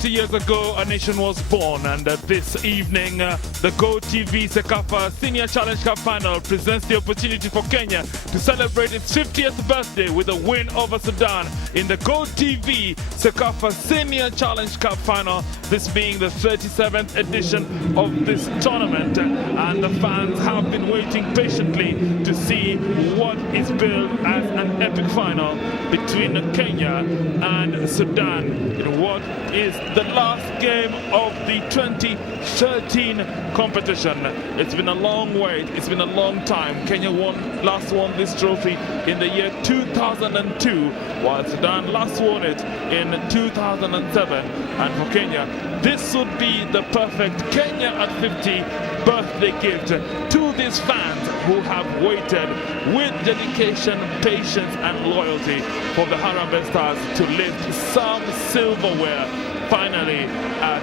50 years ago, a nation was born, and this evening, the GoTV Cecafa Senior Challenge Cup Final presents the opportunity for Kenya to celebrate its 50th birthday with a win over Sudan in the GoTV Cecafa Senior Challenge Cup Final, this being the 37th edition of this tournament, and the fans have been waiting patiently to see what is billed as an epic final between Kenya and Sudan in what is the last game of the 2013 competition. It's been a long wait, it's been a long time. Kenya last won this trophy in the year 2002, while Sudan last won it in 2007. And for Kenya, this would be the perfect Kenya at 50 birthday gift to these fans who have waited with dedication, patience and loyalty for the Harambee Stars to lift some silverware finally at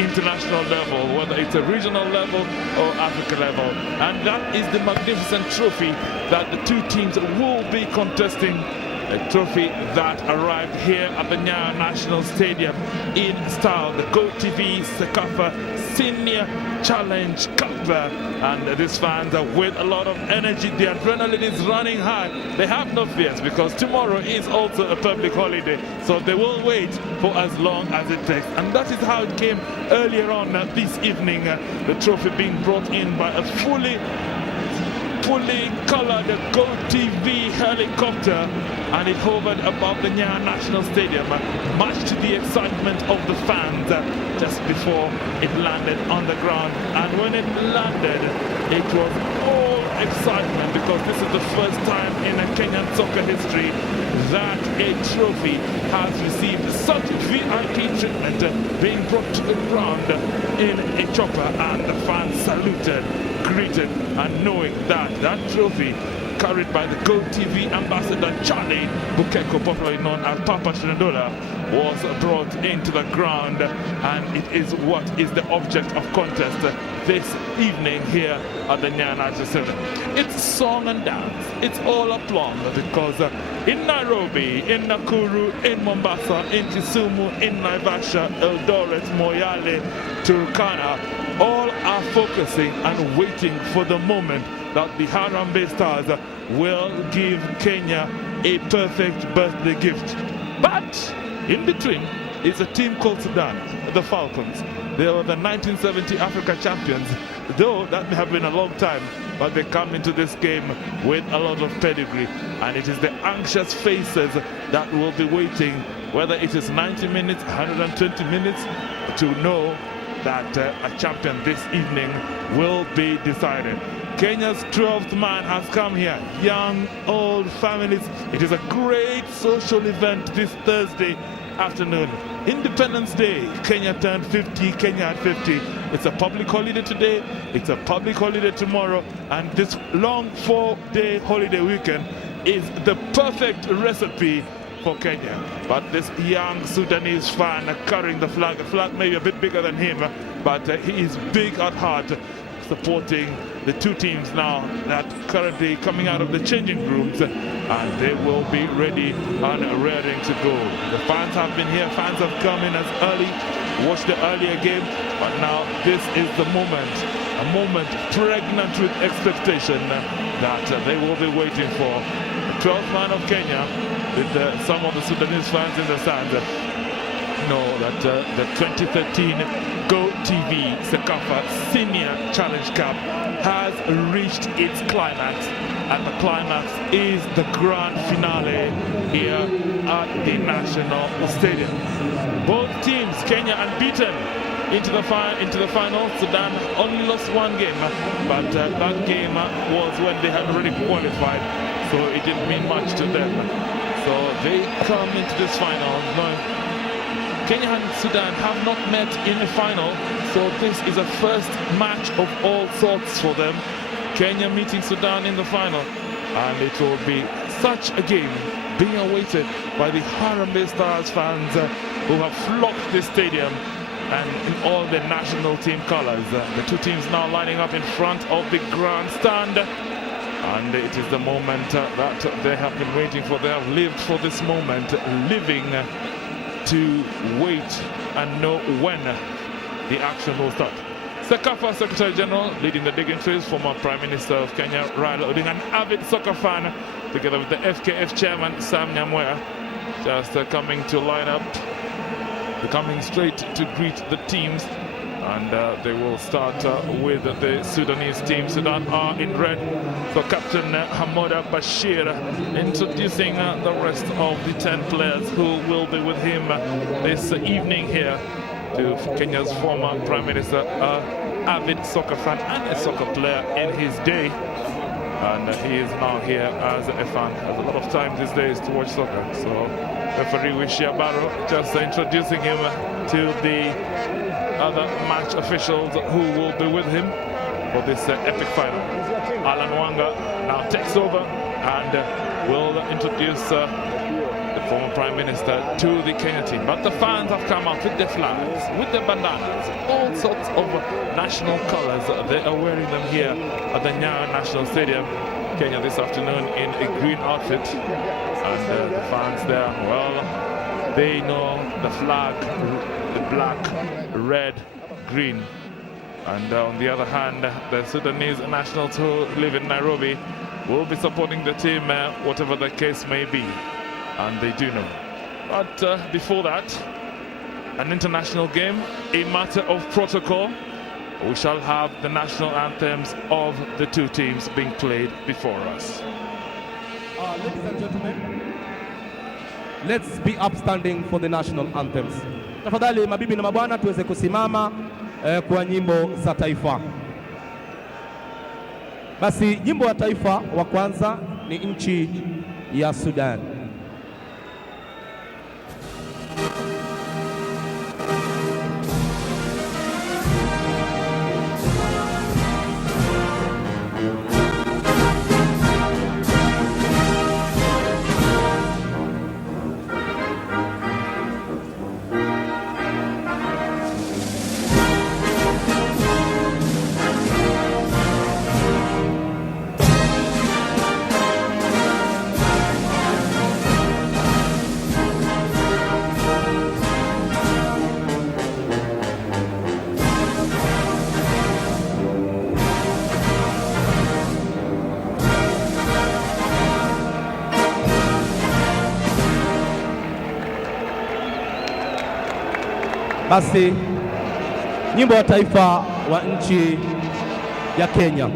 international level, whether it's a regional level or Africa level. And that is the magnificent trophy that the two teams will be contesting. A trophy that arrived here at the Nyayo National Stadium in style, the GoTV Cecafa Senior Challenge Cup. And these fans are with a lot of energy. The adrenaline is running high. They have no fears because tomorrow is also a public holiday, so they will wait for as long as it takes. And that is how it came earlier on this evening, the trophy being brought in by a fully colored GoTV helicopter, and it hovered above the Nyayo National Stadium, much to the excitement of the fans just before it landed on the ground. And when it landed, it was all excitement because this is the first time in a Kenyan soccer history that a trophy has received such VIP treatment, being brought to the ground in a chopper, and the fans saluted, greeted, and knowing that that trophy carried by the GoTV ambassador Charlie Bukeko, popularly known as Papa Shinadola, was brought into the ground, and it is what is the object of contest this evening here at the Nyayo National Stadium. It's song and dance, it's all aplomb, because in Nairobi, in Nakuru, in Mombasa, in Kisumu, in Naivasha, Eldoret, Moyale, Turkana, all are focusing and waiting for the moment that the Harambee Stars will give Kenya a perfect birthday gift. But in between is a team called Sudan, the Falcons. They were the 1970 Africa champions, though that may have been a long time, but they come into this game with a lot of pedigree, and it is the anxious faces that will be waiting, whether it is 90 minutes, 120 minutes, to know that a champion this evening will be decided. Kenya's 12th man has come here, young, old, families. It is a great social event this Thursday afternoon. Independence Day, Kenya turned 50, Kenya at 50. It's a public holiday today, it's a public holiday tomorrow, and this long 4-day holiday weekend is the perfect recipe for Kenya. But this young Sudanese fan carrying the flag may be a bit bigger than him, but he is big at heart, supporting the two teams now that currently coming out of the changing rooms, and they will be ready and raring to go. The fans have been here, fans have come in as early, watched the earlier game, but now this is the moment, a moment pregnant with expectation that they will be waiting for. The 12th man of Kenya, with some of the Sudanese fans in the stands, know that the 2013 GoTV Cecafa Senior Challenge Cup has reached its climax, and the climax is the grand finale here at the National Stadium. Both teams, Kenya unbeaten into the final. Sudan only lost one game, but that game was when they had already qualified, so it didn't mean much to them. So they come into this final knowing Kenya and Sudan have not met in the final, so this is a first match of all sorts for them. Kenya meeting Sudan in the final, and it will be such a game being awaited by the Harambee Stars fans who have flocked this stadium and in all the national team colors. The two teams now lining up in front of the grandstand, and it is the moment that they have been waiting for. They have lived for this moment, living to wait and know when the action will start. Cecafa Secretary General leading the dignitaries, former Prime Minister of Kenya, Raila Odinga, an avid soccer fan, together with the FKF Chairman, Sam Nyamweya, just coming to line up, coming straight to greet the teams. And they will start with the Sudanese team. Sudan are in red. So Captain Hamoda Bashir introducing the rest of the 10 players who will be with him this evening here, to Kenya's former Prime Minister, avid soccer fan and a soccer player in his day. And he is now here as a fan. Has a lot of time these days to watch soccer. So referee Wishia Barrow just introducing him to the other match officials who will be with him for this epic final. Alan Wanga now takes over and will introduce the former Prime Minister to the Kenya team. But the fans have come out with their flags, with their bandanas, all sorts of national colors. They are wearing them here at the Nyayo National Stadium, Kenya, this afternoon in a green outfit. And the fans there, well, they know the flag, the black, red, green. And on the other hand, the Sudanese nationals who live in Nairobi will be supporting the team, whatever the case may be. And they do know. But before that, an international game, a matter of protocol. We shall have the national anthems of the two teams being played before us. Ladies and gentlemen, let's be upstanding for the national anthems. Tafadhali mabibi na mabwana, tuweze kusimama kwa nyimbo za taifa. Basi nyimbo ya taifa wa kwanza ni nchi ya Sudan. Basi nyimbo ya taifa wa nchi ya Kenya.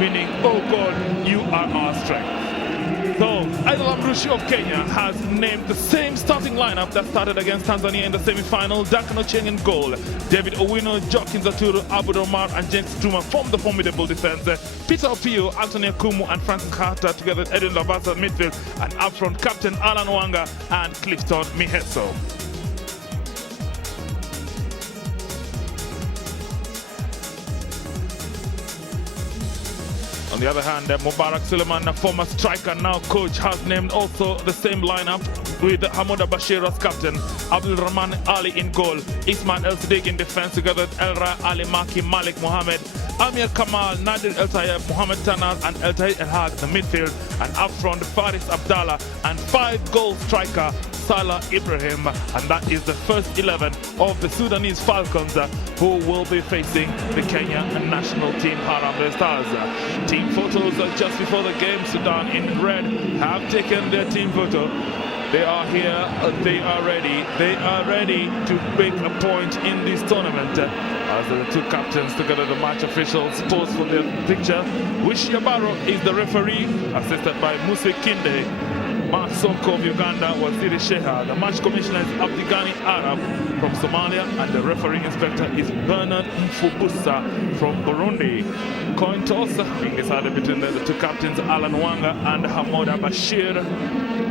Meaning, oh God, you are our strength. So, Idol Amrushi of Kenya has named the same starting lineup that started against Tanzania in the semi-final. Duncan Ochieng in goal, David Owino, Joaquin Zaturu, Abud Omar and James Truma form the formidable defense. Peter Opio, Anthony Akumu and Francis Carter together with Edwin Lavasa midfield, and up front Captain Alan Wanga and Clifton Miheso. On the other hand, Mubarak Suleiman, a former striker, now coach, has named also the same lineup with Hamoda Bashir as captain, Abdul Rahman Ali in goal, Ismail El Siddiq in defense together with Elra Ali Maki, Malik Mohammed, Amir Kamal, Nadir El Tayeb, Mohammed Tanar and El Tayeb El Haq the midfield, and up front Faris Abdallah and 5-goal striker Salah Ibrahim, and that is the first 11 of the Sudanese Falcons who will be facing the Kenya national team Harambee Stars. Team photos just before the game. Sudan in red have taken their team photo. They are here, they are ready to make a point in this tournament. As the two captains together, the match officials pose for their picture. Wishia Barrow is the referee, assisted by Muse Kinde. Masoko of Uganda, Waziri Sheha. The match commissioner is Abdigani Arab from Somalia, and the referee inspector is Bernard Mfubusa from Burundi. Coin toss being decided between the two captains, Alan Wanga and Hamoda Bashir.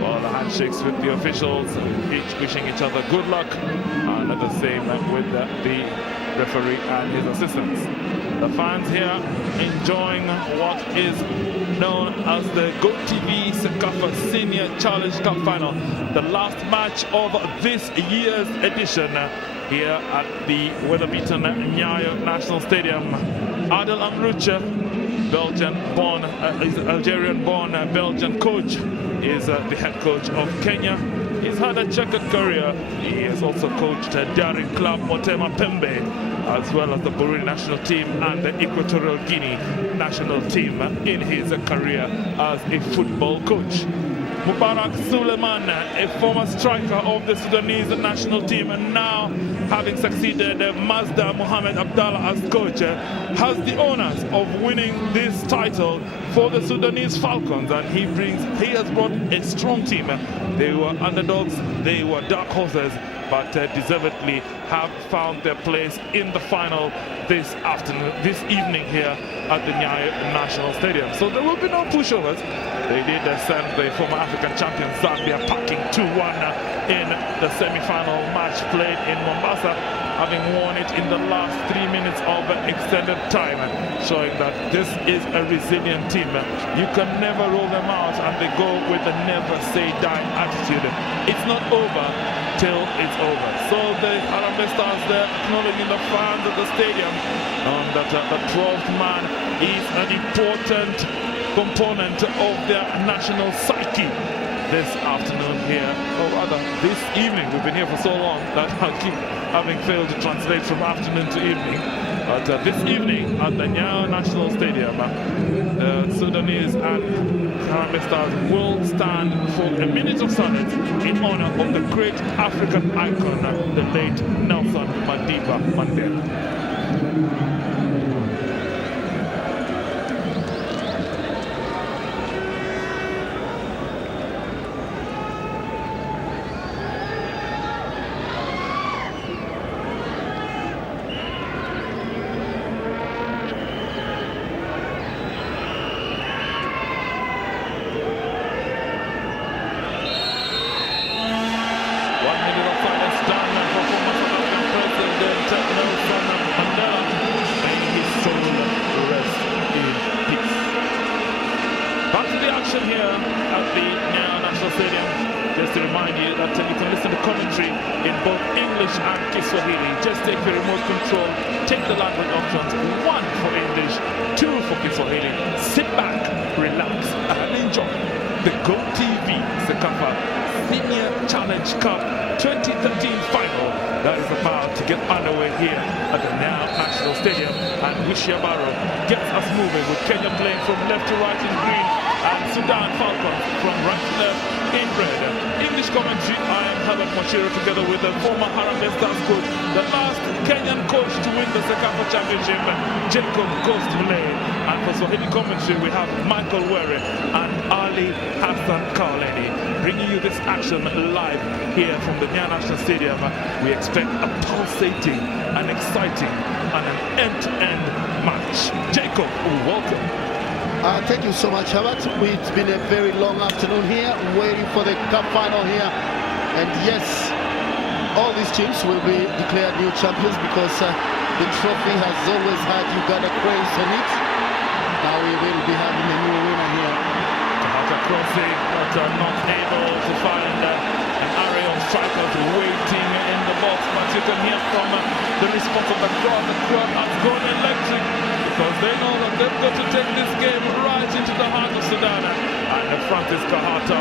All the handshakes with the officials, each wishing each other good luck, and the same with the referee and his assistants. The fans here enjoying what is known as the GoTV Cecafa Senior Challenge Cup Final, the last match of this year's edition here at the weather-beaten Nyayo National Stadium. Adel Amrouche, Algerian-born Belgian coach, is the head coach of Kenya. He's had a checkered career. He has also coached Daring Club Motema Pembe, as well as the Burundi national team and the Equatorial Guinea national team in his career as a football coach. Mubarak Suleiman, a former striker of the Sudanese national team, and now having succeeded Mazda Mohamed Abdallah as coach, has the honors of winning this title for the Sudanese Falcons, and he has brought a strong team. They were underdogs, they were dark horses, but deservedly have found their place in the final this evening here at the Nyayo National Stadium. So there will be no pushovers. They did send the former African champion Zambia packing 2-1 in the semi-final match played in Mombasa, having won it in the last 3 minutes of extended time, showing that this is a resilient team. You can never roll them out, and they go with the never say die attitude. It's not over till it's over. So the Harambee Stars there acknowledging the fans of the stadium, that the 12th man is an important component of their national psyche this afternoon here, or rather this evening. We've been here for so long that I keep having failed to translate from afternoon to evening. But this evening at the Nyayo National Stadium, the Sudanese and Harambee Stars will stand for a minute of silence in honor of the great African icon, the late Nelson Madiba Mandela. 1 minute of silence done for former South African President Nelson Mandela. May his soul rest in peace. Back to the action here at the Nyayo National Stadium. Just to remind you that you can listen to commentary in both English and Kiswahili. Just take the remote control, take the language options, 1 for English, 2 for Kiswahili. Sit back, relax, and enjoy the GoTV Cecafa Senior Challenge Cup 2013 final that is about to get underway here at the Nyayo National Stadium. And Wishiabaro gets us moving, with Kenya playing from left to right in green and Sudan Falcons from right to left in red. English commentary, I am Herbert Mochiro together with the former Harambee Stars coach, the last Kenyan coach to win the Cecafa Championship, Jacob Ghostblay. And for Swahili commentary, we have Michael Were and Ali Hassan Kaoleni, bringing you this action live here from the Nyayo National Stadium. We expect a pulsating and exciting and an end-to-end match. Jacob, welcome. Thank you so much, Herbert. It's been a very long afternoon here, waiting for the cup final here. And yes, all these teams will be declared new champions because the trophy has always had Uganda craze on it. Now we will be having a new winner here. After crossing, but not able to find an array of strikers waiting in the box. But you can hear from the response of the crowd. The crowd has gone electric, because they know that they've got to take this game right into the heart of Sudan. And Francis Kahata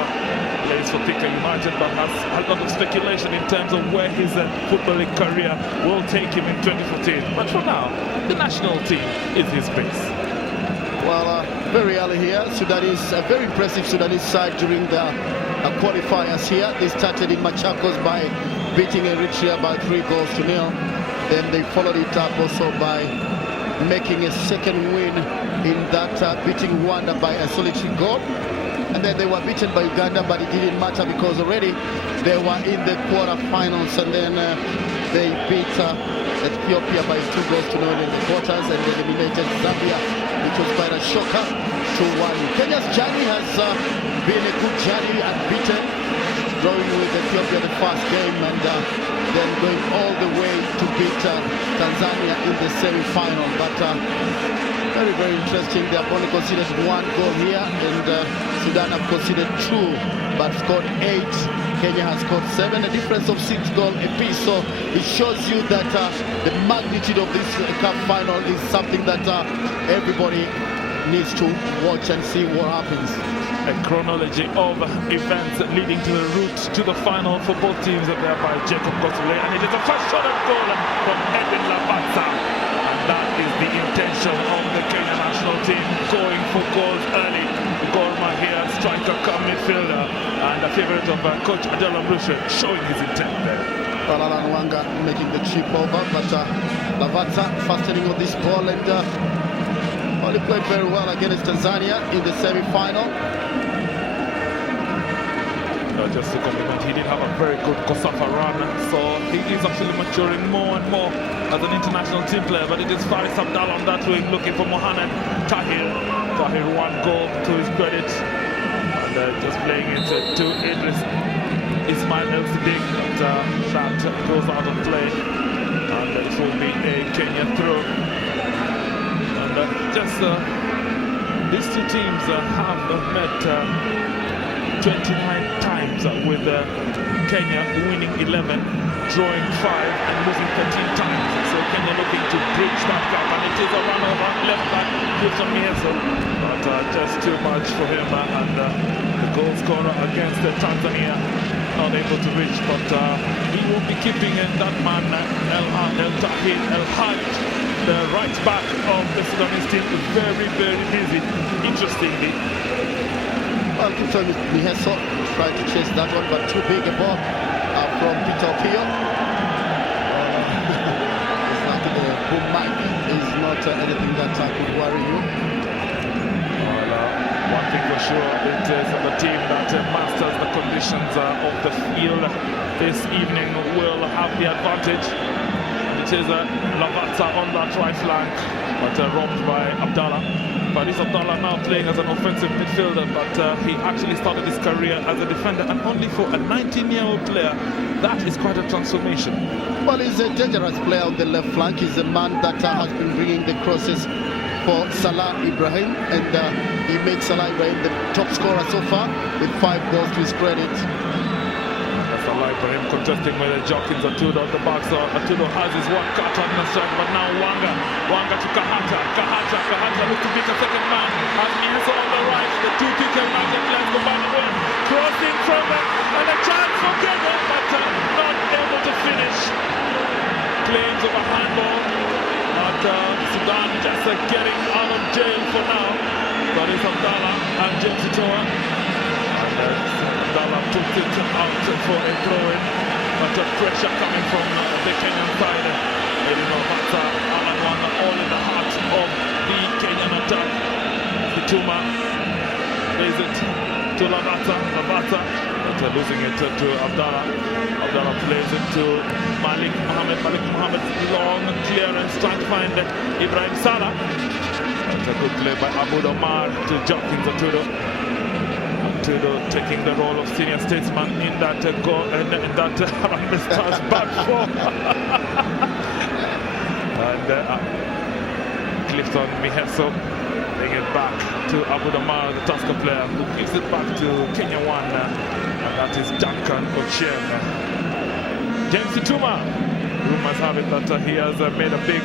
plays for Thika United, but has a lot of speculation in terms of where his footballing career will take him in 2014. But for now, the national team is his base. Well, very early here, Sudanese, a very impressive Sudanese side during the qualifiers here. They started in Machakos by beating Eritrea by 3-0. Then they followed it up also by making a second win in that beating Rwanda by a solitary goal. and then they were beaten by Uganda, but it didn't matter because already they were in the quarterfinals, and then they beat Ethiopia by 2-0 in the quarters, and they eliminated Zambia, which was quite a shocker, 2-1. Kenya's journey has been a good journey, unbeaten, drawing with Ethiopia the first game, and then going all the way to beat Tanzania in the semi-final. But very, very interesting. They have only conceded 1 goal here, and Sudan have conceded 2, but scored 8. Kenya has scored 7, a difference of 6 goals apiece. So it shows you that the magnitude of this cup final is something that everybody needs to watch and see what happens. A chronology of events leading to the route to the final for both teams there by Jacob Gosule, and it is a first shot at goal from Edwin Labatsa. And that is the intention of the Kenya national team, going for goals early. Gor Mahia, striker, come midfielder, and a favourite of coach Adela Mrushe, showing his intent there. Alan Wanga making the chip over, but Lavatsa fastening on this ball, and only played very well against Tanzania in the semi-final. Just to compliment, he did have a very good Cecafa run, so he is actually maturing more and more as an international team player. But it is Faris Abdallah on that wing looking for Mohamed Tahir. Tahir 1 goal to his credit, and just playing it to Idris Ismail El Siddiq, that goes out of play, and it will be a Kenya throw. And these two teams have met 29 times, with Kenya winning 11, drawing 5 and losing 13 times. So Kenya looking to bridge that gap, and it is a run over left back Wilson Mieso, but just too much for him, and the goal scorer against Tanzania not able to reach, but he will be keeping that man El Tahir El Haj, the right back of the Sudanese team, very, very busy. Interestingly, well, Kipton Miheso tried to chase that one, but too big a ball from Peter Opio. It's like the boom mic is not anything that could worry you. Well, one thing for sure, it is the team that masters the conditions of the field this evening will have the advantage. It is Lavatsa on that right flank, but robbed by Abdallah. Faris Abdallah now playing as an offensive midfielder, but he actually started his career as a defender, and only for a 19-year-old player, that is quite a transformation. Well, he's a dangerous player on the left flank. He's a man that has been bringing the crosses for Salah Ibrahim, and he made Salah Ibrahim the top scorer so far with 5 goals to his credit. Salah Ibrahim contesting with Jokins Atudo at the back, so Atudo has his one cut on the strike, but now Wanga to Kahata looks to beat a second man, has Mieso on the right, the 2 kicker man that left the back win, crossing from it, and a chance for Kenya, but not able to finish. Claims of a handball, but Sudan just getting out of jail for now. Faris Abdallah and James Itoa, and Abdallah took it out for a throw-in, but pressure coming from the Kenyan side. Lavatsa, Alan Wanga, all in the heart of the Kenyan attack. Kituma plays it to Lavatsa, but losing it to Abdallah. Abdallah plays it to Malik Mohammed, long clearance, trying to find Ibrahim Salah. That's a good play by Abu Omar to Jokins Atudo. Atudo taking the role of senior statesman in that goal, in that Harambee Stars back four. And Clifton Miheso bring it back to Abu Omar, the Tusker player, who gives it back to Kenya 1, and that is Duncan Ochieng. James Ituma, rumors have it that he has made a big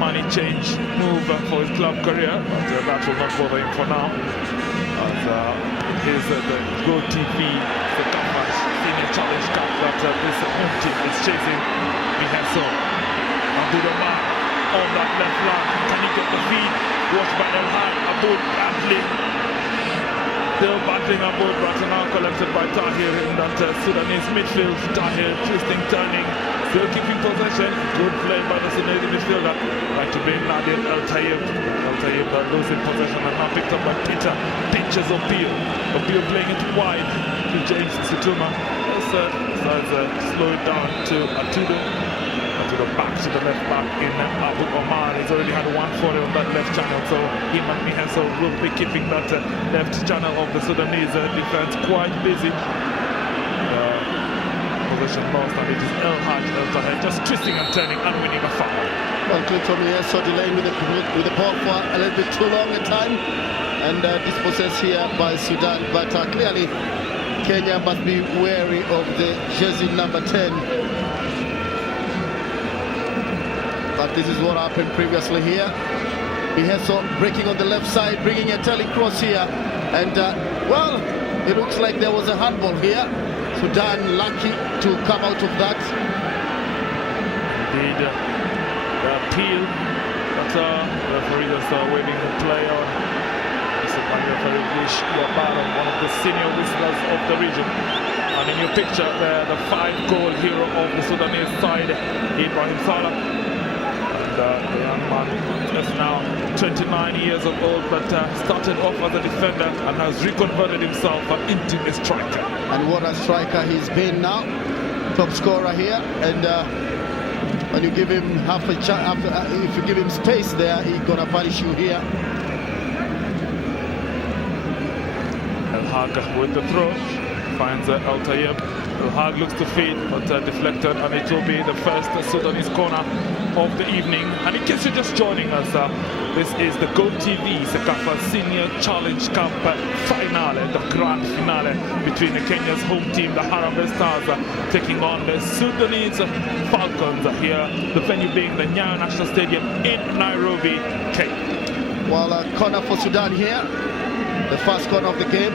money change move for his club career, but that will not bother him for now, as the GoTV Cecafa Senior Challenge Cup that this home team is chasing. Miheso, Abu Omar on that left flank, can he get the feed? Watched by El Had, Abud Adli. Still battling up with now collected by Tahir in that Sudanese midfield. Tahir twisting, turning, still keeping possession. Good play by the Sudanese midfielder. Right to bring Nadir El Tayyib. El Tayyib losing possession and now picked up by Peter. Pinches Opio. Opio playing it wide to James Situma. Decides slow it down to Atudo. Atudo back to the left back in Abu Omar. He's already had 140 on that left channel, so him and Mihenso will be keeping that left channel of the Sudanese defense quite busy. Possession lost, and it is El Haj El Taher just twisting and turning and winning a foul. Well, Clinton Mihenso delaying with the ball for a little bit too long a time, and dispossessed here by Sudan, but clearly Kenya must be wary of the jersey number 10. But this is what happened previously here. Mihenso breaking on the left side, bringing a telling cross here. And, well, it looks like there was a handball here. Sudan lucky to come out of that. Indeed, the appeal, but the referee just waving the play on. Referee Lish Yabara, one of the senior whistlers of the region. And in your picture there, the 5-goal hero of the Sudanese side, Ibrahim Salah. And the young man is now 29 years of old, but started off as a defender and has reconverted himself into a striker. And what a striker he's been now. Top scorer here. And when you give him half a chance, if you give him space there, he's gonna punish you here. El Hag with the throw, finds El Tayyib. El Hag looks to feed, but deflected, and it will be the first Sudanese corner of the evening. And in case you're just joining us, this is the Go TV Cecafa Senior Challenge Cup finale, the grand finale between Kenya's home team, the Harambee Stars, taking on the Sudanese Falcons here, the venue being the Nyayo National Stadium in Nairobi, Kenya. Well, a corner for Sudan here. The first corner of the game.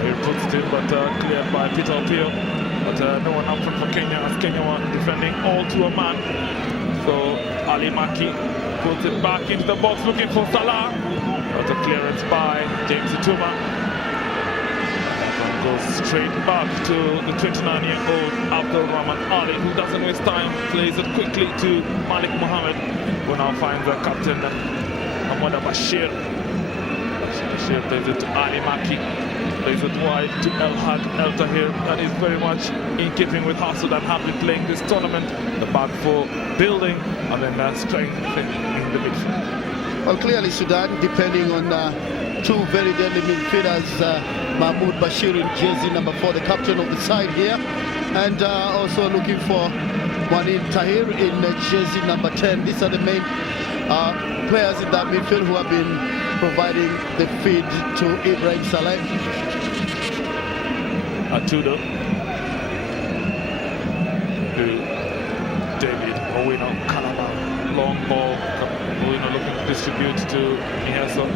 Here puts it in, but cleared by Peter Opio. But no one up front for Kenya, as Kenya were defending all to a man. So Ali Maki puts it back into the box looking for Salah. But a clearance by James Ituma. And goes straight back to the 29-year-old Abdul Rahman Ali, who doesn't waste time, plays it quickly to Malik Mohammed, who now finds the captain Ahmad Bashir. Bashir plays it to Ali Maki, plays it wide to El Haj El Taher. That is very much in keeping with how Sudan have been playing this tournament. The back four building and then strengthening in the midfield. Well, clearly Sudan depending on two very deadly midfielders, Mahmoud Bashir in jersey number 4, the captain of the side here, and also looking for Wanin Tahir in jersey number 10. These are the main players in that midfield who have been providing the feed to Ibrahim Saleh. Atudo to David Owino Kalama. Long ball. Owino looking to distribute to Mihenso.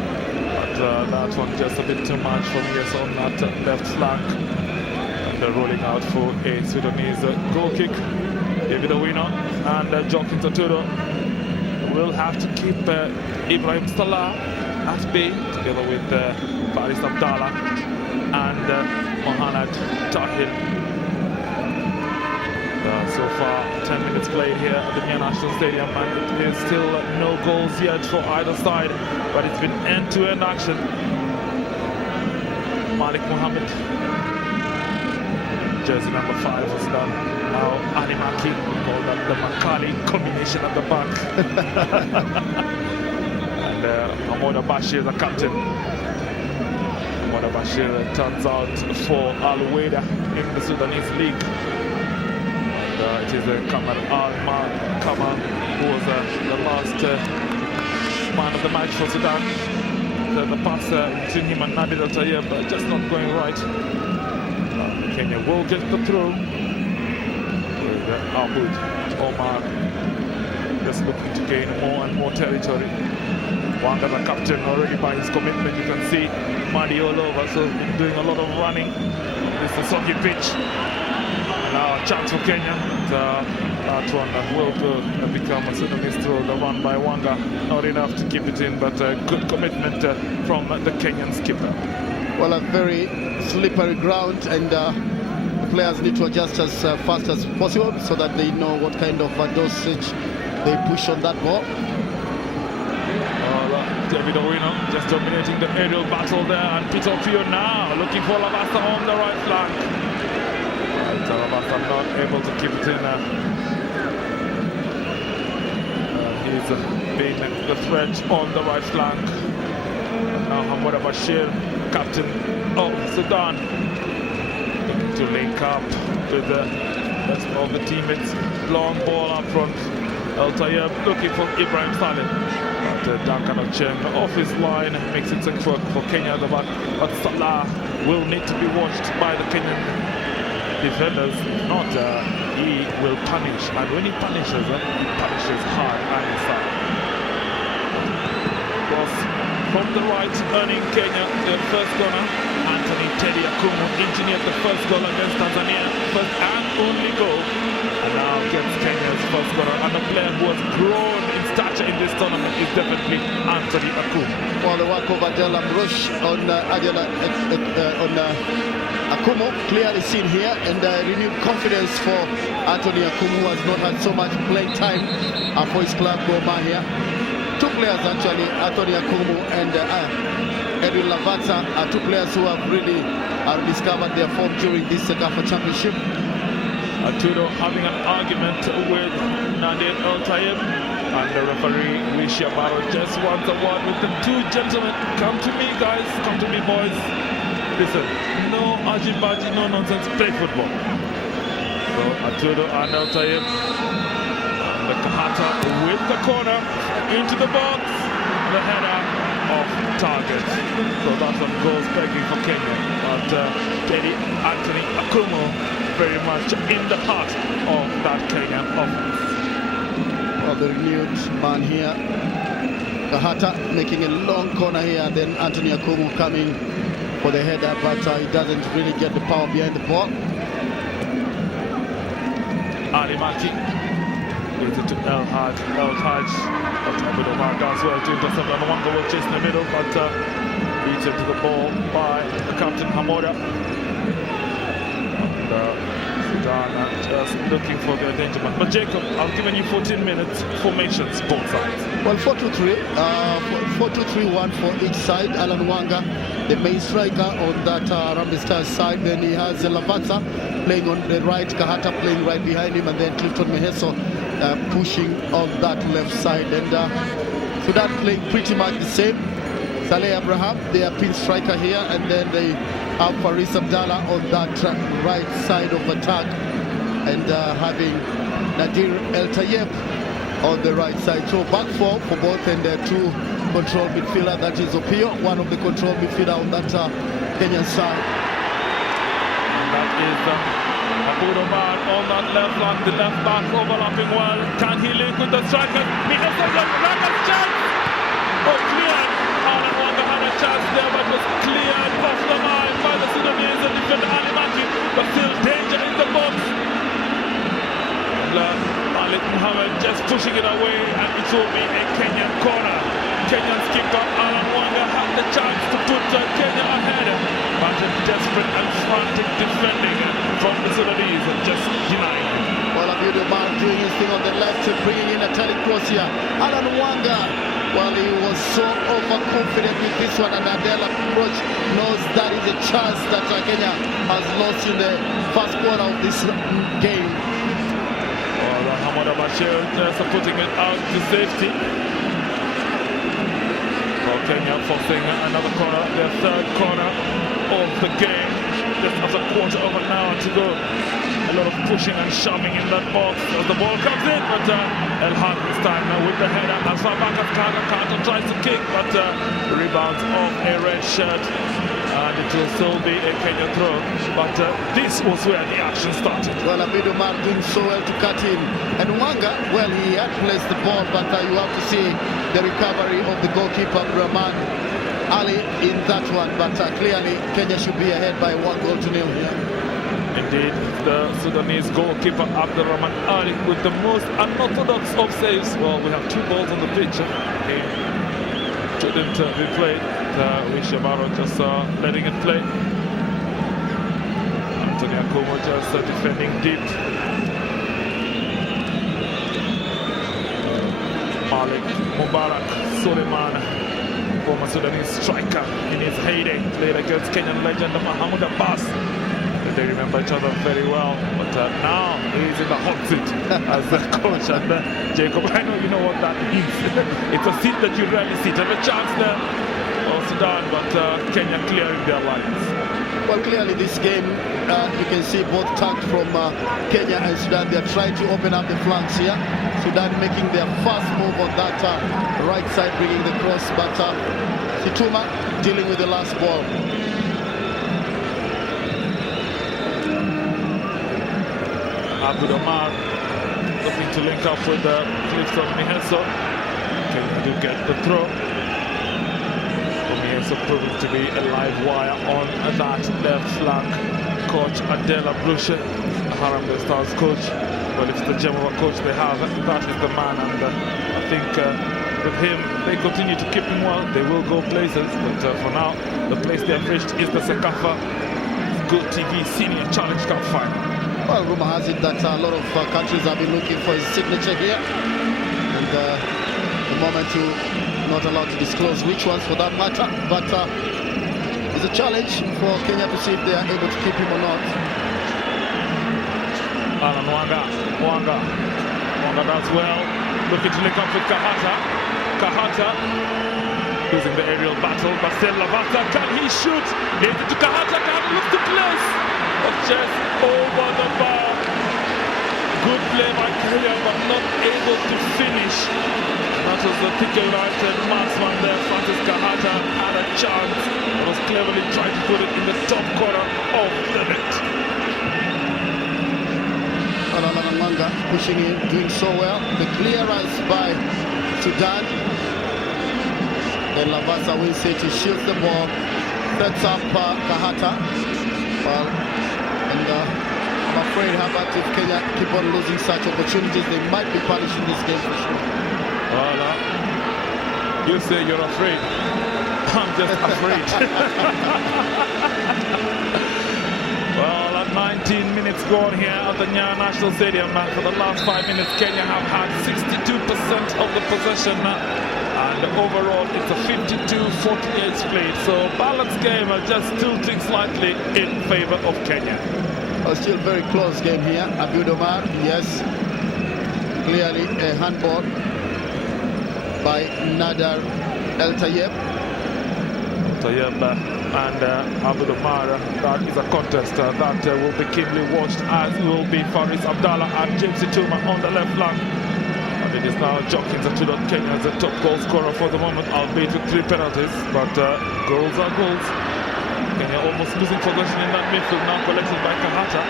But that one just a bit too much for Mihenso on that left flank. And they're rolling out for a Sudanese goal kick. David Owino and Joaquin Atudo will have to keep Ibrahim Salah at bay, together with Faris Abdallah and Mohamed Tahir. So far, 10 minutes played here at the Nyayo National Stadium, and there's still no goals yet for either side, but it's been end-to-end action. Malik Mohammed, jersey number 5 was done. Now Ali Maki, called up the Makali combination at the back. Ahmad Bashir, the captain. Ahmad Bashir turns out for Al Weda in the Sudanese league. And it is Kamal Kamal who was the last man of the match for Sudan. The pass between him and Nadir El Tayyib just not going right. Kenya will get the throw with Ahmad Omar just looking to gain more and more territory. Wanga, the captain, already by his commitment, you can see Madi all over, so doing a lot of running. It's a soggy pitch. Now a chance for Kenya. That one will become a Sudanese throw. The run by Wanga, not enough to keep it in, but good commitment from the Kenyan skipper. Well, a very slippery ground, and players need to adjust as fast as possible so that they know what kind of dosage they push on that ball. David Owino just dominating the aerial battle there, and Peter Pio now looking for Lavasta on the right flank. Lavasta not able to keep it in. He's been the threat on the right flank. Now Hamoud Bashir, captain of Sudan, looking to link up with the rest of the teammates. Long ball up front. El Tayyab looking for Ibrahim Saleh. But Duncan Ochieng off his line makes it secure for Kenya at the back. But Salah will need to be watched by the Kenyan defenders. If not, he will punish. And when he punishes, he punishes hard and inside. Cross from the right, earning Kenya the first corner. Anthony Teddy Akumu engineered the first goal against Tanzania. First and only goal. And now gets Kenya's first corner. And a player who has grown in stature in this tournament is definitely Anthony Akumu. Well, the work of Adela Brush on Akumu clearly seen here, and renewed confidence for Anthony Akumu, who has not had so much playing time for his club Gor Mahia. Two players actually, Anthony Akumu and Edwin Lavata, are two players who have really discovered their form during this Cecafa Championship. Atudo having an argument with Nadir El Tayyab, and the referee Rishi Amaro just wants a word with the two gentlemen. Come to me, guys, come to me, boys. Listen, no ajibaji, no nonsense, play football. So Atudo and El Tayyab, and the Kahata with the corner into the box, the header off target. So that's what goes begging for Kenya. But Teddy Anthony Akumu very much in the heart of that Kenyan offense. Well, the renewed man here, Kahata making a long corner here, then Anthony Akumu coming for the header, but he doesn't really get the power behind the ball. Ali Maki gives it to El Haj. But a bit of hard does well to intercept, and Wanga will chase in the middle, but beats into the ball by the captain Hamoud. Sudan just looking for the endangerment. But Jacob, I've given you 14 minutes, formations, both sides. Well, 4-2-3, 4-2-3-1 for each side. Alan Wanga, the main striker on that Harambee Stars side. Then he has Lavata playing on the right, Kahata playing right behind him, and then Clifton Meheso pushing on that left side. And Sudan playing pretty much the same. Saleh Abraham, their pin striker here, and then they have Faris Abdallah on that right side of attack, and having Nadir El Tayyab on the right side. So back four for both, and two control midfielder, that is Opio, one of the control midfielder on that Kenyan side. And that is Aboud Omar on that left flank, the left back overlapping well. Can he link with the striker? He has a chance! Oh, cleared! Alan Wanga had a chance there, but was cleared off the line by the Sudanese and defender Ali Maki, but still danger in the box. And Malik Mohammed just pushing it away, and it will be a Kenyan corner. Kenyan skipper Alan Wanga had the chance to put Kenya ahead, but a desperate and frantic defending from the Sudanese and just denying it. Well, Aboud Omar doing his thing on the left, bringing in a tele cross here. Alan Wanga, well, he was so overconfident with this one, and Adela approach knows that is a chance that Kenya has lost in the first quarter of this game. Well, Hamoud Bashir just putting it out to safety. Well, Kenya forcing another corner, their third corner of the game. Just as a quarter of an hour to go. A lot of pushing and shoving in that box as the ball comes in, but El Haq this time with the header as far back as Carter tries to kick, but rebounds off a red shirt, and it will still be a Kenyan throw. But this was where the action started. Well, Aboud Omar doing so well to cut in, and Wanga, well, he had placed the ball, but you have to see the recovery of the goalkeeper Rahman Ali in that one, but clearly Kenya should be ahead by 1-0 here. Indeed, the Sudanese goalkeeper Abdurrahman Ali with the most unorthodox of saves. Well, we have two balls on the pitch. He shouldn't be played. Wish Yabaro just letting it play. Anthony Akumo just defending deep. Malik Mubarak Suleiman, former Sudanese striker in his heyday, played against Kenyan legend Mahmoud Abbas. They remember each other very well, but now he's in the hot seat as the coach. And Jacob, I know you know what that means. It's a seat that you rarely sit. Have a chance there for Sudan, but Kenya clearing their lines. Well, clearly this game, you can see both tanks from Kenya and Sudan. They're trying to open up the flanks here. Sudan making their first move on that right side, bringing the cross, but Situma dealing with the last ball. Abdul Omar looking to link up with Clifton Miheso. Kenya do get the throw. Miheso proving to be a live wire on that left flank. Coach Adela Bruche, Harambee Stars coach. Well, it's the gem of a coach they have. That is the man, and I think with him, they continue to keep him well. They will go places, but for now, the place they have reached is the Cecafa Good TV Senior Challenge Cup final. Well, rumor has it that a lot of countries have been looking for his signature here, and the moment you're not allowed to disclose which ones for that matter, but it's a challenge for Kenya to see if they are able to keep him or not. Alan Wanga does well, looking to link up with Kahata losing the aerial battle, but still Lavata, can he shoot? Into Kahata looks to place, but just over the bar. Good play by Kenya, but not able to finish. That was the thick-right marksman there. Francis Kahata had a chance, but was cleverly trying to put it in the top corner of the net. Manga pushing in, doing so well. The clearance by Sudan. Then Lavasa wins it, he shields the ball, sets up Kahata. Well, and I'm afraid, Herbert, if Kenya keep on losing such opportunities, they might be punished in this game for sure. Well, you say you're afraid. I'm just afraid. Well, at 19 minutes gone here at the Nyayo National Stadium, for the last 5 minutes, Kenya have had 62% of the possession. And overall, it's a 52-48 split. So balanced game, just tilting slightly in favor of Kenya. Still very close game here. Abdul Omar, yes, clearly a handball by Nadar El Tayeb. And Abdul Omar, that is a contest that will be keenly watched, as will be Faris Abdallah and James Situma on the left flank. And it is now jockeying Zatulo Kenya as the top goal scorer for the moment, albeit with 3 penalties, but goals are goals. Kenya almost losing possession in that midfield, now collected by Kahata.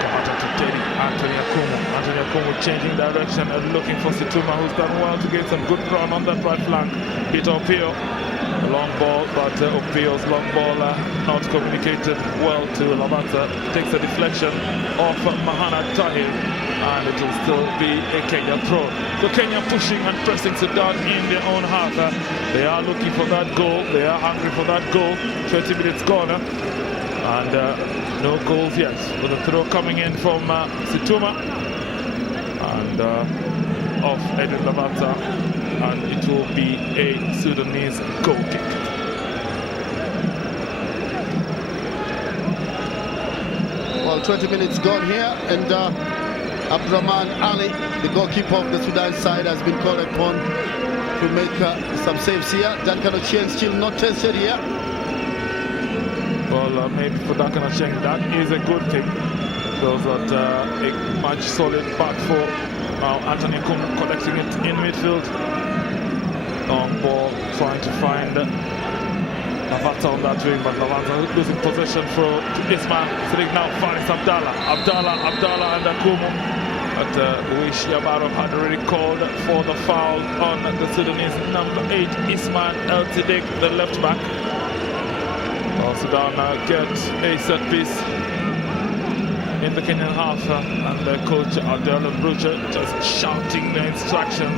Kahata to Teddy, Anthony Akumo changing direction and looking for Situma, who's done well to get some good ground on that right flank. Hit Opio, a long ball, but Opio's long ball not communicated well to Lavata. Takes a deflection off Mahana Tahir, and it will still be a Kenya throw. So Kenya pushing and pressing Sudan in their own half. They are looking for that goal. They are hungry for that goal. 20 minutes gone, and no goals yet. With a throw coming in from Situma, and off Edwin Lavata, and it will be a Sudanese goal kick. Well, 20 minutes gone here, and Abdurrahman Ali, the goalkeeper of the Sudan side, has been called upon to make some saves here. Duncan Ochieng still not tested here. Well, maybe for Duncan Ochieng, that is a good thing. Shows that a much solid back four. Now Anthony Kum collecting it in midfield. Long ball, trying to find Lavata on that wing, but Lavata losing possession for Ismail. Sitting now Faris Abdallah and Akumo. But Wish Yabaro had already called for the foul on the Sudanese number 8, Ismail El Siddiq, the left back. Well, Sudan get a set piece in the Kenyan half, and the coach Adela Bruche just shouting the instruction.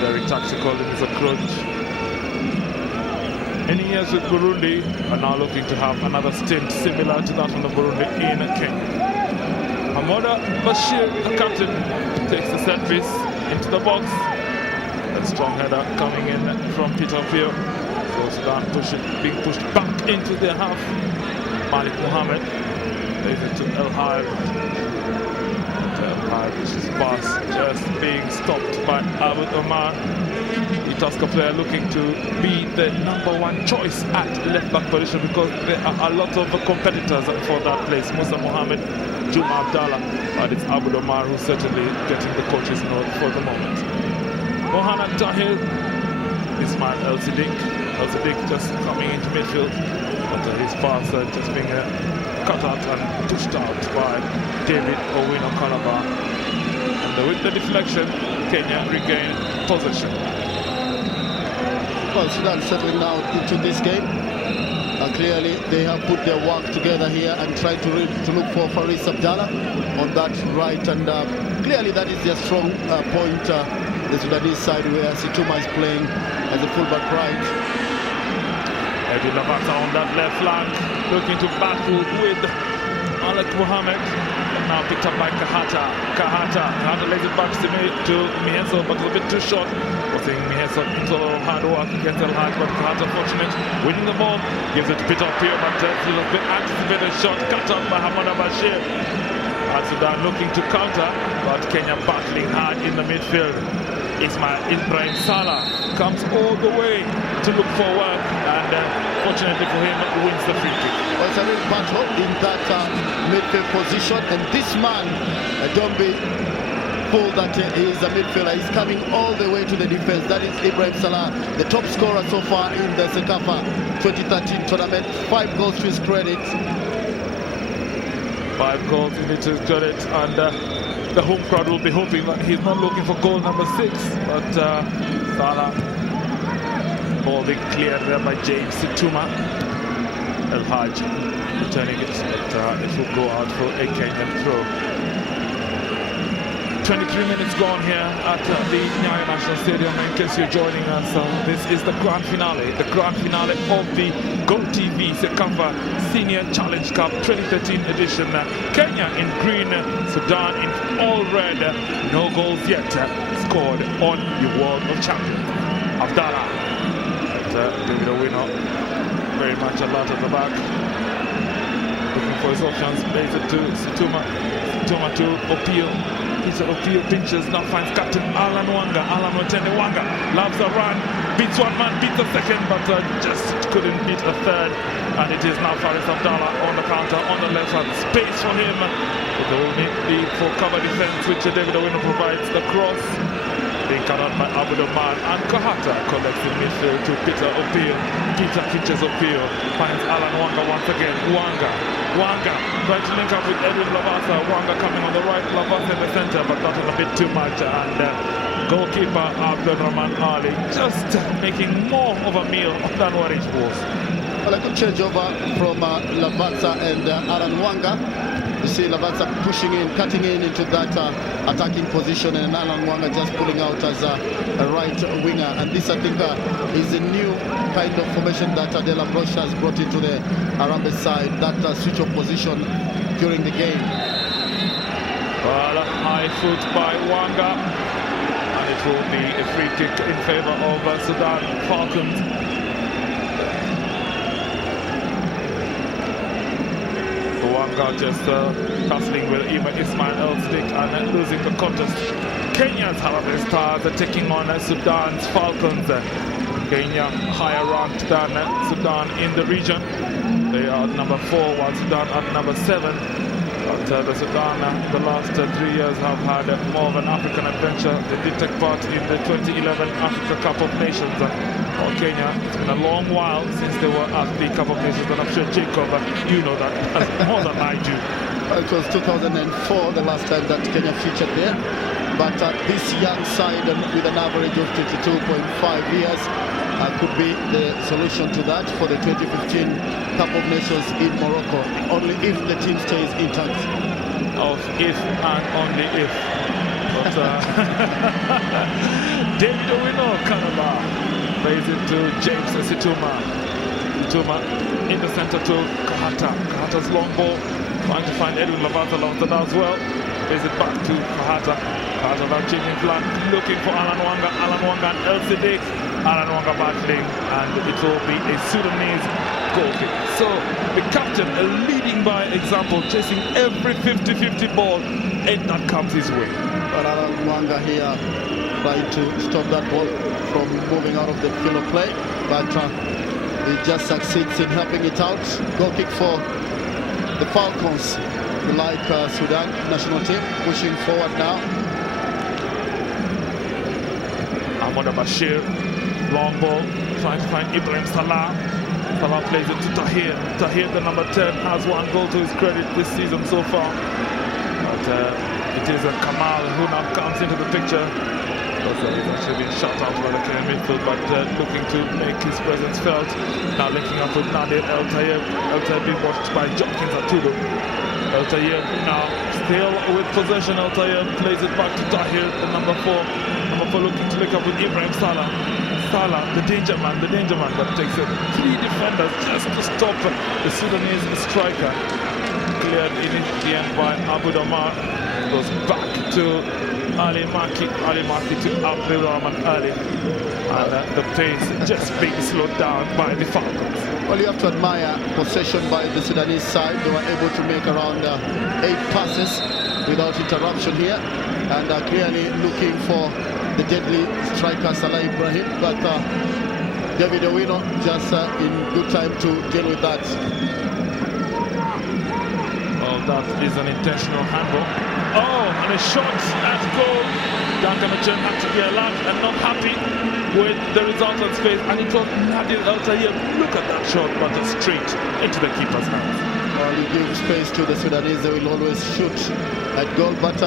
Very tactical in his approach. many years with Burundi, are now looking to have another stint similar to that one of Burundi in Kenya. Hamoda Bashir, the captain, takes the set piece into the box. A strong header coming in from Peter Pio. So Sudan being pushed back into their half. Malik Mohammed plays it to El Hayr. El Hayr's pass just being stopped by Abu Omar. The Tusker player looking to be the #1 choice at left back position because there are a lot of competitors for that place. Musa Mohammed, Juma Abdallah, and it's Abu Omar who's certainly getting the coach's note for the moment. Mohamed Tahir, Ismail El Siddiq just coming into midfield. But his pass just being cut out and pushed out by David Owino Calabar. And with the deflection, Kenya regain possession. Well, Sudan settling now into this game. Clearly, they have put their work together here and tried to look for Faris Abdallah on that right. And clearly, that is their strong point, the Sudanese side, where Situma is playing as a fullback right. Eddie Lavata on that left flank, looking to battle with Alec Mohammed. Now picked up by Kahata lays it back to Miheso, but a bit too short. Putting Miheso into a lot of hard work against El Haj, but Kahata fortunate, winning the ball, gives it to Peter Pio, but still a bit anticipated shot, cut out by Hamada Bashir. And Sudan looking to counter, but Kenya battling hard in the midfield. Ibrahim Salah comes all the way to look for work, and fortunately for him, wins the free kick. Well, it's a real battle in that midfield position, and this man, don't be fooled that he is a midfielder. He's coming all the way to the defense. That is Ibrahim Salah, the top scorer so far in the Cecafa 2013 tournament. 5 goals to his credit. 5 goals in his credit, and the home crowd will be hoping that he's not looking for goal number 6, but Salah, ball being cleared there by James Situma. El Haj returning it, but it will go out for a Kenyan throw. 23 minutes gone here at the Nyayo National Stadium. In case you're joining us, this is the grand finale of the GoTV Cecafa Senior Challenge Cup 2013 edition. Kenya in green, Sudan in all red. No goals yet scored on the World of Champions. Abdallah and David Owino very much alert at the back, looking for his options. Plays it to Situma to Opio. Opio pinches, now finds captain Alan Watende Wanga, loves the run, beats one man, beats the second, but just couldn't beat a third. And it is now Faris Abdallah on the counter, on the left hand, space for him. But there will be for cover defense, which David Owino provides. The cross being cut out by Abu Omar, and Kahata collects in midfield to Peter Opio. Peter pinches Opio, finds Alan Wanga once again. Wanga trying to link up with Edwin Lavasa. Wanga coming on the right, Lavasa in the center, but that was a bit too much. And goalkeeper Abdulrahman Ali just making more of a meal than what it was. Well, a good change over from Lavasa and Alan Wanga. You see Lavasa pushing in, cutting in into that attacking position, and Alan Wanga just pulling out as a right winger. And this, I think, is a new kind of formation that Adela Brosh has brought into the Arambe side, that switch of position during the game. Well, a high foot by Wanga, and it will be a free kick in favor of Sudan Falcons. Wanga just tussling with Ismail El Siddiq and losing the contest. Kenya's Harambee Stars are taking on Sudan's Falcons. Kenya higher ranked than Sudan in the region. They are at number 4, while Sudan at number 7. But the Sudan in the last 3 years have had more of an African adventure. They did take part in the 2011 Africa Cup of Nations. Kenya, it's been a long while since they were at the Cup of Nations, and I'm sure Jacob, you know that more than I do. It was 2004 the last time that Kenya featured there. But this young side with an average of 22.5 years could be the solution to that for the 2015 Cup of Nations in Morocco, only if the team stays intact. Of if and only if. But David Owino Calabar plays it to James Situma. Tuma in the center to Kahata. Kahata's long ball, trying to find Edwin Lavata as well. Plays it back to Kahata. Kahata now changing flank, looking for Alan Wanga. Alan Wanga and El Siddiq. Alan Wanga battling, and it will be a Sudanese goal kick. So the captain leading by example, chasing every 50-50 ball, and that comes his way. But Alan Wanga here trying to stop that ball from moving out of the field of play, but he just succeeds in helping it out. Goal kick for the Falcons, like Sudan national team, pushing forward now. Ahmad Bashir, long ball, trying to find Ibrahim Salah. Salah plays it to Tahir. Tahir, the number 10, has one goal to his credit this season so far. But it is a Kamal who now comes into the picture. He's actually been shut out by the Kenyan midfield, but looking to make his presence felt. Now linking up with Nadir El Tayeb. El Tayeb being watched by Jokins Atudo. El Tayeb now still with possession. El Tayeb plays it back to Tahir, the number 4. Number 4 looking to link up with Ibrahim Salah. Salah, the danger man, but takes it 3 defenders just to stop the Sudanese striker. Cleared in the end by Abu Damar. Goes back to Ali Maki to Abdul Rahman Ali, and the pace just being slowed down by the Falcons. Well, you have to admire possession by the Sudanese side. They were able to make around 8 passes without interruption here, and clearly looking for the deadly striker Salah Ibrahim, but David Owino just in good time to deal with that. Oh, that is an intentional handball. Oh, and a shot at goal. Duncan Ochen had to be alert and not happy with the result on space, and it was Nadir El Tayeb. Look at that shot, but it's straight into the keeper's hands. Well, you give space to the Sudanese, they will always shoot at goal, but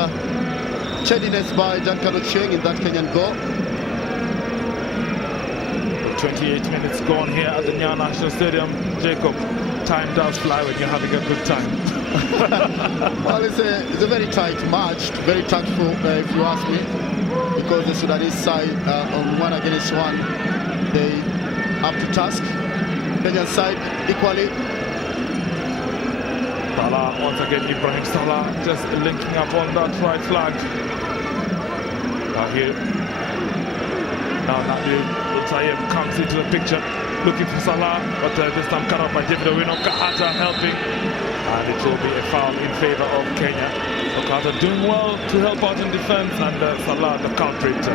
steadiness by Duncan Ochen in that Kenyan goal. 28 minutes gone here at the Nya National Stadium. Jacob, time does fly when you're having a good time. Well, it's a very tight match, very tactful, if you ask me, because the Sudanese side on 1 against 1, they up to task. Kenyan side equally. Salah, once again, Ibrahim Salah just linking up on that right flag. Now here, now Nadir Tayeb comes into the picture, looking for Salah, but this time cut off by David Owino. Kahata helping, and it will be a foul in favor of Kenya. So Kahata doing well to help out in defense, and Salah the culprit.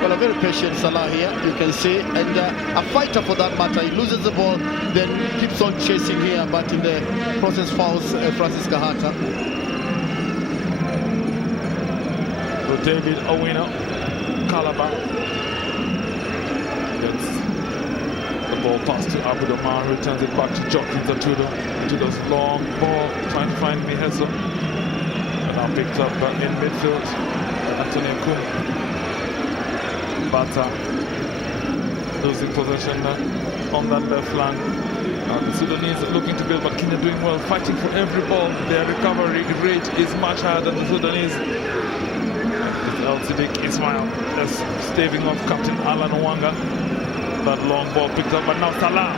Well, a very patient Salah here, you can see, and a fighter for that matter. He loses the ball, then keeps on chasing here, but in the process fouls Francis Kahata. So David Owino, Calabar gets the ball passed to Abu Damar, who turns it back to Jokins Atudo. Atudo's long ball, trying to find Miheso. And now picked up in midfield, Anthony Nkumu. Bata losing possession on that left flank. The Sudanese are looking to build, but Kenya doing well, fighting for every ball. Their recovery rate is much higher than the Sudanese. El Siddiq Ismail just staving off Captain Alan Wanga. That long ball picked up, but now Salah.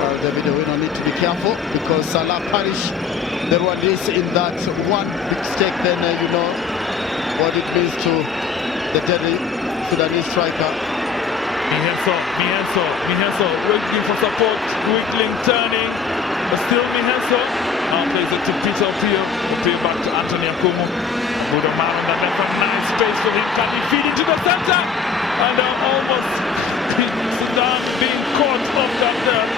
Well, David Owino need to be careful, because Salah punished the Rwandese in that one mistake. Then you know what it means to the deadly Sudanese striker. Miheso waiting for support, wiggling, turning, but still Miheso. Now plays it to Peter Opio. Opio back to Anthony Akumu. Good amount on that left, a nice space for him. Can he feed into the center? And almost Sudan being caught off guard there.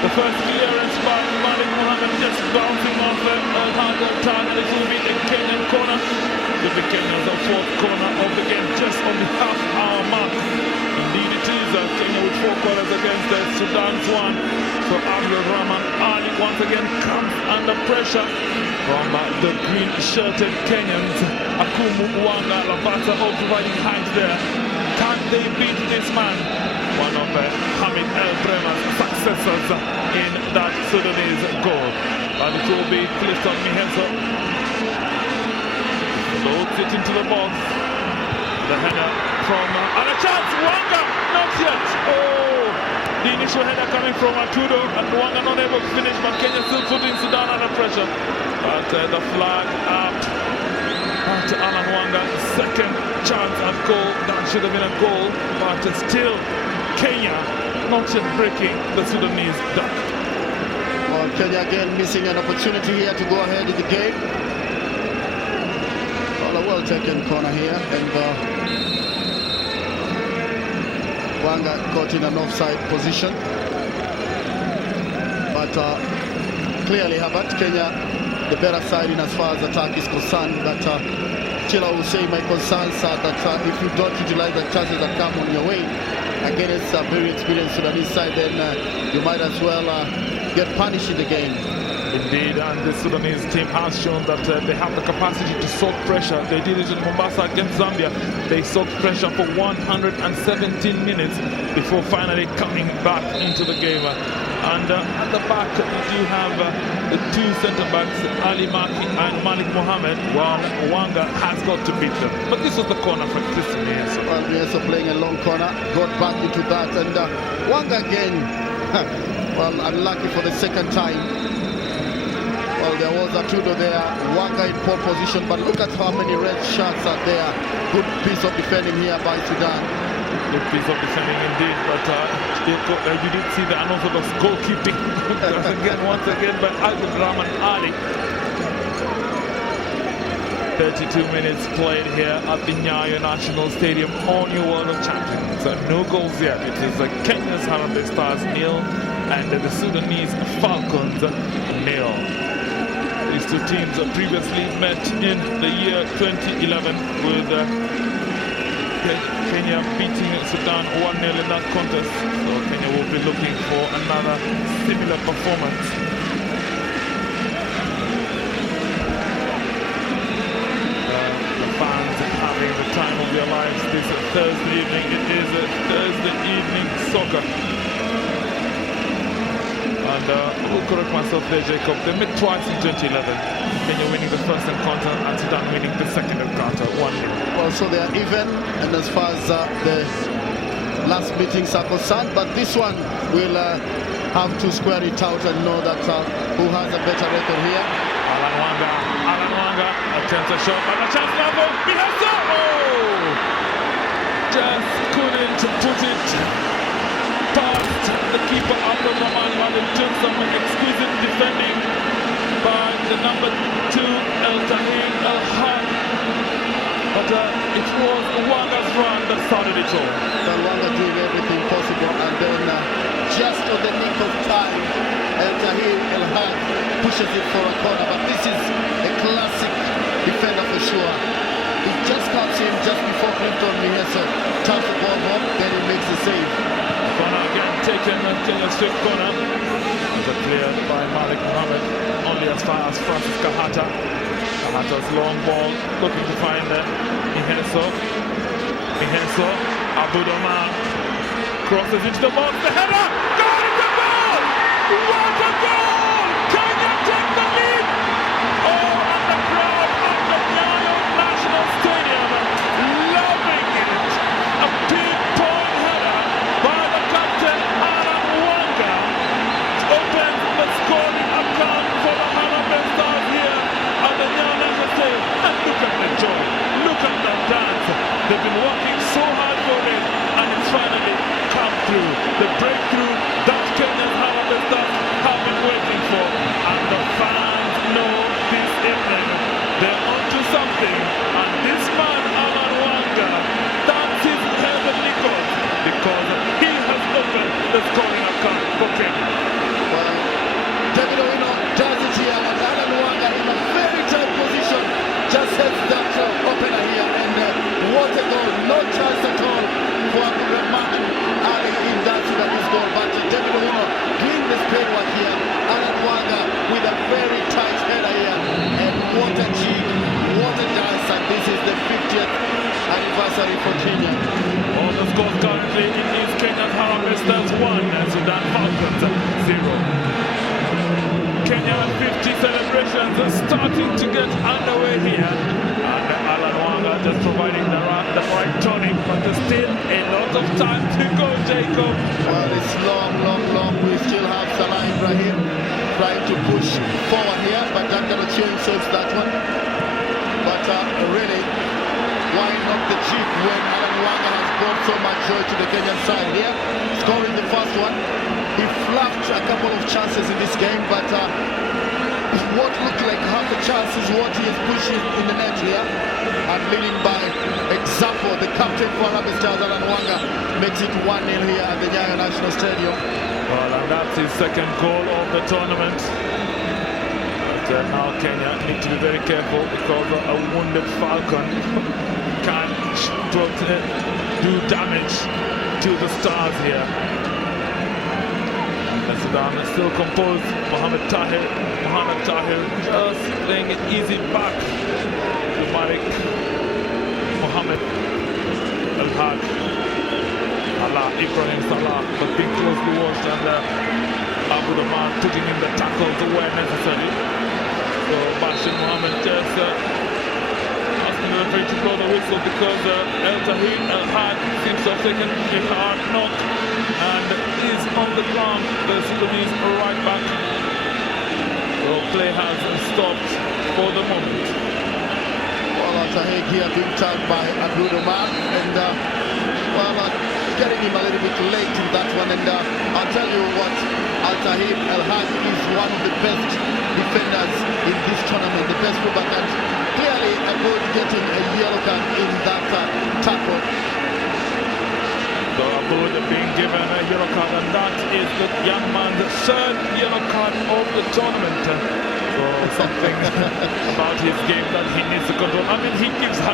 The first clearance by Malik Mohammed, just bouncing off the target, and it will be a Kenyan corner. The big Kenyans, the 4th corner of the game, just on the half-hour mark. Indeed it is. Kenya with 4 corners against Sudan's 1. So Abdul Rahman Ali once again comes under pressure from the green-shirted Kenyans. Akumu, Wanga, Lavata all providing height there. Can they beat this man? One of Hamid El Bremer's successors in that Sudanese goal. And it will be Clifton Miheso. Loads it into the box. The header from and a chance, Wanga, not yet. Oh, The initial header coming from Atudo, and Wanga not able to finish, but Kenya still putting Sudan under pressure. But the flag up to Alan Wanga. Second chance at goal. That should have been a goal, but still Kenya not yet breaking the Sudanese duck. Well, Kenya again missing an opportunity here to go ahead in the game. Well, a well-taken corner here, and Wanga got in an offside position. But clearly, Herbert, Kenya, the better side in as far as attack is concerned. But still, I would say my concerns are that if you don't utilize the chances that come on your way against a very experienced Sudanese side, then you might as well get punished in the game. Indeed, and the Sudanese team has shown that they have the capacity to soak pressure. They did it in Mombasa against Zambia. They soaked pressure for 117 minutes before finally coming back into the game. And at the back, you have the two centre-backs, Ali Maki and Malik Mohammed. Well, Wanga has got to beat them. But this was the corner for Christian Mieso. Well, Mieso playing a long corner, got back into that. And Wanga again, well, unlucky for the second time. Well, there was Atudo there, Wanga in poor position, but look at how many red shots are there. Good piece of defending here by Sudan. Good piece of defending indeed, but you did see the unorthodox goalkeeping once again by Abdulrahman Ali. 32 minutes played here at the Nyayo National Stadium on your World of Champions. No goals yet. It is Kenya's Harambee Stars 0 and the Sudanese Falcons 0. These two teams previously met in the year 2011 with Kenya beating Sudan 1-0 in that contest. So Kenya will be looking for another similar performance. The fans are having the time of their lives this Thursday evening. It is a Thursday evening soccer. And I will correct myself there, Jacob. They met twice in 2011. Kenya winning the first encounter and Sudan winning the second encounter 1-0. Well, so they are even, and as far as the last meetings are concerned, but this one will have to square it out and know that who has a better record here. Alan Wanga attempts a shot and a chance now for Bihaso. Oh! Just couldn't put it past the keeper Abdulrahman, and it took some exquisite defending by the number 2 El Tahir El Had. But it was Wanga's run that started it all. Well, Wanga doing everything possible, and then just on the nick of time, El Tahir El Had pushes it for a corner. But this is a classic defender for sure. He just comes in just before Clinton Mieso turns the ball up, then he makes the save. Corner again taken, Kenya straight corner. But cleared by Malik Mohammed, only as far as Francis Kahata. Kahata's long ball, looking to find Mihenso. Abudoma crosses into the box, the header! Goal! It's a goal! What a goal! Kenya take the lead! Oh, and the crowd at the Nyayo National Stadium loving it! A pinpoint header by the captain Alan Wanga opens the scoring account for the Harambee Stars here at the Nyayo National Stadium. And look at the joy, look at the dance. They've been working so hard for it, and it's finally come through. The breakthrough that Kenya's Harambee Stars have been waiting of time to go, Jacob. Well, it's long. We still have Salah Ibrahim trying to push forward here, but that cannot show himself that one. But really, why not the Jeep when Alan Wanga has brought so much joy to the Kenyan side here, scoring the first one. He fluffed a couple of chances in this game, but what looked like half a chance is what he is pushing in the net here. And leading by example, the captain for Harambee Stars, Alan Wanga, makes it 1-0 here at the Nyayo National Stadium. Well, and that's his second goal of the tournament. But now Kenya need to be very careful because a wounded Falcon can do damage to the Stars here. And Sudan is still composed. Mohamed Tahir just playing it easy back to Malik Mohamed Al-Had. Ibrahim Salah, but being closely watched, and Abu Dhaman putting in the tackles where necessary. So Bashir Mohamed just asking the referee to blow the whistle because El-Tahir Al-Had seems to have taken a hard knock and is on the ground. The Sudanese right back. So play has stopped for the moment. Well, Al-Tahir here being turned by Abu Dhaman, and getting him a little bit late in that one. And I'll tell you what, Al-Tahir Al-Had is one of the best defenders in this tournament, the best fullback, and clearly Aboud getting a yellow card in that tackle. So Aboud being given a yellow card, and that is the young man's third yellow card of the tournament. So something about his game that he needs to control. I mean, he gives 100%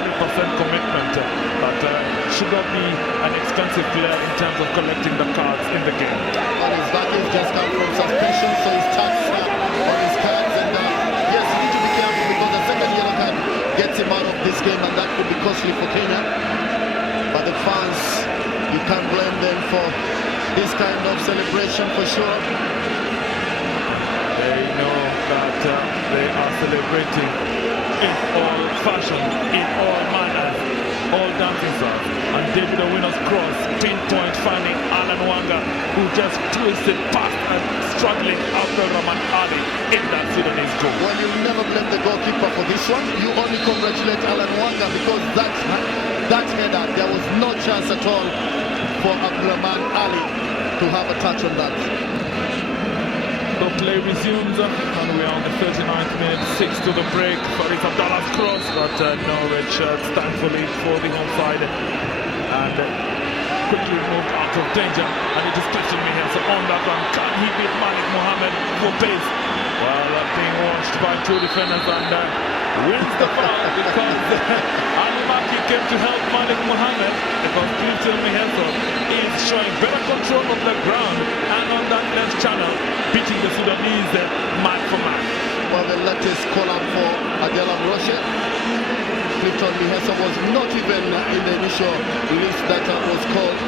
commitment, but should not be an expensive player in terms of collecting the cards in the game. Well, his back is just come from suspension, so he's taxed on his cards, and yes, he needs to be careful because the second yellow card gets him out of this game, and that could be costly for Kenya. But the fans, you can't blame them for this kind of celebration for sure. They know that they are celebrating in all fashion, in all manners, all dancing styles. And David the winner's cross, pinpoint finding Alan Wanga, who just twisted past and struggling after Rahman Ali in that Sudanese goal. Well, you'll never blame the goalkeeper for this one. You only congratulate Alan Wanga because that header, there was no chance at all for Rahman Ali to have a touch on that. So play resumes, and we are on the 39th minute, 6 to the break. Farid Abdallah's cross, but Norwich thankfully for the home side, and quickly moved out of danger. And it is questioning me here, so on that one, can he beat Malik Mohamed for pace? Well, being watched by two defenders, and wins the foul because Ali Maki came to help Malik Mohamed, because Clifton Miheso is showing better control of the ground and on that left channel, beating the Sudanese man for man. Well, the latest call-up for Adela Roche. Clifton Miheso was not even in the initial list that was called,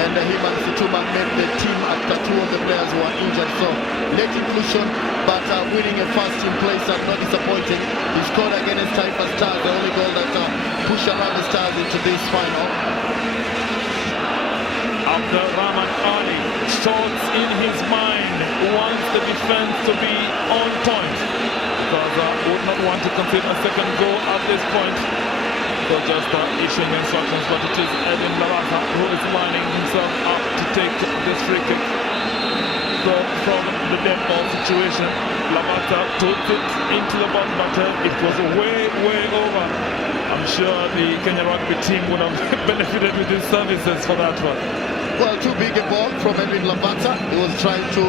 and him and Situma made the team after two of the players were injured. So late inclusion, but winning a first team place and not disappointing. He scored against Taifa Stars, the only goal that pushed Harambee Stars into this final. After Rahman Ali thoughts in his mind, wants the defense to be on point, because would not want to concede a second goal at this point. So just issuing instructions, but it is Edwin Lavata who is lining himself up to take this free kick. So from the dead ball situation, Lavata puts it into the box, but it was way over. I'm sure the Kenya rugby team would have benefited with his services for that one. Well, too big a ball from Edwin Lavata. He was trying to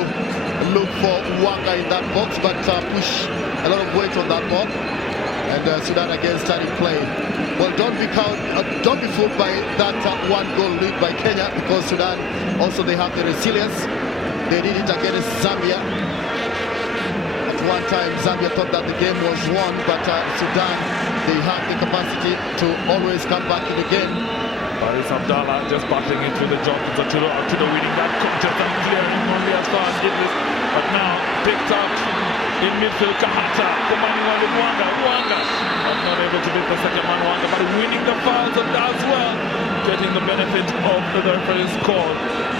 look for Wanga in that box, but push a lot of weight on that ball. And Sudan again starting play. Well, don't be fooled by that one goal lead by Kenya, because Sudan also they have the resilience. They did it against Zambia. At one time, Zambia thought that the game was won, but Sudan, they have the capacity to always come back to the game. Farid Abdallah just battling it with the Johnsons to the winning that contest and clearing only as far as Idris. But now picked up in midfield, Kahata, commanding on Wanga. Not able to beat the second man, Wanga, but winning the fouls as well. getting the benefit of the referee's call.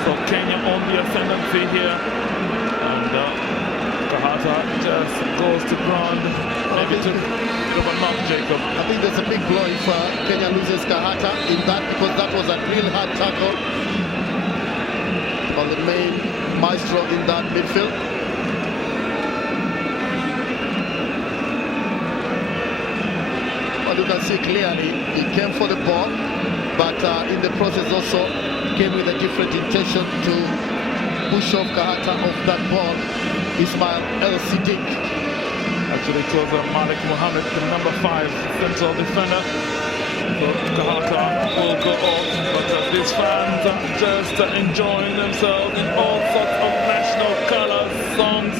So Kenya on the ascendancy here. And Kahata just goes to ground. Maybe to a knock, Jacob. I think there's a big blow if Kenya loses Kahata in that, because that was a real hard tackle on the main maestro in that midfield. But you can see clearly he came for the ball, but in the process also came with a different intention to push off Kahata off that ball. Ismail El Siddiq. Actually, it was Malik Mohammed, the number 5 central defender. So Kahata will go off, but these fans are just enjoying themselves in all sorts of national colors, songs.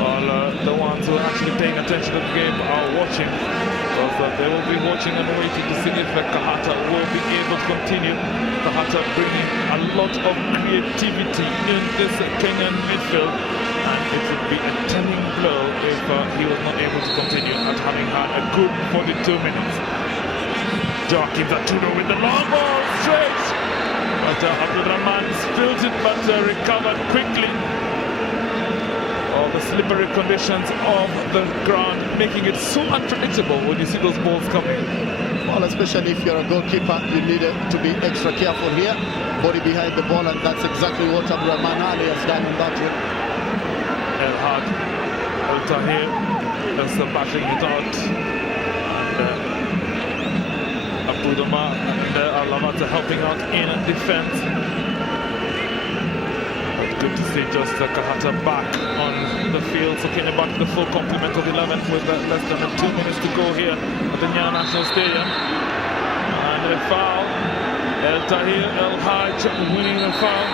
All the ones who are actually paying attention to the game are watching. Because they will be watching and waiting to see if Kahata will be able to continue. Kahata bringing a lot of creativity in this Kenyan midfield. And it would be a telling blow if he was not able to continue after having had a good 42 minutes. Joachim Zatudo with the long ball straight. But Abdulrahman spilled it, but recovered quickly. All the slippery conditions of the ground making it so unpredictable when you see those balls coming. Well, especially if you're a goalkeeper, you need to be extra careful here. Body behind the ball, and that's exactly what Abdulrahman Ali has done in that one. El Had, El Tahir, just battling it out. And Abudama and Alamata helping out in defense. But good to see just Kahata back on the field. So Kenya back to the full complement of 11 with less than 2 minutes to go here at the Nyala National Stadium. And a foul. El Tahir, El Haj winning the foul.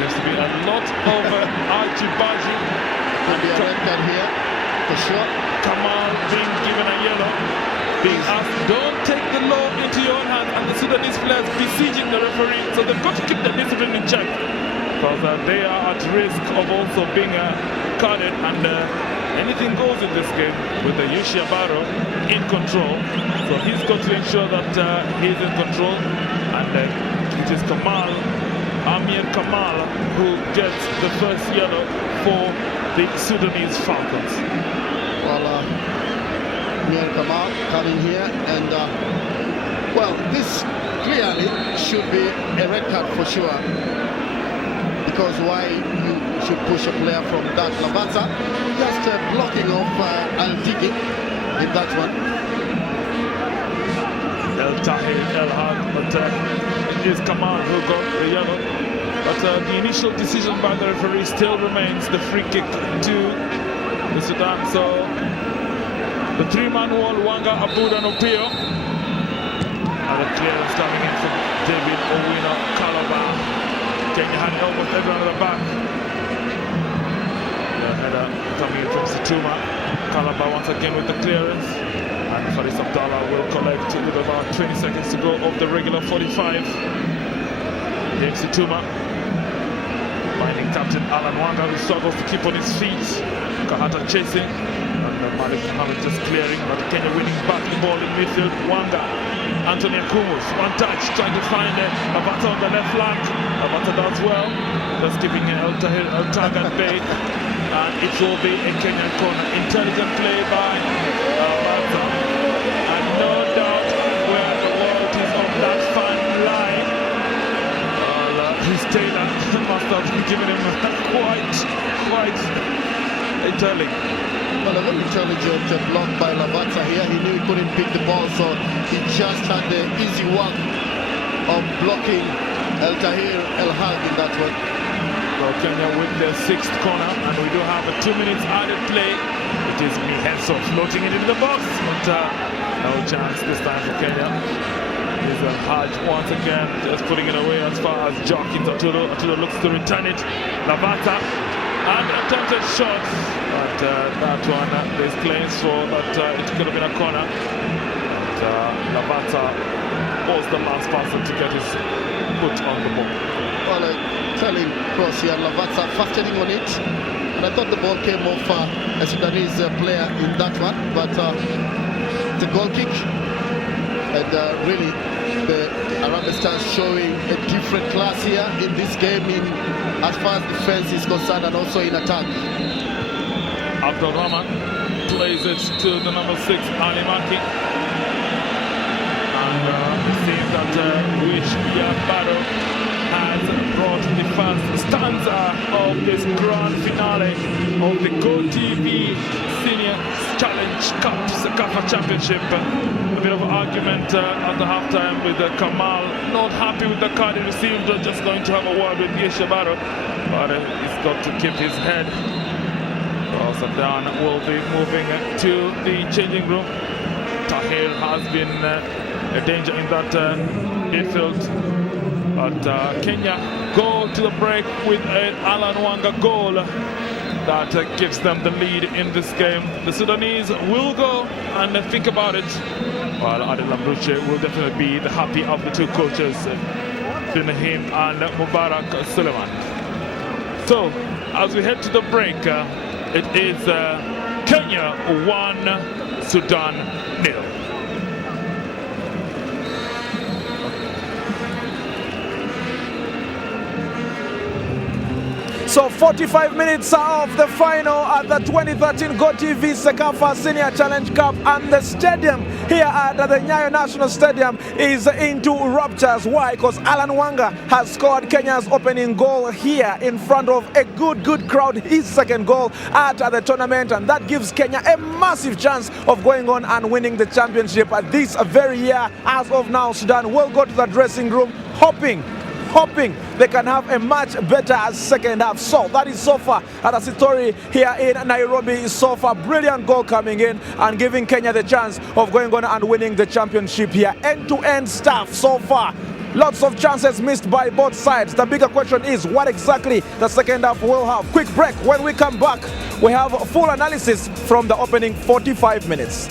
Seems to be a lot of argy-bargy. Could be a red card here, for sure. Kamal being given a yellow, being asked, don't take the law into your own hands, and the Sudanese players besieging the referee, so they've got to keep the discipline in check, because they are at risk of also being carded, and anything goes in this game with the Yushia Barrow in control, so he's got to ensure that he's in control, and it is Amir Kamal, who gets the first yellow for the Sudanese Falcons. Well, Amir Kamal coming here, and well, this clearly should be a red card for sure, because why you should push a player from that Lavazza, just blocking off Al-Tiki in that one. El Tahir, El Had, but it is Kamal who got the yellow. But the initial decision by the referee still remains the free kick to the Sudan. So the 3-man wall, Wanga, Abud and Opio. And the clearance coming in from David Owino, Calabar. Kenya had almost everyone at the back. The header coming in from Situma. Calabar once again with the clearance. And Faris Abdallah will collect with about 20 seconds to go of the regular 45. Here Situma. Finding Captain Alan Wanga, who struggles to keep on his feet. Kahata chasing. And Malik Mohammed just clearing. But Kenya winning back the ball in midfield. Wanga. Anthony Akumus. One touch. Trying to find Lavata on the left flank. Lavata does well. Just giving El Tahir El Tagan bait. And it will be a Kenyan corner. Intelligent play by Lavata. And no doubt where the world is on that fine line. His Taylor must have given him quite a telling. Well, a very intelligent block by Lavazza here. He knew he couldn't pick the ball, so he just had the easy work of blocking El Tahir El Hag in that one. Well, Kenya with their 6th corner, and we do have a 2 minutes added play. It is Mihenso floating it into the box, but no chance this time for Kenya. Is Haj once again just putting it away as far as Joachim Zatudo. Zatudo looks to return it. Lavata and attempted shot, but that one there's claims for that it could have been a corner. But Lavata was the last person to get his foot on the ball. Well, telling cross here, Lavata fastening on it, and I thought the ball came off a Sudanese player in that one, but a goal kick. And really, the Harambee Stars showing a different class here in this game as far as defense is concerned and also in attack. Abdul Rahman plays it to the number 6, Ali Maki. And it seems that Wish Yabaro has brought the first stanza of this grand finale of the GoTV Senior Challenge Cup Cecafa Championship. A bit of an argument at the halftime with Kamal, not happy with the card he received, just going to have a word with Wish Yabaro, but he's got to keep his head. Sudan will be moving to the changing room. Tahir has been a danger in that midfield. But Kenya go to the break with an Alan Wanga goal that gives them the lead in this game. The Sudanese will go and think about it, while Adel Lamruche will definitely be the happy of the two coaches, between him and Mubarak Suleiman. So, as we head to the break, it is Kenya 1, Sudan 0. So 45 minutes of the final at the 2013 GoTV Cecafa Senior Challenge Cup, and the stadium here at the Nyayo National Stadium is into ruptures. Why? Because Alan Wanga has scored Kenya's opening goal here in front of a good crowd, his second goal at the tournament, and that gives Kenya a massive chance of going on and winning the championship at this very year. As of now, Sudan will go to the dressing room hoping they can have a much better second half. So that is so far at a story here in Nairobi. So far, brilliant goal coming in and giving Kenya the chance of going on and winning the championship here. End-to-end stuff so far. Lots of chances missed by both sides. The bigger question is what exactly the second half will have. Quick break. When we come back, we have full analysis from the opening 45 minutes.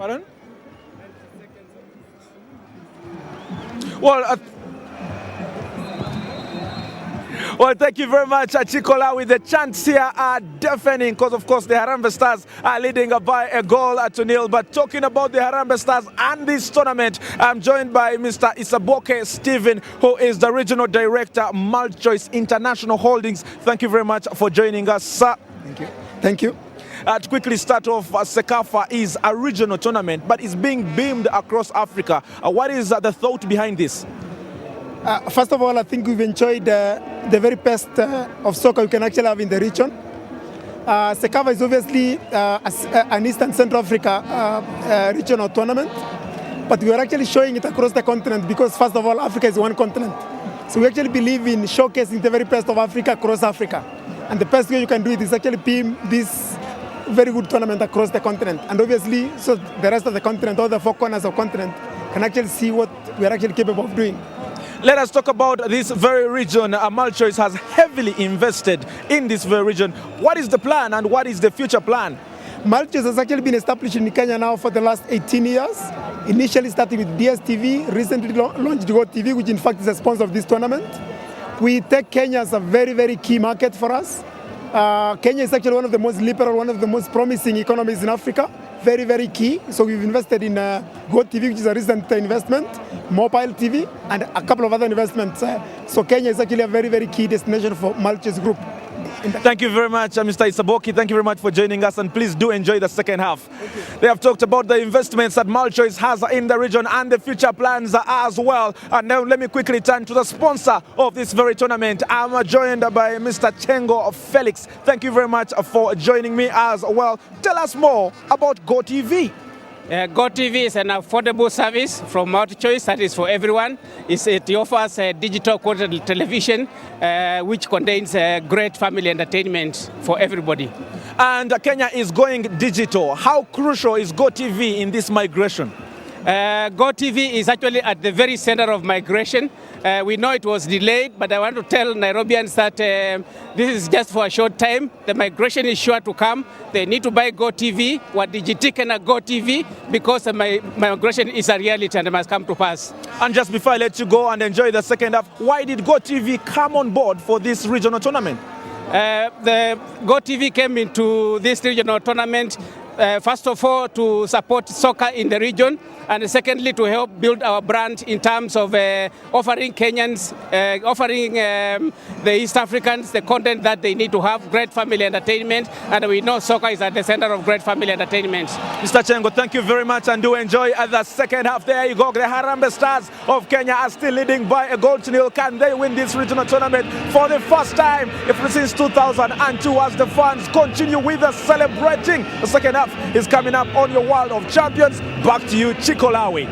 Pardon? Well, well, thank you very much, Chikola. With the chants here are deafening because, of course, the Harambee Stars are leading by a goal to nil. But talking about the Harambee Stars and this tournament, I'm joined by Mr. Isaboke Stephen, who is the Regional Director, MultiChoice International Holdings. Thank you very much for joining us, sir. Thank you. Thank you. To quickly start off, Cecafa is a regional tournament, but it's being beamed across Africa. What is the thought behind this? First of all, I think we've enjoyed the very best of soccer you can actually have in the region. Cecafa is obviously an Eastern Central Africa regional tournament, but we are actually showing it across the continent because, first of all, Africa is one continent. So we actually believe in showcasing the very best of Africa across Africa. And the best way you can do it is actually beam this very good tournament across the continent. And obviously, so the rest of the continent, all the four corners of the continent, can actually see what we are actually capable of doing. Let us talk about this very region. MultiChoice has heavily invested in this very region. What is the plan and what is the future plan? MultiChoice has actually been established in Kenya now for the last 18 years. Initially starting with DSTV, recently launched GoTV, which in fact is a sponsor of this tournament. We take Kenya as a very, very key market for us. Kenya is actually one of the most liberal, one of the most promising economies in Africa. Very, very key. So we've invested in GoTV, which is a recent investment, Mobile TV, and a couple of other investments. So Kenya is actually a very, very key destination for MultiChoice Group. Thank you very much, Mr. Isaboki. Thank you very much for joining us, and please do enjoy the second half. They have talked about the investments that MultiChoice has in the region and the future plans as well. And now let me quickly turn to the sponsor of this very tournament. I'm joined by Mr. Chengo Felix. Thank you very much for joining me as well. Tell us more about GoTV. GoTV is an affordable service from MultiChoice that is for everyone. It offers digital quality television which contains great family entertainment for everybody. And Kenya is going digital. How crucial is GoTV in this migration? GoTV is actually at the very center of migration. We know it was delayed, but I want to tell Nairobians that this is just for a short time. The migration is sure to come. They need to buy GoTV, what Digitikena GoTV, because the migration is a reality and it must come to pass. And just before I let you go and enjoy the second half, why did GoTV come on board for this regional tournament? The GoTV came into this regional tournament first of all, to support soccer in the region, and secondly, to help build our brand in terms of offering Kenyans, offering the East Africans the content that they need to have, great family entertainment, and we know soccer is at the center of great family entertainment. Mr. Chengo, thank you very much, and do enjoy the second half. There you go. The Harambee Stars of Kenya are still leading by a goal to nil. Can they win this regional tournament for the first time since 2002 as the fans continue with the celebrating? The second half is coming up on your World of Champions. Back to you, Chikolawi.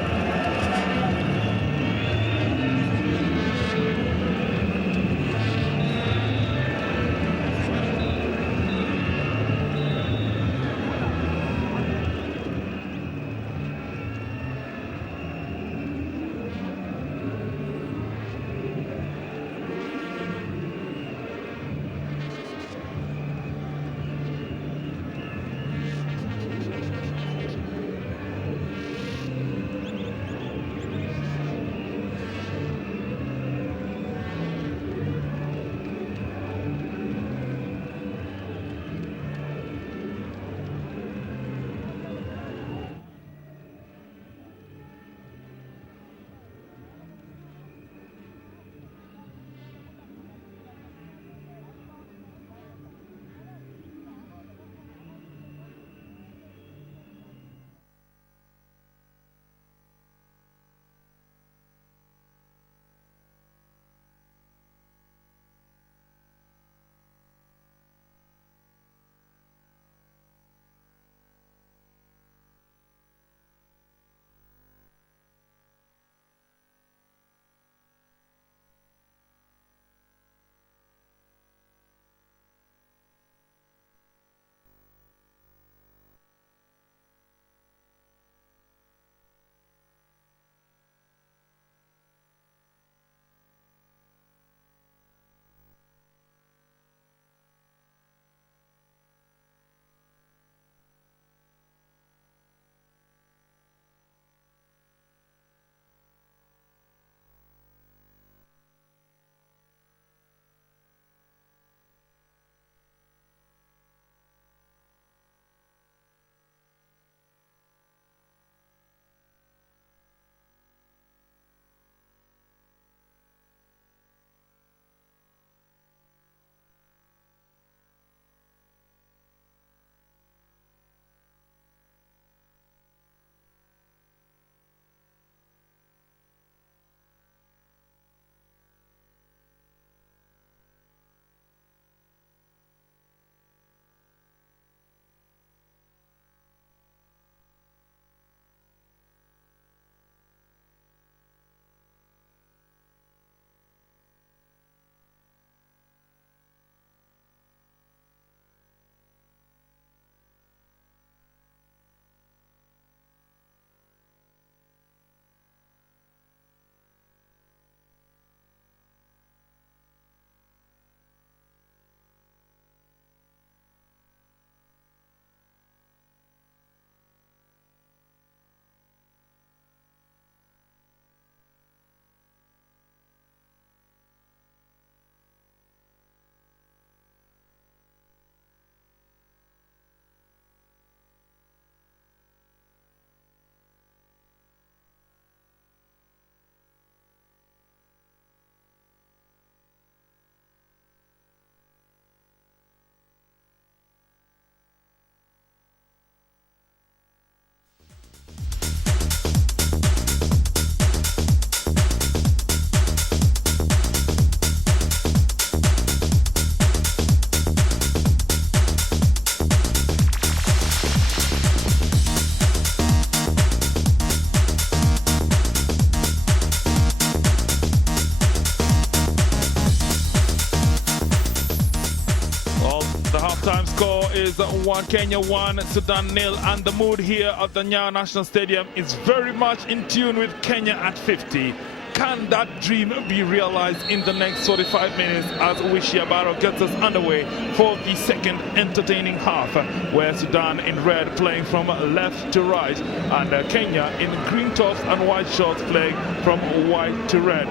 is 1 Kenya 1, Sudan 0, and the mood here at the Nyayo National Stadium is very much in tune with Kenya at 50. Can that dream be realized in the next 45 minutes as Wishiabaro gets us underway for the second entertaining half, where Sudan in red playing from left to right and Kenya in green tops and white shorts playing from white to red.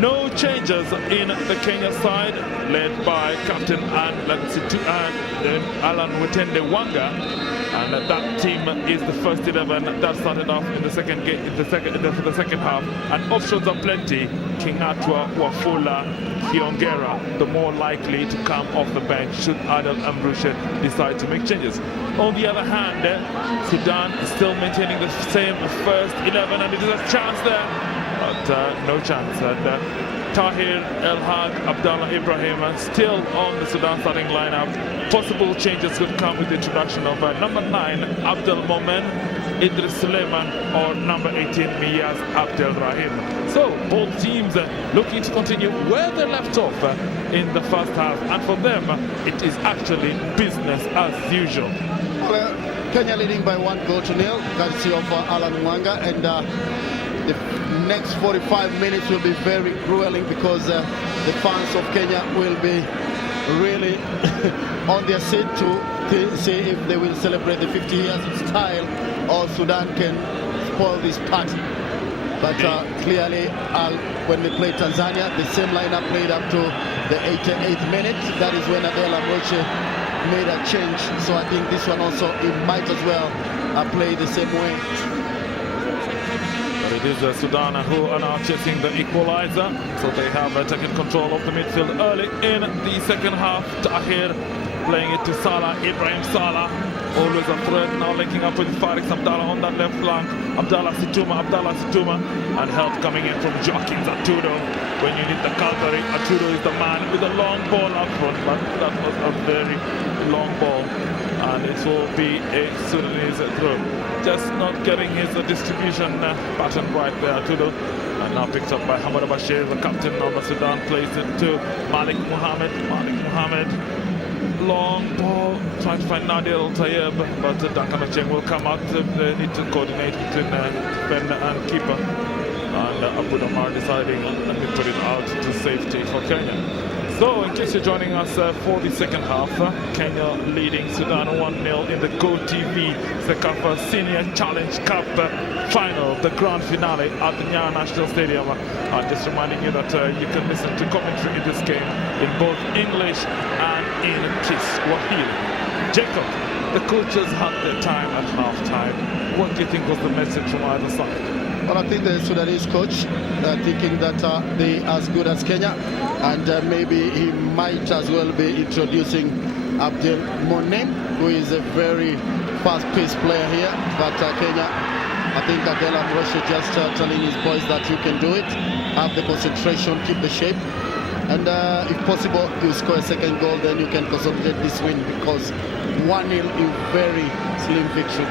No changes in the Kenya side, led by captain Alan Wetende Wanga, and that team is the first 11 that started off in the second game, for the second half. And options are plenty. King Atwa, Wafula, Kiongera, the more likely to come off the bench should Adel Ambrushe decide to make changes. On the other hand, Sudan is still maintaining the same first 11, and it is a chance there, but no chance. And Tahir El Hag, Abdallah Ibrahim still on the Sudan starting lineup. Possible changes could come with the introduction of number 9 Abdel Momen, Idris Suleiman, or number 18 Miyaz Abdel Rahim. So both teams looking to continue where they left off in the first half, and for them it is actually business as usual. Kenya leading by 1-0, courtesy of Alan Mwanga, and the next 45 minutes will be very grueling because the fans of Kenya will be really on their seat to see if they will celebrate the 50 years in style or Sudan can spoil this party. But clearly, when they play Tanzania, the same lineup played up to the 88th minute. That is when Adela Roche made a change. So I think this one also, it might as well play the same way. But it is Sudan who are now chasing the equalizer, so they have taken control of the midfield early in the second half. Tahir playing it to Salah, Ibrahim Salah, always a threat, now linking up with Faris Abdallah on that left flank. Abdallah Situma, and help coming in from Jokins Atudo. When you need the cavalry, Atudo is the man with a long ball up front, but that was a very long ball, and it will be a Sudanese throw. Just not getting his distribution pattern right there, Atudo. And now picked up by Hamad Bashir, the captain of the Sudan, plays it to Malik Mohammed. Long ball, trying to find Nadir Al-Tayyib, but Duncan Ocheng will come out. They need to coordinate between defender and keeper. And Abu Damar deciding, let me put it out to safety for Kenya. So, in case you're joining us for the second half, Kenya leading Sudan 1-0 in the GoTV Cecafa Senior Challenge Cup final, the grand finale at the Nyayo National Stadium. Just reminding you that you can listen to commentary in this game in both English and in Kiswahili. Jacob, the coaches had their time at half-time. What do you think was the message from either side? Well, I think the Sudanese coach thinking that they are as good as Kenya, and maybe he might as well be introducing Abdel Monem, who is a very fast-paced player here. But Kenya, I think Adela Mroshe just telling his boys that you can do it, have the concentration, keep the shape, and if possible, you score a second goal, then you can consolidate this win, because 1-0 is very slim victory.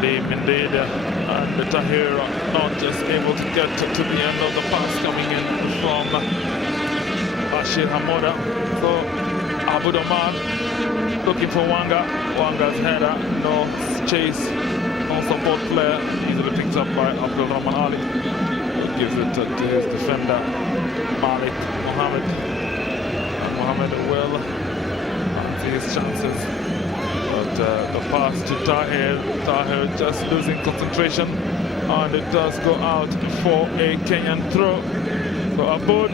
Indeed, and Tahir not just able to get to the end of the pass coming in from Bashir Hamoda. So Abu Damar looking for Wanga's header, no chase, no support player, easily picked up by Abdul Rahman Ali. Gives it to his defender Malik Mohammed. And Mohammed will see his chances. But the pass to Tahir just losing concentration, and it does go out for a Kenyan throw. So Abud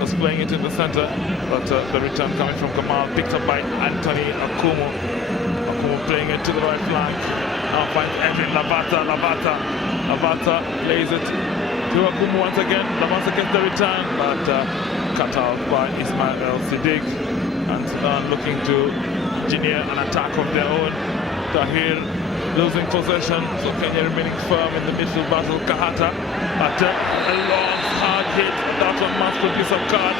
was playing it in the center, but the return coming from Kamal, picked up by Anthony Akumu. Akumu playing it to the right flank. Now finds Evan Lavata plays it to Akumu once again. Lavata gets the return, but cut out by Ismail El Siddiq. And Sudan looking to engineer an attack of their own. Tahir losing possession, so Kenya remaining firm in the midfield battle. Kahata, but a long hard hit. That one must produce a card.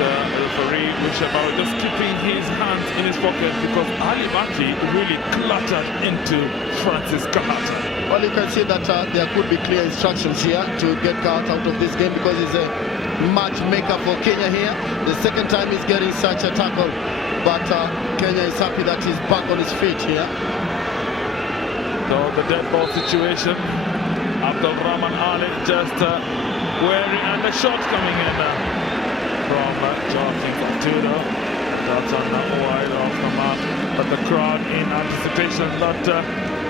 The referee Wishabaro just keeping his hands in his pocket, because Ali Baki really cluttered into Francis Kahata. Well, you can see that there could be clear instructions here to get Kahata out of this game, because he's a match maker for Kenya here. The second time he's getting such a tackle, but Kenya is happy that he's back on his feet here. So the dead ball situation. Abdul Rahman Ali just wearing, and the shot coming in from Jonathan Tudo. That's on wide off the mark, but the crowd in anticipation that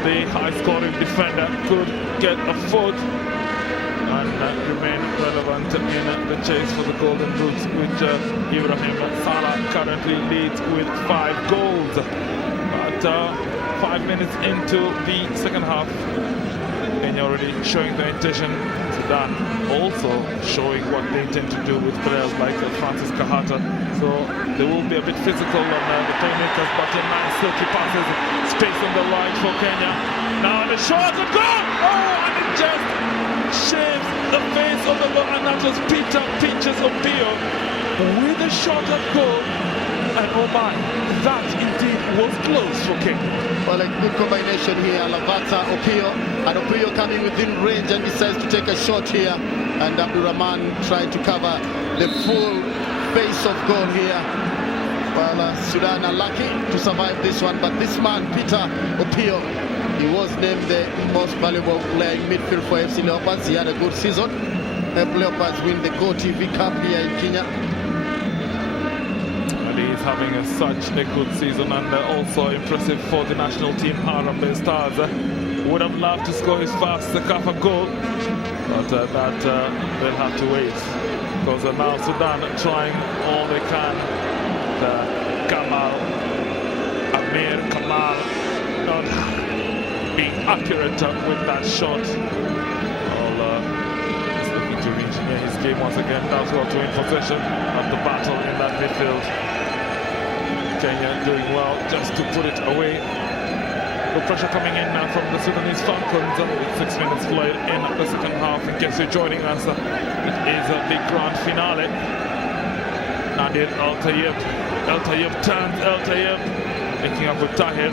the high-scoring defender could get a foot and remain relevant in the chase for the golden boots, which Ibrahim Salah currently leads with 5 goals. But 5 minutes into the second half, Kenya already showing their intention. Sudan also showing what they intend to do with players like Francis Kahata. So they will be a bit physical on the playmakers, but a nice silky passes, space on the right for Kenya. Now the shot and goal! Oh, and it just shaves the face of the ball, and that was Peter Pinches Opio with a shot at goal. And oh my, that indeed was close for Kenya. Well, a good combination here, Lavata, Opio, and Opio coming within range and decides to take a shot here, and Abdurrahman trying to cover the full face of goal here. Well, Sudan are lucky to survive this one, but this man, Peter Opio, he was named the most valuable player in midfield for FC Leopards. He had a good season. Leopards win the Go TV Cup here in Kenya. He's having such a good season, and also impressive for the national team. Harambee Stars would have loved to score his first Cecafa goal, but that they'll have to wait, because now Sudan trying all they can. Amir Kamal not being accurate with that shot. He's looking to re-engineer his game once again. That's well to win possession of the battle in that midfield. Kenya doing well just to put it away. The pressure coming in now from the Sudanese Falcons with 6 minutes played in the second half. In case you're joining us, it is the grand finale. Nadir El Tayyib turns El Tayyib, making up with Tahir,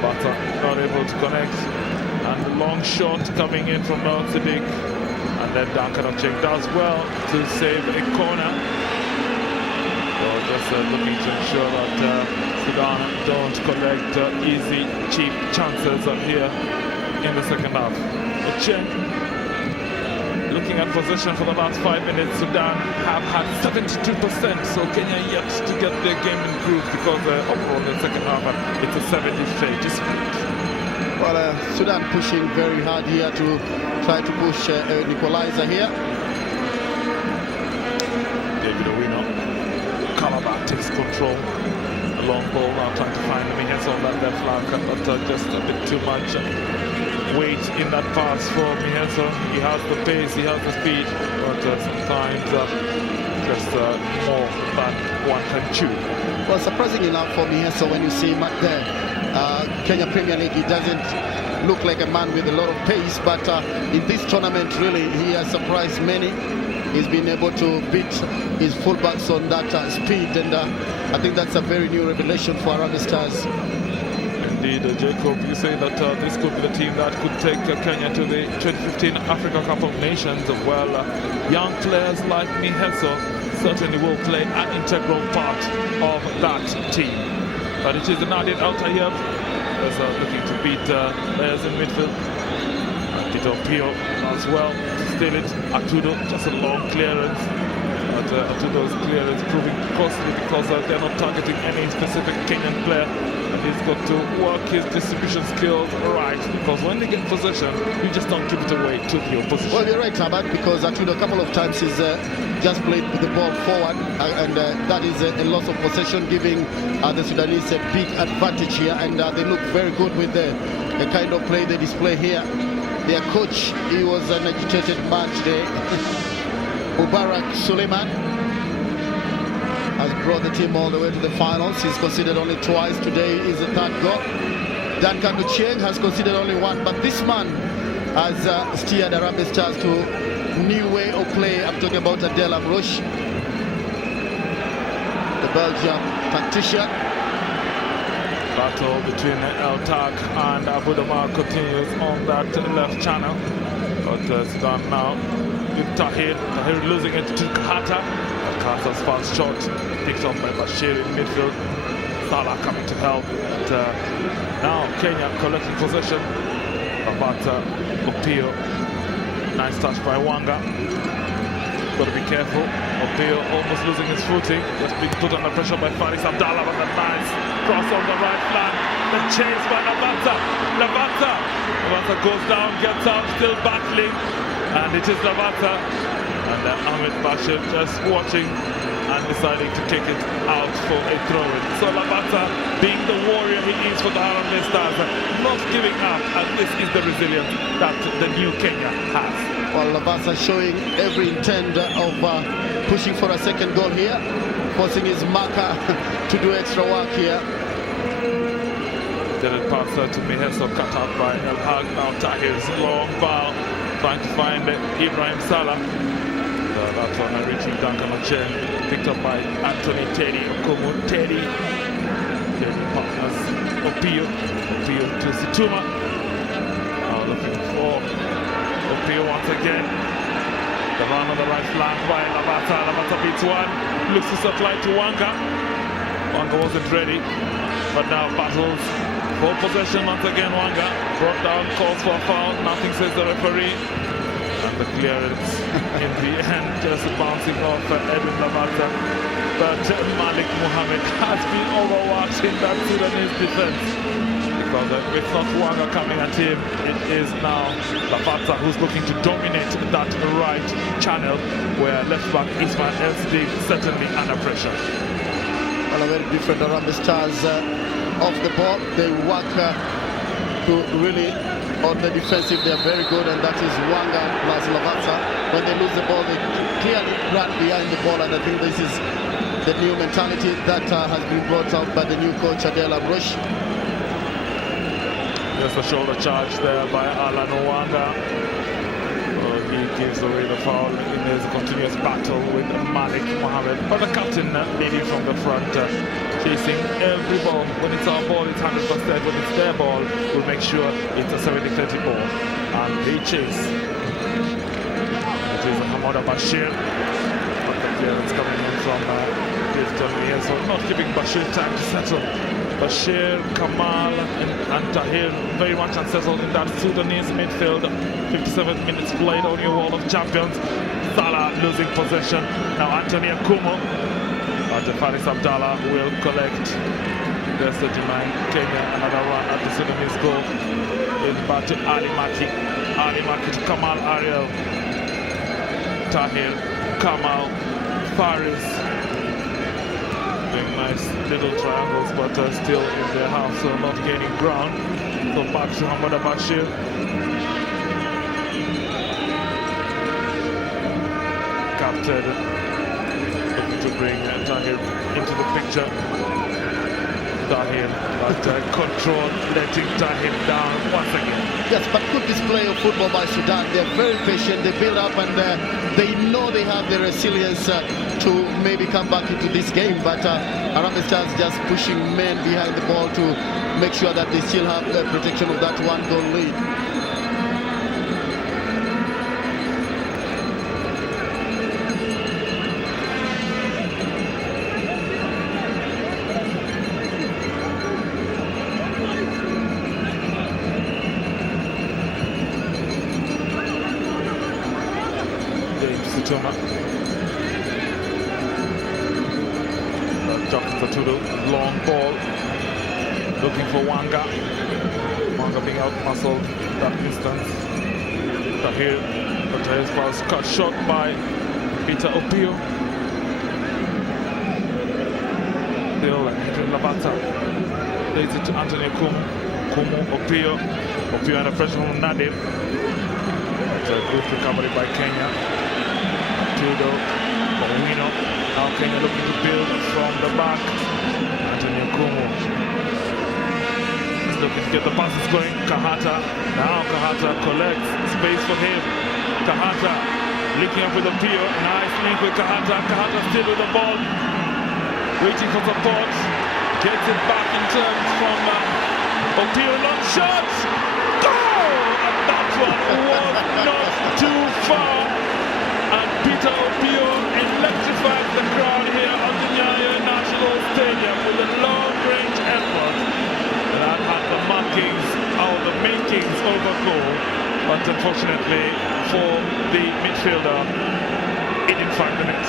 but not able to connect. And the long shot coming in from Noel Siddiq, and then Duncan Ocheng does well to save a corner. Just looking to ensure that Sudan don't collect easy, cheap chances here in the second half. Ocheng, looking at possession for the last 5 minutes, Sudan have had 72%, so Kenya yet to get their game in groove, because overall in the second half it's a 70-30 split. Well, Sudan pushing very hard here to try to push an equalizer here. David Owino. Calabar takes control. A long ball now trying to find Mihes on that left flank, but just a bit too much weight in that pass for Mihes. He has the pace, he has the speed, but sometimes just more than one can chew. Well, surprising enough for Mihes, when you see him at the Kenya Premier League, he doesn't look like a man with a lot of pace, but in this tournament really he has surprised many. He's been able to beat his fullbacks on that speed, and I think that's a very new revelation for Harambee Stars. Indeed, Jacob, you say that this could be the team that could take Kenya to the 2015 Africa Cup of Nations. Well, young players like Miheso certainly will play an integral part of that team. But it is Nadir El Tayyib looking to beat players in midfield. Peter Pio as well to steal it. Atudo, just a long clearance. But Atudo's clearance proving costly, because they're not targeting any specific Kenyan player. And he's got to work his distribution skills right, because when they get possession, you just don't give it away to the opposition. Well, you're right, Tabat, because Atudo a couple of times he's just played with the ball forward, and that is a loss of possession, giving the Sudanese a big advantage here, and they look very good with the kind of play they display here. Their coach, he was an agitated man today. Mubarak Suleiman has brought the team all the way to the finals. He's conceded only twice. Today is the third goal. Duncan Ocheng has conceded only one, but this man has steered Harambee Stars to new way of play. I'm talking about Adel Amrouche, the Belgian tactician. Battle between El Tak and Abu Damar continues on that left channel, but Sudan now with Tahir. Tahir losing it to Kahata. Kahata's fast shot picked up by Bashir in midfield. Salah coming to help. And now Kenya collecting possession. Labata, Opio. Nice touch by Wanga. Got to be careful. Opio almost losing his footing. Just being put under pressure by Faris Abdallah, but a nice cross on the right flank. The chase by Labata. Labata goes down, gets out, still battling. And it is Labata. And Ahmed Bashir just watching and deciding to kick it out for a throw-in. So Labata, being the warrior he is for the Harambee Stars, not giving up, and this is the resilience that the new Kenya has. Well, Labata showing every intent of pushing for a second goal here, forcing his marker to do extra work here. Did it pass to Miheso, cut out by El Hag. Now Tahir's long ball, trying to find Ibrahim Salah. That one reaching Duncan Ochen, picked up by Anthony Teddy Okumu. Teddy partners Opio to Situma. Now looking for Opio once again. The run on the right flank by Labata. Labata beats one, looks to supply to Wanga. Wanga wasn't ready, but now battles for possession once again. Wanga brought down, calls for a foul, nothing says the referee. And the clearance in the end just bouncing off Edwin Labata. But Malik Mohammed has been overworked in that Sudanese defense. Because it's not Wanga coming at him, it is now Labata who's looking to dominate that right channel where left back Ismail Elsdig certainly under pressure. Well, a very different Harambee Stars off the ball. They work to really on the defensive, they are very good, and that is Wanga plus Labata. When they lose the ball, they clearly run behind the ball, and I think this is the new mentality that has been brought out by the new coach Adela Brush. Just a shoulder charge there by Alan Wanga. He gives away the foul in his continuous battle with Malik Mohammed. But the captain leading from the front, chasing every ball. When it's our ball, it's 100%. When it's their ball, we'll make sure it's a 70-30 ball. And they chase. It is Hamada Bashir. But the clearance coming in from Clifton here. So not giving Bashir time to settle. Bashir, Kamal and Tahir very much unsettled in that Sudanese midfield. 57 minutes played on your wall of champions. Salah losing possession. Now Anthony Akumo. But Faris Abdallah will collect. There's the Jemai Kenya, another run at the Sudanese goal. In back to Ali Maki. Ali Maki to Kamal Ariel. Tahir, Kamal, Faris. Doing nice little triangles, but still in their half, so not gaining ground. So back to Hamada Bashir. Captain looking to bring Tahir into the picture. Tahir, but control, letting Tahir down once again. Yes, but good display of football by Sudan. They're very patient, they build up, and they know they have the resilience to maybe come back into this game. But Harambee Stars just pushing men behind the ball to make sure that they still have the protection of that one goal lead. Long ball, looking for Wanga. Wanga being out-muscled that distance. Tahir, Tahir's pass cut short by Peter Opio. Still Henry Labata. Lays it to Anthony Kumu. Kumu, Opio under pressure from Nadir. It's a good recovery by Kenya. Tudo, Bowino. Now Kenya looking to build from the back. Antonio Kumu is looking to get the passes going. Kahata. Now Kahata collects space for him. Kahata linking up with Opio. Nice link with Kahata. Kahata still with the ball. Waiting for support. Gets it back in terms from Opio. Long shot. Goal! And that one was not too far. And Peter Opio electrifies the crowd here at the Nyayo National Stadium with a long-range effort that had the markings or the makings of a goal, but unfortunately for the midfielder, it didn't find the net.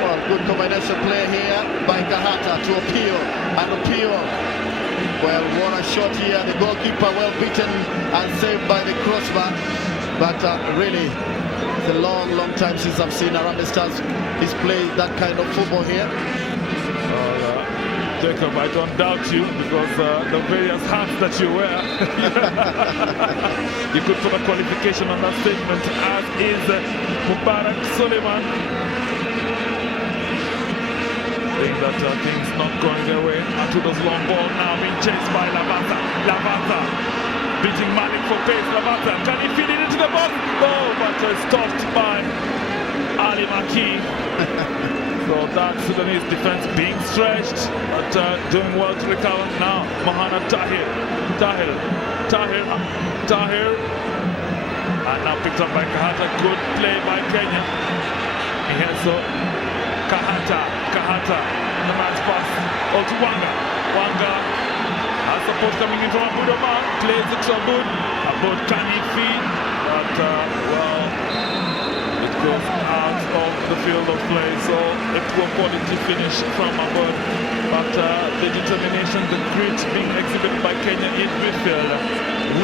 Well, good combination play here by Kahata to Opio, and Opio, well, what a shot here. The goalkeeper well beaten and saved by the crossbar, but really, it's a long time since I've seen Harambee Stars display that kind of football here. Jacob, I don't doubt you because the various hats that you wear, you could put a qualification on that statement, as is Mubarak Suleiman. Think that things not going their way. Atudo's long ball now being chased by Lavata. Lavata beating Malik for pace. Lavata, can he feed it into the box? No, but stopped by Ali Maki. So that Sudanese defense being stretched, but doing well to recover. Now Mohamed Tahir. And now picked up by Kahata. Good play by Kenya. Here so Kahata, the man's pass, to Wanga. Wanga has support coming in from Abud Omar, plays it to Abud. Abud can he feed? But, well, it goes out of the field of play, so a poor quality finish from Abud. But the determination, the grit being exhibited by Kenya in midfield,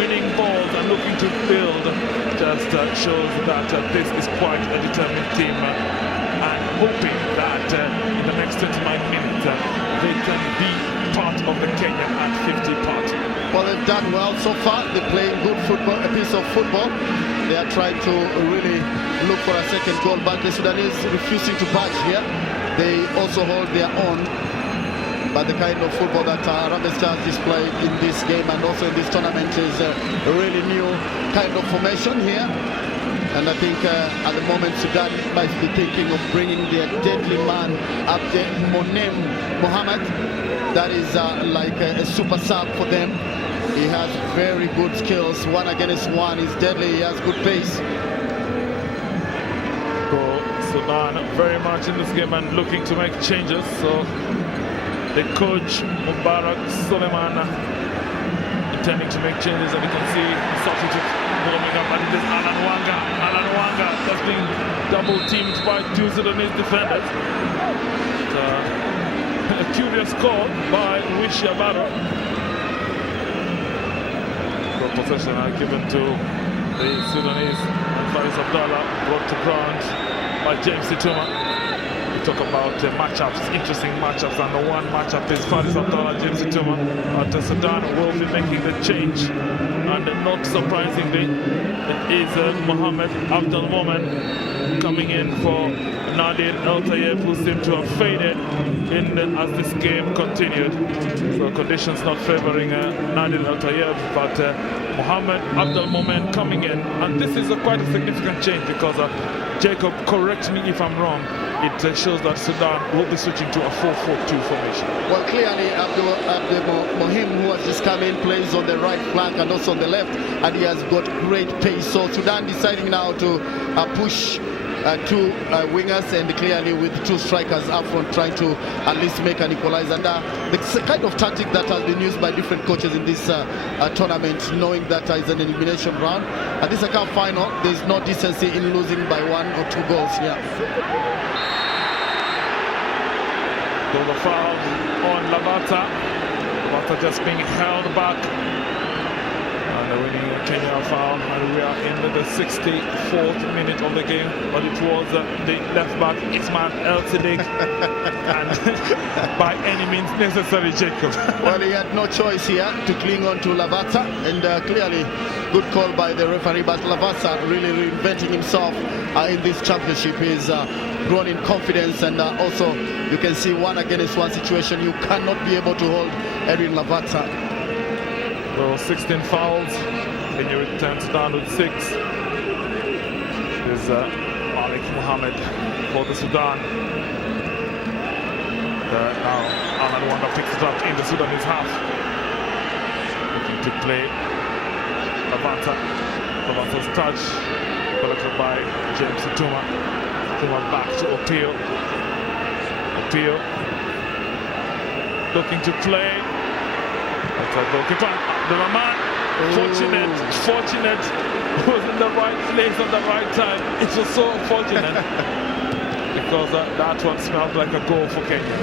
winning balls and looking to build, just shows that this is quite a determined team. And hoping that in the next 29 minutes they can be part of the Kenya at 50 party. Well, they've done well so far. They're playing good football, a piece of football. They are trying to really look for a second goal, but the Sudanese refusing to budge here. They also hold their own. But the kind of football that Harambee Stars displayed in this game and also in this tournament is a really new kind of formation here. And I think at the moment Sudan might be thinking of bringing their deadly man up there, Monem Mohamed. That is like a super sub for them. He has very good skills. 1 against 1, he's deadly, he has good pace. So Sudan very much in this game and looking to make changes. So the coach Mubarak Suleiman intending to make changes, and you can see substitute warming up, and it is Alan Wanga that's being double teamed by 2 Sudanese defenders. A curious call by Wisha Barrow. The possession given to the Sudanese, and Faris Abdallah brought to ground by James Situma. Talk about matchups, interesting matchups, and the one matchup is Faris Abdallah, James Situma. But Sudan will be making the change, and not surprisingly, it is Mohamed Abdul Momen coming in for Nadir El Tayeb, who seemed to have faded in as this game continued. So conditions not favoring Nadir El Tayeb, but Mohamed Abdul Momen coming in, and this is quite a significant change because Jacob, correct me if I'm wrong, it shows that Sudan will be switching to a 4-4-2 formation. Well, clearly Abdul Mohim, who has just come in, plays on the right flank and also on the left, and he has got great pace. So Sudan deciding now to push 2 wingers, and clearly with 2 strikers up front, trying to at least make an equalizer. And the kind of tactic that has been used by different coaches in this tournament, knowing that it's an elimination round. At this Cecafa final, there's no decency in losing by 1 or 2 goals here. So the foul on Lavata. Lavata just being held back. And the winning Kenya foul. And we are in the 64th minute of the game. But it was the left back, Ismail El Siddiq. And by any means necessary, Jacob. Well, he had no choice here to cling on to Lavata. And clearly, good call by the referee. But Lavata really reinventing himself in this championship. He's grown in confidence, and also you can see 1 against 1 situation. You cannot be able to hold Edwin Lavata. So 16 fouls, and you return down with 6. Is Malik Mohamed for the Sudan. Now Ahmed Wanga picks it up in the Sudanese half. Looking to play Lavata's touch. collected by James Tuma. Tuma back to Opio. Opio looking to play. That's a goalkeeper. The man, fortunate, was in the right place at the right time. It was so unfortunate because that one smelled like a goal for Kenya.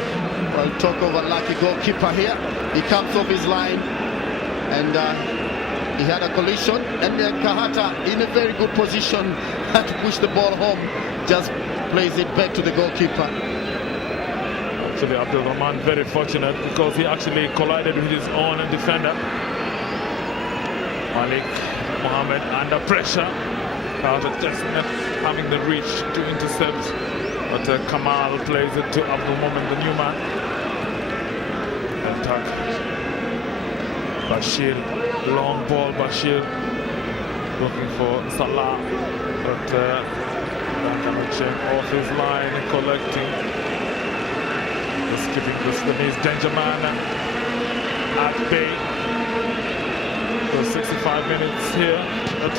Well, talk of a lucky goalkeeper here. He comes off his line and he had a collision, and then Kahata in a very good position had to push the ball home, just plays it back to the goalkeeper. Actually, Abdul Rahman very fortunate because he actually collided with his own defender. Malik Mohammed under pressure. Kahata just not having the reach to intercept, but Kamal plays it to Abdul Mohamed, the new man. Attack. Bashir, long ball, Bashir looking for Salah, but check off his line, collecting, just keeping the Sudanese danger man at bay. So 65 minutes here. But,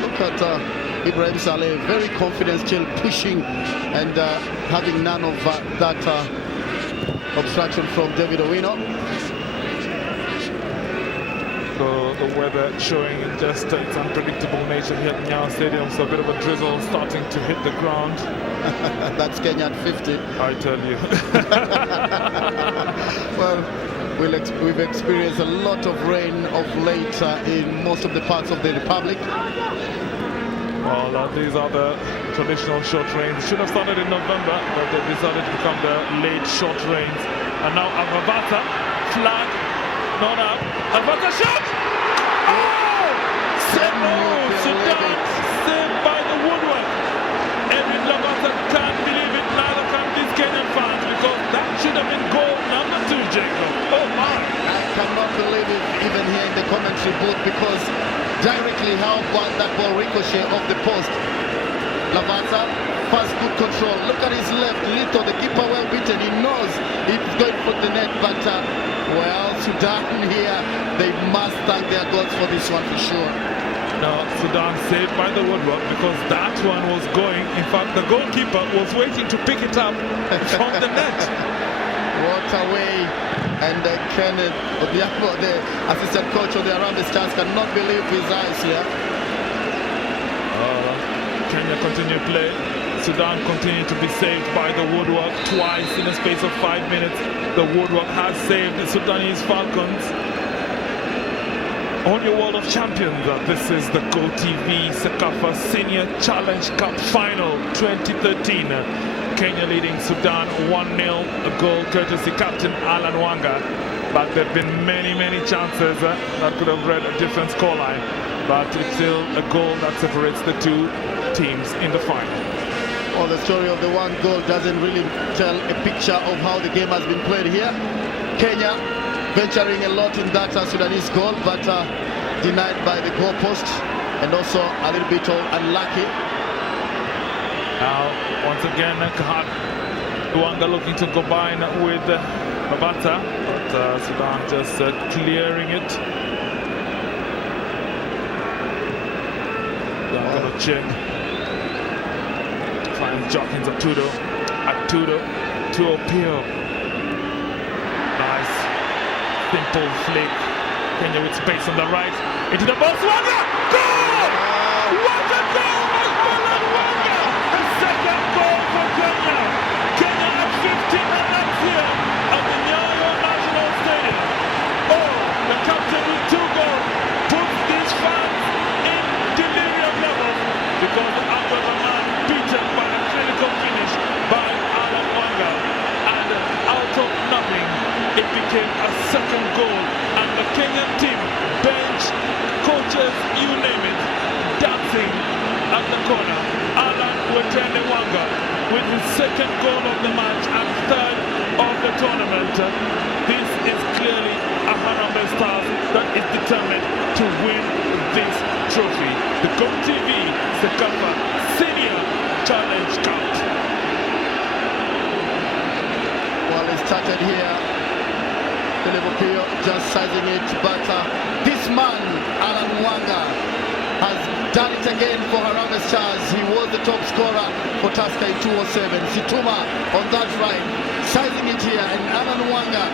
look at Ibrahim Saleh, very confident, still pushing and having none of that obstruction from David Owino. So the weather showing just its unpredictable nature here at Nyayo Stadium. So a bit of a drizzle starting to hit the ground. That's Kenya at 50. I tell you. Well, we've experienced a lot of rain of late in most of the parts of the Republic. Well, these are the traditional short rains. Should have started in November, but they decided to become the late short rains. And now Avavata, flag, not up. Avavata shot! Oh! Sudan saved by the woodwork. Erin Lavata can't believe it, neither can these Kenyan fans, because that should have been goal number 2, Jacob. Oh my! I cannot believe it even here in the commentary booth, because directly how about that ball ricochet off the post. Lavata, fast, good control. Look at his left, Lito, the keeper well beaten. He knows it's going for the net, but well, Sudan here, they must thank their gods for this one for sure. No, Sudan saved by the woodwork because that one was going. In fact, the goalkeeper was waiting to pick it up from the net. What a way. And Kenneth Obiako, the assistant coach of the Harambee Stars, cannot believe his eyes here. Kenya continue play. Sudan continue to be saved by the woodwork twice in a space of 5 minutes. The woodwork has saved the Sudanese Falcons. On your World of Champions, this is the GoTV Cecafa Senior Challenge Cup Final 2013. Kenya leading Sudan 1-0, a goal courtesy captain Alan Wanga. But there have been many chances that could have read a different scoreline. But it's still a goal that separates the two teams in the final. Well, the story of the one goal doesn't really tell a picture of how the game has been played here. Kenya venturing a lot in that Sudanese goal, but denied by the goalpost, and also a little bit unlucky. Now, once again, Luanga looking to combine with Mabata, but Sudan just clearing it. Check. Finds Jokins Atudo to Opio. Nice simple flick. Kenya with space on the right into the box. Wanga! Goal! What a goal by Alan Wanga! The second goal for Kenya. Kenya at 15 minutes here at the Nyayo National Stadium. Oh, the captain with 2 goals puts these fans in delirium level, because Abdul Rahman beaten by a clinical finish by Alan Wanga, and out of nothing it became a second goal, and the Kenyan team, bench, coaches, you name it, dancing at the corner. Alan Wetende Wanga with his second goal of the match and 3rd of the tournament. This is clearly a Harambee Stars that is determined to win this trophy. The GoTV Cecafa Senior Challenge Cup. Well, it started here. The Liverpool just sizing it, but this man, Alan Wanga, has done it again for Harambee Stars. He was the top scorer for Tusker in 207. Situma on that right, sizing it here, and Alan Wanga,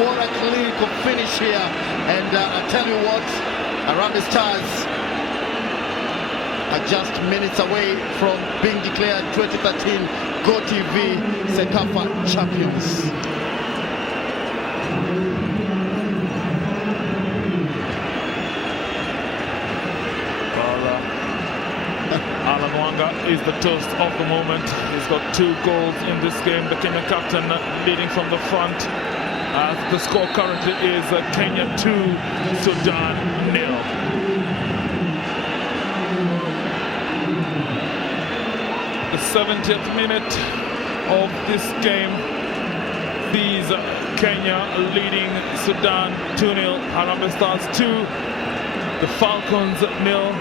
what a clinical finish here. And I tell you what, Harambee Stars are just minutes away from being declared 2013 GoTV Cecafa champions. Alan Wanga is the toast of the moment. He's got 2 goals in this game. The Kenyan captain leading from the front. The score currently is Kenya 2, Sudan 0. The 70th minute of this game sees Kenya leading Sudan 2-0. Harambee Stars 2, the Falcons 0.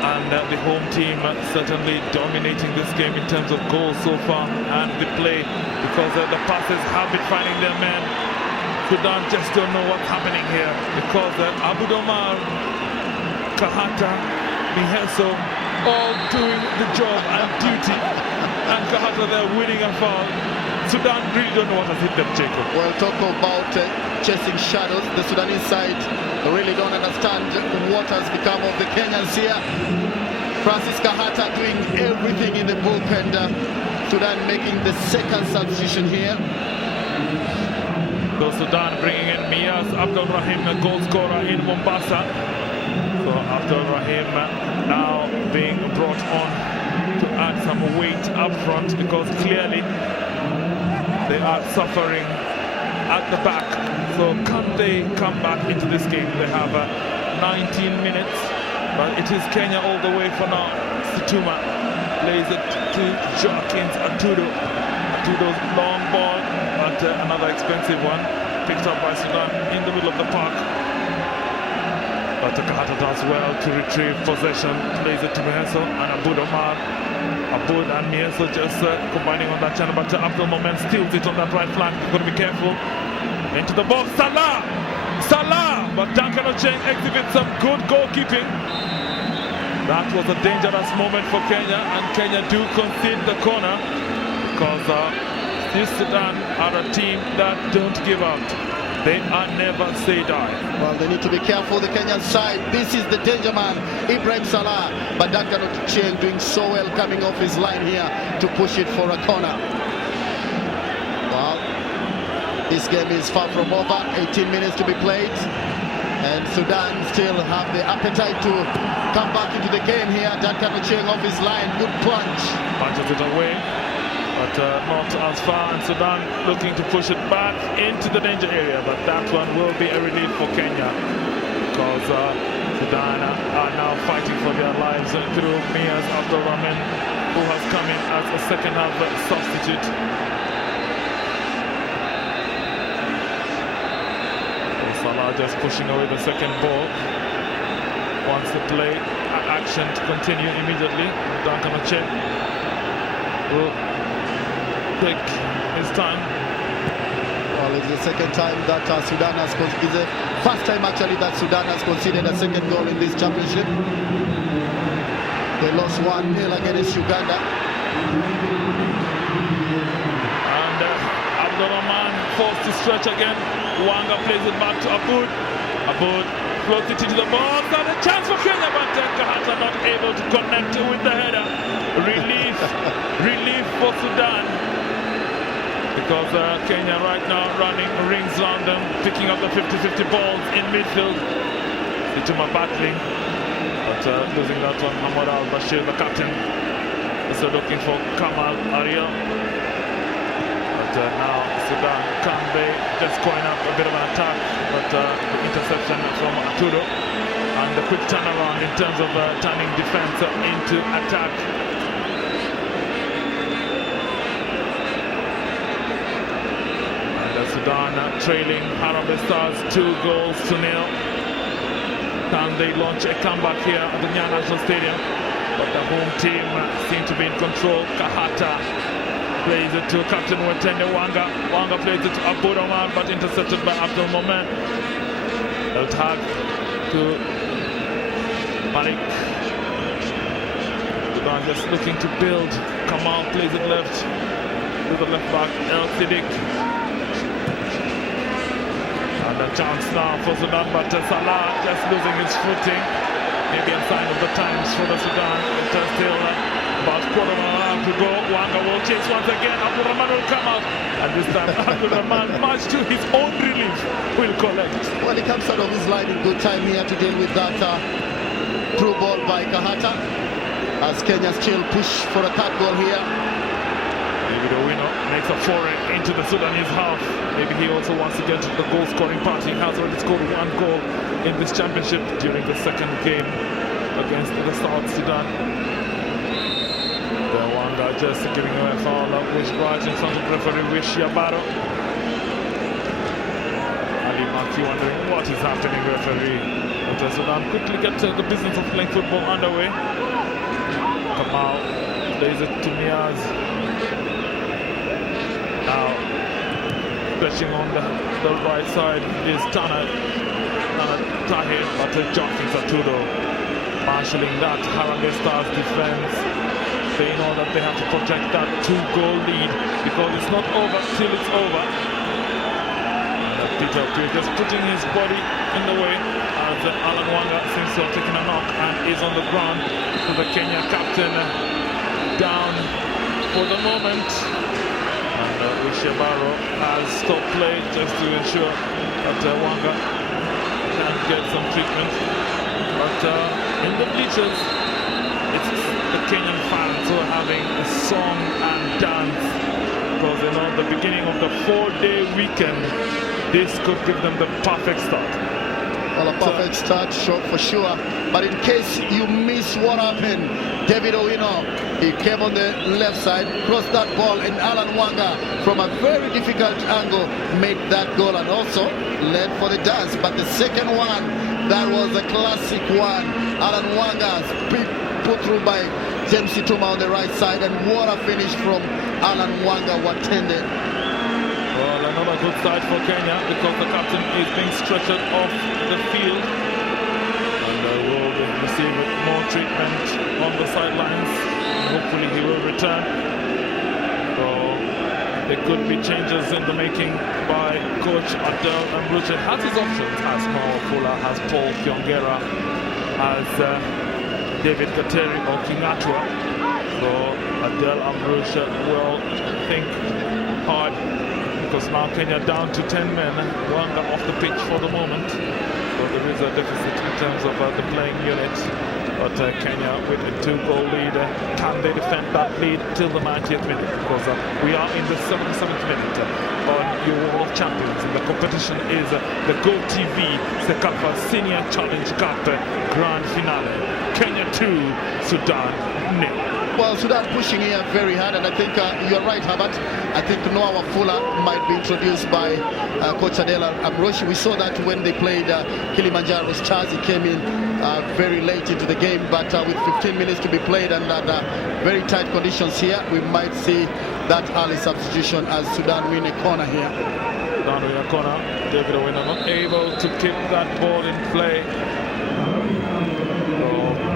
And the home team certainly dominating this game in terms of goals so far and the play, because the passes have been finding their men. Sudan just don't know what's happening here, because Abud Omar, Kahata, Miheso all doing the job and duty, and Kahata there winning a foul. Sudan really don't know what has hit them, Jacob. Well, talk about chasing shadows. The Sudanese side really don't understand what has become of the Kenyans here. Francis Kahata doing everything in the book, and Sudan making the second substitution here. So Sudan bringing in Miyaz Abdul Rahim, a goal scorer in Mombasa. So Abdul Rahim now being brought on to add some weight up front, because clearly they are suffering at the back. So can they come back into this game? They have 19 minutes, but it is Kenya all the way for now. Situma plays it to Joaquins Atudo. Atudo's long ball, but another expensive one, picked up by Sudan in the middle of the park. But Kahata does well to retrieve possession, plays it to Miheso and Abud Omar. Abud and Miheso just combining on that channel, but Abdul Moment steals it on that right flank. You've got to be careful. Into the box, Salah! But Duncan Ochieng exhibits some good goalkeeping. That was a dangerous moment for Kenya, and Kenya do concede the corner, because this Sudan are a team that don't give up. They are never say die. Well, they need to be careful, the Kenyan side. This is the danger man, Ibrahim Salah. But Duncan Ochieng doing so well, coming off his line here to push it for a corner. Well, this game is far from over. 18 minutes to be played. And Sudan still have the appetite to come back into the game here. Duncan Ochieng off his line, good punch. Punches it away, but not as far. And Sudan looking to push it back into the danger area. But that one will be a relief for Kenya, because Sudan are now fighting for their lives through Miyaz Abdul Rahman, who has come in as a second half substitute. Salah just pushing away the second ball. Wants the play action to continue immediately. Duncan Ochieng will take his time. Well, it's the second time that Sudan has conceded. It's the first time actually that Sudan has conceded a second goal in this championship. They lost 1-0 against Uganda. And Abdul Rahman forced to stretch again. Wanga plays it back to Abud. Abud floats it into the box, and a chance for Kenya, but Kahata not able to connect with the header. Relief for Sudan, because Kenya right now running rings around them, picking up the 50-50 balls in midfield. Situma battling, but losing that one. Ahmad al-Bashir, the captain, is looking for Kamal Ariel. Now Sudan, can they just coin up a bit of an attack, but the interception from Atudo, and the quick turnaround in terms of turning defense into attack. And Sudan trailing Harambee Stars 2-0. Can they launch a comeback here at the Nyayo National Stadium? But the home team seem to be in control. Kahata plays it to Captain Wetende Wanga. Wanga plays it to Abud Omar, but intercepted by Abdul Moment. El Tag to Malik. Sudan just looking to build. Kamal plays it left to the left back, El Siddiq. And a chance now for Sudan, but Salah just losing his footing. Maybe a sign of the times for the Sudan. It's still about quarter of an hour to go. Wanga will chase once again. Abdul Rahman will come out. And this time Abdul Rahman, much to his own relief, will collect. Well, he comes out of his line in good time here to deal with that through ball by Kahata. As Kenya still push for a third goal here. Maybe the winner makes a foray into the Sudanese half. Maybe he also wants to get to the goal-scoring party. He has already scored one goal in this championship during the second game against the South Sudan. The Wanga just giving away a foul, which right in front of referee Wishiabaro. Ali Maki wondering what is happening, referee. But Sudan quickly get the business of playing football underway. Kamal plays it to Niaz. Now stretching on the right side is Tana Tahir, but Johnson Satudo marshalling that Harambee Stars defense. They know that they have to protect that 2-goal lead because it's not over till it's over. And Peter Pugh just putting his body in the way as Alan Wanga seems to have taken a knock and is on the ground. So the Kenya captain down for the moment. And Wishiabaro has stopped play just to ensure that Wanga can get some treatment. But in the bleachers, it's the Kenyan fans who are having a song and dance because they know at the beginning of the 4-day weekend, this could give them the perfect start. Well, a perfect start, for sure. But in case you miss what happened, David Owino, he came on the left side, crossed that ball, and Alan Wanga, from a very difficult angle, made that goal and also led for the dance. But the second one, that was a classic one. Alan Wanga put through by James Situma on the right side, and what a finish from Alan Wanga, Watende. Well, another good side for Kenya because the captain is being stretched off the field and will receive more treatment on the sidelines. Hopefully he will return. So there could be changes in the making by coach Adel Amruche. Has his options, as Noah Fuller, has Paul Kiongera, as David Kateri or King Atwa. So Adel Amruche will think hard because now Kenya down to 10 men, Wanga off the pitch for the moment. So there is a deficit in terms of the playing unit. But Kenya with a 2-goal lead, can they defend that lead till the 90th minute? Because we are in the 77th minute on your World Champions. And the competition is the GoTV Cecafa Senior Challenge Cup Grand Finale. Kenya 2, Sudan 0. Well, Sudan pushing here very hard, and I think you're right, Herbert. I think Noah Wafula might be introduced by Coach Adela Amroshi. We saw that when they played Kilimanjaro Stars. He came in very late into the game, but with 15 minutes to be played and very tight conditions here, we might see that early substitution as Sudan win a corner here. Sudan win a corner. David Owino not able to keep that ball in play.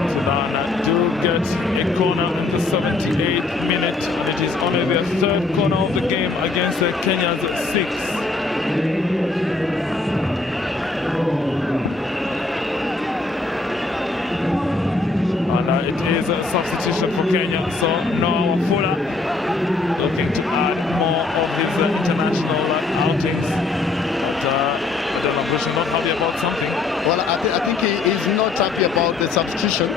Sudan do get a corner in the 78th minute, and it is only their third corner of the game against Kenya's 6th. And it is a substitution for Kenya, so Noah Wafula looking to add more of his international outings. But I'm not happy about something. Well, I think he is not happy about the substitution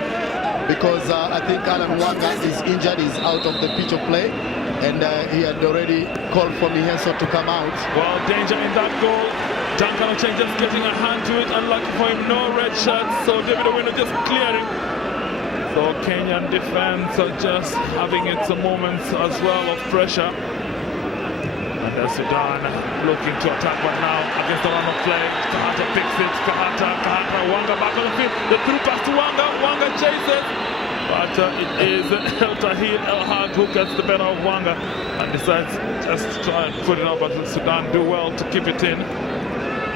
because I think Alan Wanga is injured, he's out of the pitch of play, and he had already called for Miheso to come out. Well, danger in that goal. Duncan Ocheng just getting a hand to it, and lucky for him, no red shirts, so David Owino just clearing. So Kenyan defense are just having its moments as well of pressure. And Sudan looking to attack, but now against the run of play, Kahata picks it, Kahata, Wanga back on the field, the through pass to Wanga chases, but it is El Tahir El Hag who gets the better of Wanga and decides just to try and put it up, but Sudan do well to keep it in.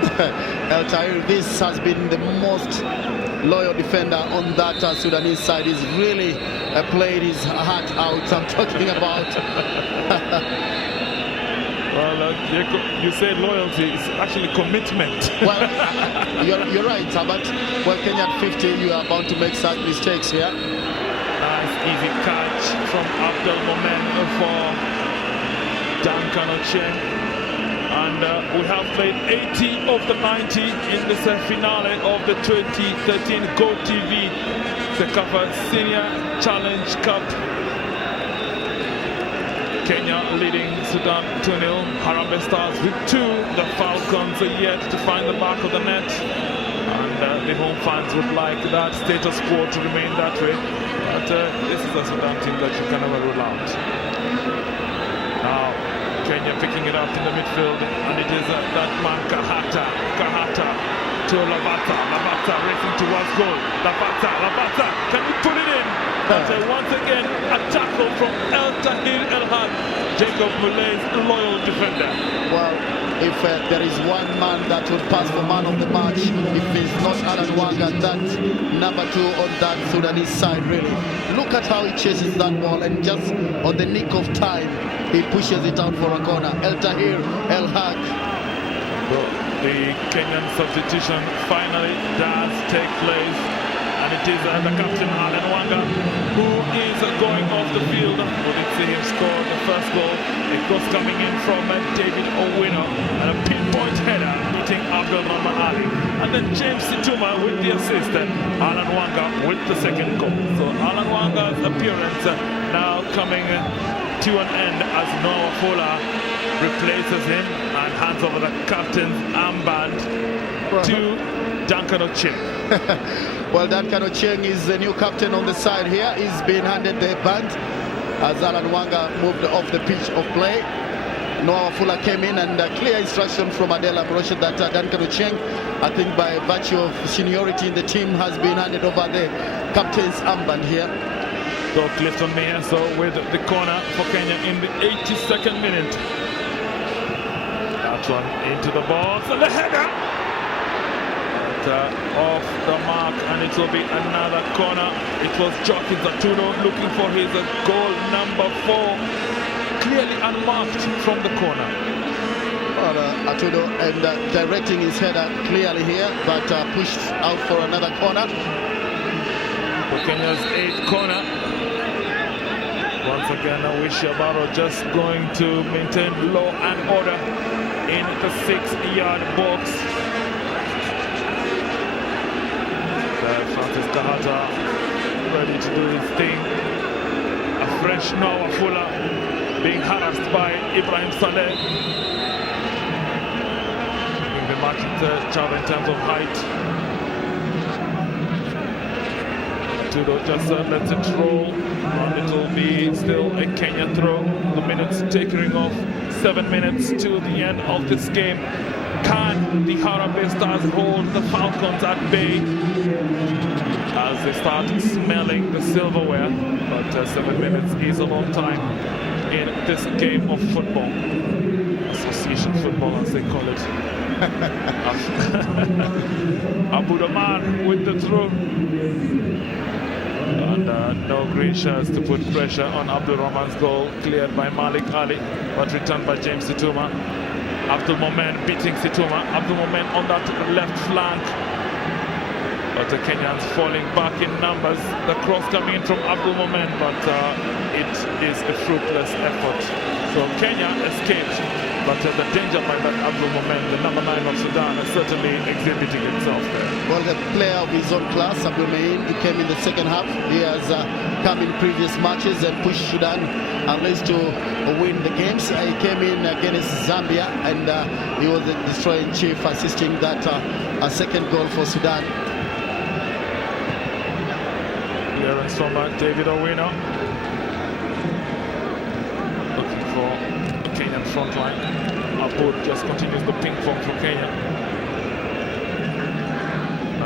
El Tahir, this has been the most loyal defender on that Sudanese side. He's really played his heart out. I'm talking about. Well, you say loyalty, it's actually commitment. Well, you're right, but well, Kenya at 50, you are bound to make such mistakes here. Nice easy catch from Abdul Momen for Duncan Ochieng. And we have played 80 of the 90 in this finale of the 2013 GoTV Cecafa Senior Challenge Cup. Kenya leading Sudan 2-0. Harambee Stars with 2. The Falcons are yet to find the back of the net. And the home fans would like that status quo to remain that way. But this is a Sudan team that you can never rule out. Now, Kenya picking it up in the midfield, and it is that man Kahata to Lavata racing towards goal. Lavata, can you put it in? But once again, a tackle from El Tahir El Had, Jacob Mulay's loyal defender. Well, if there is one man that would pass for man of the match, if it's not Alan Wanga, that number 2 on that Sudanese side, really. Look at how he chases that ball, and just on the nick of time, he pushes it out for a corner. El Tahir El Had. The Kenyan substitution finally does take place, and it is the captain Alan Wanga who is going off the field. We did see him score the first goal. It was coming in from David Owino, and a pinpoint header hitting Abdul Rahman Ali. And then James Situma with the assist, Alan Wanga with the second goal. So Alan Wanga's appearance now coming to an end as Noah Fola replaces him and hands over the captain's armband to Duncan Ochieng. Well, Duncan Ochieng is the new captain on the side here. He's been handed the band as Alan Wanga moved off the pitch of play. Noah Fuller came in, and clear instruction from Adela Broshe that Duncan Ochieng, I think by virtue of seniority in the team, has been handed over the captain's armband here. So Clifton Meyeso with the corner for Kenya in the 82nd minute. That one into the box, and the header off the mark, and it will be another corner. It was Joaquin Zatuno looking for his goal number 4, clearly unmarked from the corner. Well, Atudo and directing his header clearly here, but pushed out for another corner. For Kenya's 8th corner. Once again, Wisha Barrow just going to maintain law and order in the 6-yard box. Francis Kahata ready to do his thing. A fresh Noah Fuller being harassed by Ibrahim Saleh. The match in terms of height. Tudo just lets it roll, and it will be still a Kenya throw. The minutes tapering off, 7 minutes to the end of this game. Can the Harambee Stars hold the Falcons at bay as they start smelling the silverware? But 7 minutes is a long time in this game of football. Association football, as they call it. Abu Dhaman with the throw. And no green shirts to put pressure on Abdul Rahman's goal, cleared by Malik Ali, but returned by James Situma. Abdul Momen beating Situma. Abdul Momen on that left flank, but the Kenyans falling back in numbers. The cross coming in from Abdul Momen, but it is a fruitless effort. So Kenya escaped, but the danger by that Abdul Momen, the number 9 of Sudan, is certainly exhibiting itself there. Well, the player of his own class, Abdul Momen, he came in the second half. He has come in previous matches and pushed Sudan at least to win the games. He came in against Zambia, and he was the destroying chief, assisting that second goal for Sudan. Clearance from David Owino. Looking for the Kenyan front line. Abud just continues the ping pong for Kenya.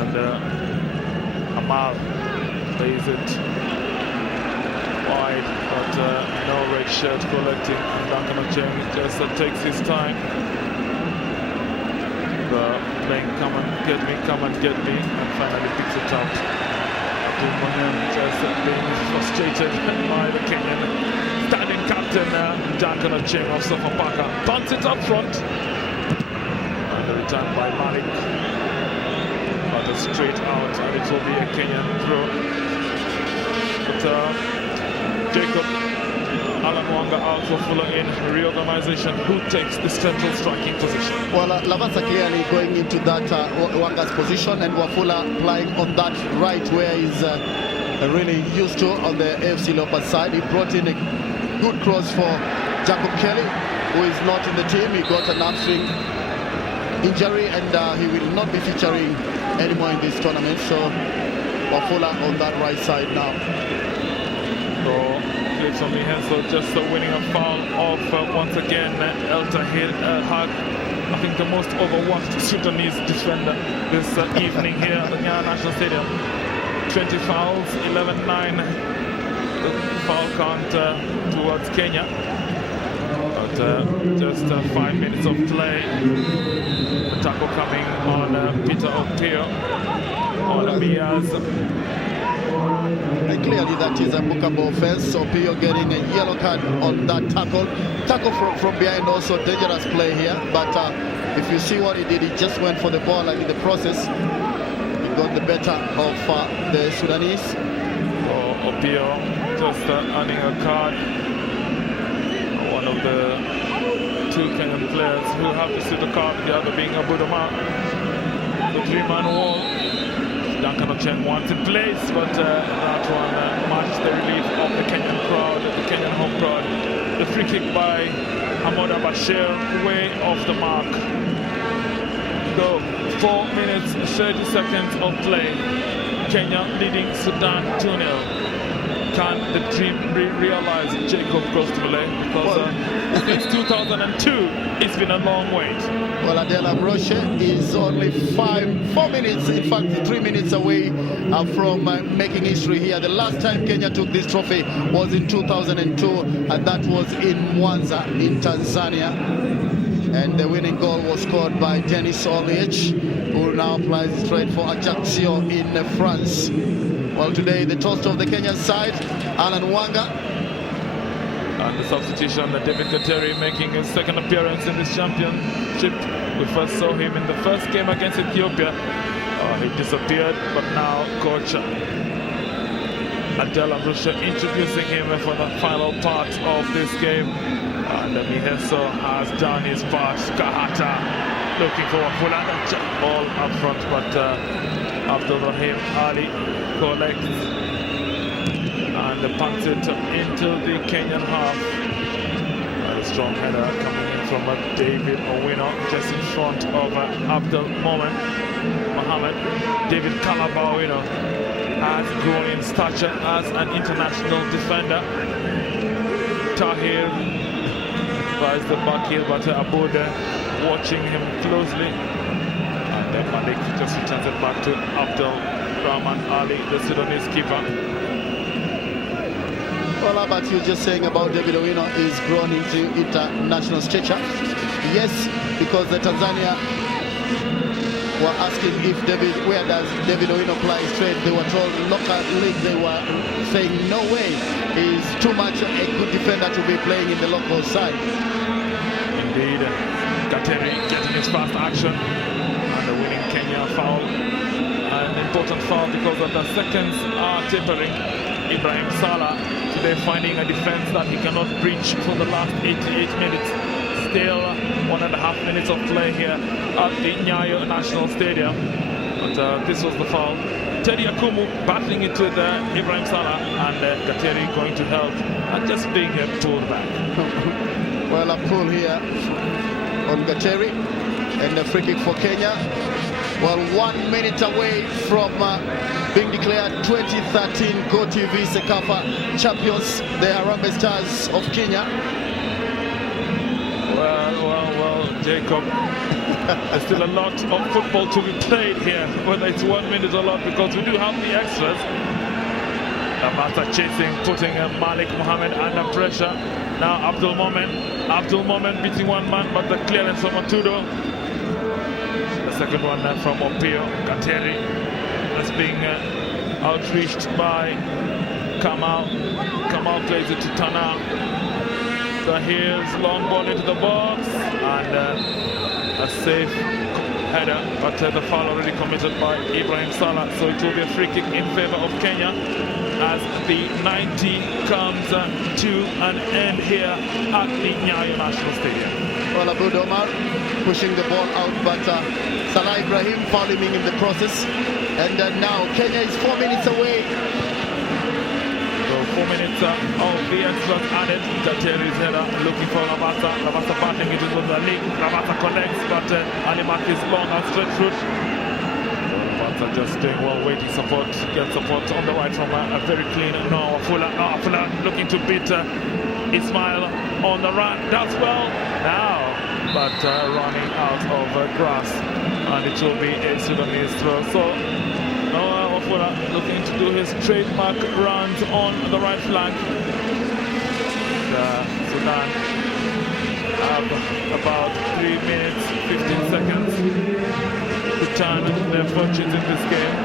And Amal plays it wide, but no red shirt collecting. Duncan Ochieng just takes his time. playing come and get me, and finally picks it up. Just being frustrated by the Kenyan standing captain Duncan Ocheng of Sofapaka. Punts it up front. And the return by Malik. But straight out, and it will be a Kenyan throw. But Jacob Alan Wanga out for Fuller in reorganization. Who takes the central striking position? Well, Lavasa clearly going into that Wanga's position, and Wafula playing on that right where he's really used to on the AFC Leopards side. He brought in a good cross for Jacob Kelly, who is not in the team. He got an hamstring injury, and he will not be featuring anymore in this tournament. So Wafula on that right side now. So it's only Hensel just winning a foul off once again El Tahir Haq. I think the most overworked Sudanese defender this evening here at the Ghana National Stadium. 20 fouls, 11-9 the foul count towards Kenya. But just 5 minutes of play. The tackle coming on Peter Opio on Biaz. And clearly that is a bookable offense. So Pio getting a yellow card on that tackle. Tackle from behind, also dangerous play here. But if you see what he did, he just went for the ball, and in the process, he got the better of the Sudanese. So Opio just earning a card. One of the two Kenyan players who have to see the card, the other being Abudama. The three-man wall. Duncan Ocheng wants in place, but that one matched the relief of the Kenyan crowd, the Kenyan home crowd. The free kick by Hamoda Bashir, way off the mark. So 4 minutes, 30 seconds of play. Kenya leading Sudan 2-0. Can the dream be realized, Jacob Kostumule? Because since 2002, it's been a long wait. Well, Adela Broche is only 4 minutes, in fact 3 minutes away from making history here. The last time Kenya took this trophy was in 2002, and that was in Mwanza in Tanzania. And the winning goal was scored by Denis Oliech, who now plays straight for Ajaccio in France. Well, today the toast of the Kenyan side, Alan Wanga. And the substitution, David Kateri making his second appearance in this championship. We first saw him in the first game against Ethiopia. He disappeared, but now coach Adela Brusha introducing him for the final part of this game. And Miheso has done his part. Kahata looking for a full ball up front, but Abdul Rahim Ali collects and punts it into the Kenyan half. A strong header coming in from David Owino, just in front of Abdul Mohamed. David Kalaba Owino has grown in stature as an international defender. Tahir tries the back heel, but Abude watching him closely. And then Malik just returns it back to Abdul Rahman Ali, the Sudanese keeper. Well, about you just saying about David Owino is grown into international stature. Yes, because the Tanzania were asking where does David Owino play straight. They were told local league, they were saying no way. He's too much a good defender to be playing in the local side. Indeed, Kateri getting his fast action and the winning Kenya foul. An important foul because of the seconds are tapering. Ibrahim Salah today finding a defense that he cannot breach for the last 88 minutes. Still 1.5 minutes of play here at the Nyayo National Stadium. But this was the foul. Teddy Akumu battling it with Ibrahim Salah, and Kateri going to help and just being pulled back. Well, a pull here on Kateri, and the free kick for Kenya. Well, 1 minute away from being declared 2013 GoTV Cecafa champions, the Harambee Stars of Kenya. Well, Jacob, there's still a lot of football to be played here, whether it's 1 minute or not, because we do have the extras. Amata chasing, putting Malik Mohammed under pressure. Now Abdul Momen beating one man, but the clearance from Matudo. second one from Opio. Kateri that's being outreached by Kamal. Kamal plays it to Tana. So here's long ball into the box and a safe header, but the foul already committed by Ibrahim Salah. So it will be a free kick in favor of Kenya as the 90 comes to an end here at the Nyayo National Stadium. Well, Abu Omar pushing the ball out, but Salah Ibrahim fouling him in the process. And now Kenya is 4 minutes away. So 4 minutes of the extras added. Kateri's header looking for Lavasa. Lavasa batting it into the league. Lavasa connects, but Alimak is long and straight through. Lavasa just doing well, waiting support, get support on the right from a very clean Noah Fuller. Noah Fuller looking to beat Ismail on the run. Does well now, but running out of grass, and it will be a Sudanese throw. So Noah Fuller looking to do his trademark runs on the right flank. Sudan have about 3 minutes, 15 seconds to turn their fortunes in this game.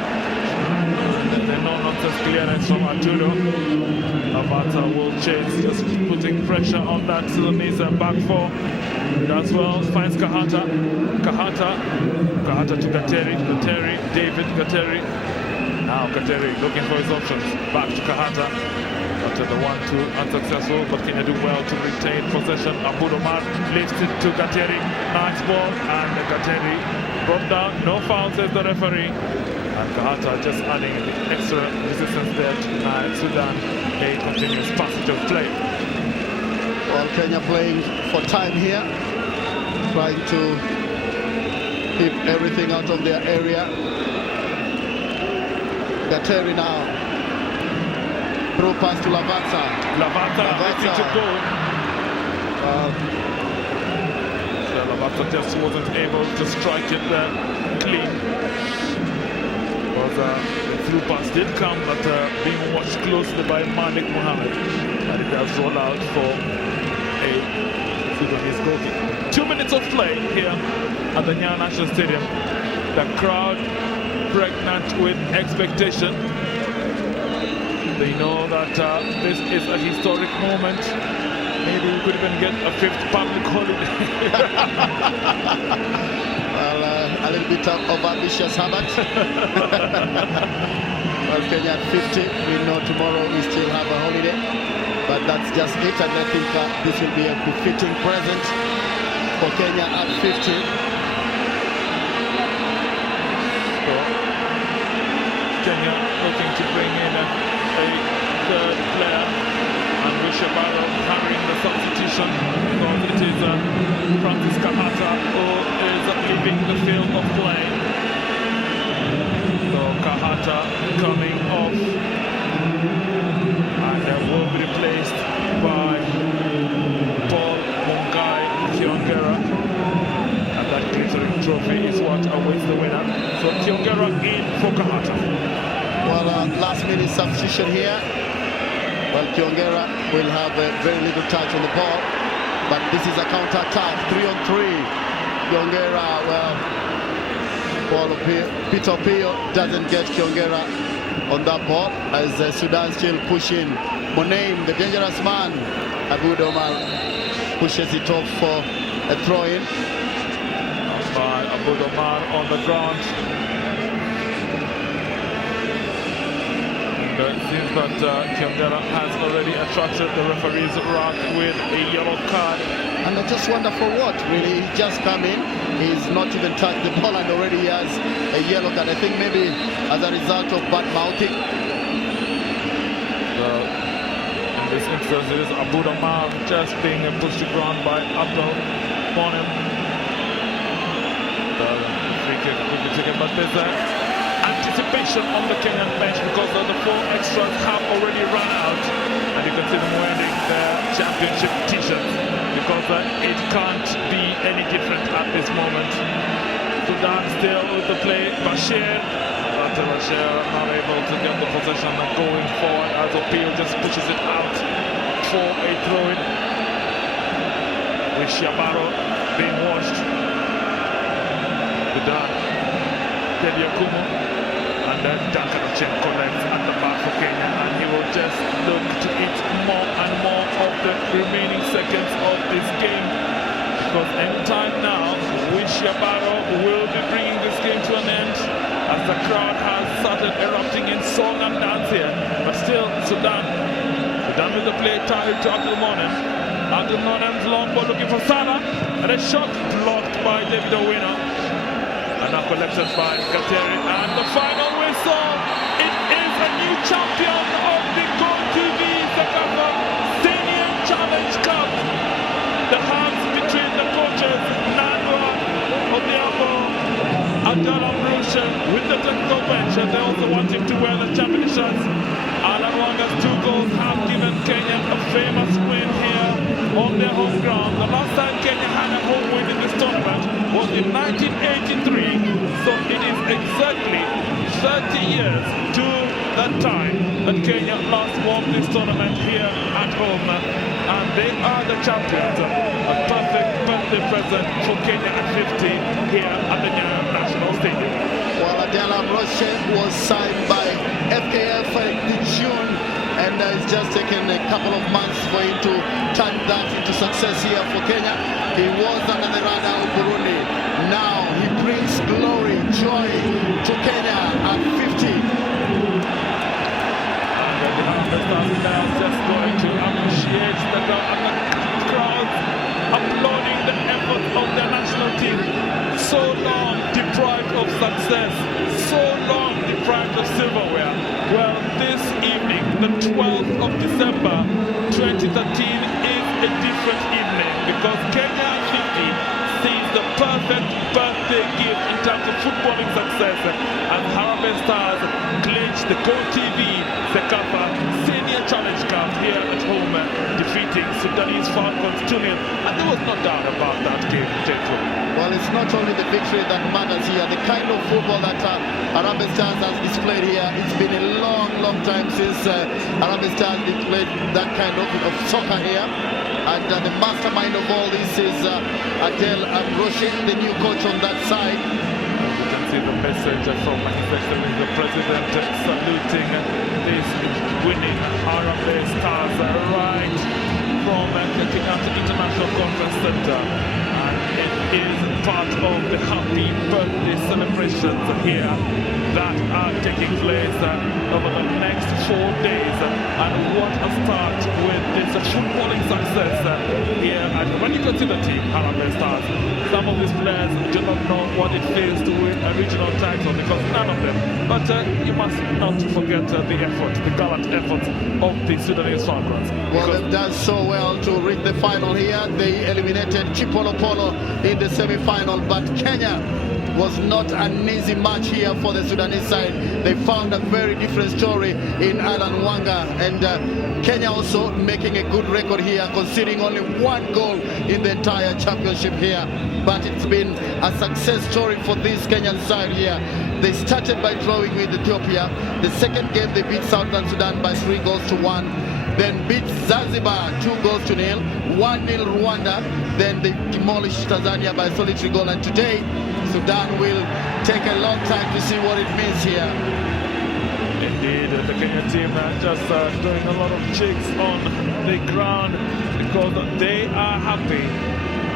And the no-nonsense clearance from Arturo. Lavata will chase, just putting pressure on that Sudanese back four. As well, finds Kahata. Kahata to Kateri. David Kateri. Now Kateri looking for his options. Back to Kahata. After the 1-2 unsuccessful, but Kenya do well to retain possession. Abu Omar lifts it to Kateri. Nice ball, and Kateri brought down. No foul, says the referee. And Kahata just adding the extra resistance there to Sudan. A continuous passage of play. Well, Kenya playing for time here, trying to keep everything out of their area. Kateri now. Through pass to Lavata. Lavata ready to go. Lavata just wasn't able to strike it clean. Because the through pass did come, but being watched closely by Malik Mohammed. And it does roll out for a Sudanese goalkeeper. 2 minutes of play here at the Nyayo National Stadium. The crowd pregnant with expectation. They know that this is a historic moment. Maybe we could even get a 5th public holiday. Well, a little bit of ambitious habit. Well, Kenya at 50. We know tomorrow we still have a holiday. But that's just it. And I think this will be a befitting present for Kenya at 50. So, Kenya looking to bring in a third player, and Rishabaro carrying the substitution because it is Francis Kahata who is leaving the field of play. So Kahata coming off and will be replaced by Paul Mungai Kiongera, and that glittering trophy is what awaits the winner. So Kiongera in for Kahata. Well, last minute substitution here. Well, Kiongera will have very little touch on the ball, but this is a counter-attack, 3-on-3. Kiongera, well, Peter Opio doesn't get Kiongera on that ball as Sudan still pushing. Monaim, the dangerous man, Abu Omar pushes it off for a throw-in. By Abu Omar on the ground. It seems that Kiongera has already attracted the referee's wrath with a yellow card. And I just wonder for what, really. He just come in, he's not even touched the ball and already he has a yellow card. I think maybe as a result of bad mouthing. In this instance, it is Abu Omar just being pushed to ground by Abdul Monem. The free kick will be taken, but there's anticipation on the Kenyan bench because the 4 extras have already run out, and you can see them wearing their championship t-shirts because it can't be any different at this moment. Sudan still with the play, Bashir, but Bashir not able to get the possession and going forward as Opio just pushes it out for a throw-in. With Shabaro being watched. Sudan Deli Okumu. And then Duncan Ochieng collects at the back for Kenya, and he will just look to eat more and more of the remaining seconds of this game. Because any time now, Wishiabaro will be bringing this game to an end as the crowd has started erupting in song and dance here. But still, Sudan with the play, tied to Abdul Monem. Abdul Monem's long ball looking for Salah, and a shot blocked by David Owino. And now collected by Kateri. And the final whistle, it is a new champion of the GoTV Cecafa Senior Challenge Cup. The hands between the coaches, Nandwa Obiabo, Abdallah Mrusha with the technical bench, and they also want him to wear the champion shirts. Alan Wanga's 2 goals have given Kenya a famous win here on their home ground. The last time Kenya had a home win in this tournament was in 1983, so it is exactly 30 years to that time that Kenya last won this tournament here at home, and they are the champions. A perfect birthday present for Kenya at 50 here at the Nyayo National Stadium. Well, Adela Roche was signed by FKF in June, and it's just taken a couple of months for him to turn that into success here for Kenya. He was under the radar of Burundi. Now he brings glory, joy to Kenya at 50. And the Harvesters now just going to appreciate the crowd applauding the effort of their national team. So long deprived of success, so long deprived of silverware. Well, this evening, the 12th of December 2013, is a different evening because Kenya at 50 sees the perfect birthday gift in terms of footballing success, and Harambee Stars clinch the GoTV Cecafa Senior Challenge Cup here at home, defeating Sudanese Falcons 2-0. And there was no doubt about that game, Jetro. Well, it's not only the victory that matters here. The kind of football that Harambee Stars has displayed here, it's been a long time since Harambee Stars displayed that kind of soccer here. And the mastermind of all this is Adel Amroshi, the new coach on that side. You can see the message from the President saluting this winning Harambee Stars right from the Kenyatta International Conference Center. And it is part of the happy birthday celebrations here that are taking place over the next 4 days. And what a start with this footballing success here. And when you consider the team, Harambee Stars, some of these players do not know what it feels to win a regional title, because none of them. But you must not forget the effort, the gallant effort of the Sudanese Falcons. Well, they've done so well to reach the final here. They eliminated Chipolopolo in the semi-final, but Kenya was not an easy match here for the Sudanese side. They found a very different story in Alan Wanga, and Kenya also making a good record here, conceding only 1 goal in the entire championship here. But it's been a success story for this Kenyan side here. They started by drawing with Ethiopia. The second game they beat Southern Sudan by 3-1. Then beat Zanzibar 2-0, 1-0 Rwanda. Then they demolished Tanzania by a solitary goal. And today, Sudan will take a long time to see what it means here. Indeed, the Kenya team just doing a lot of checks on the ground because they are happy.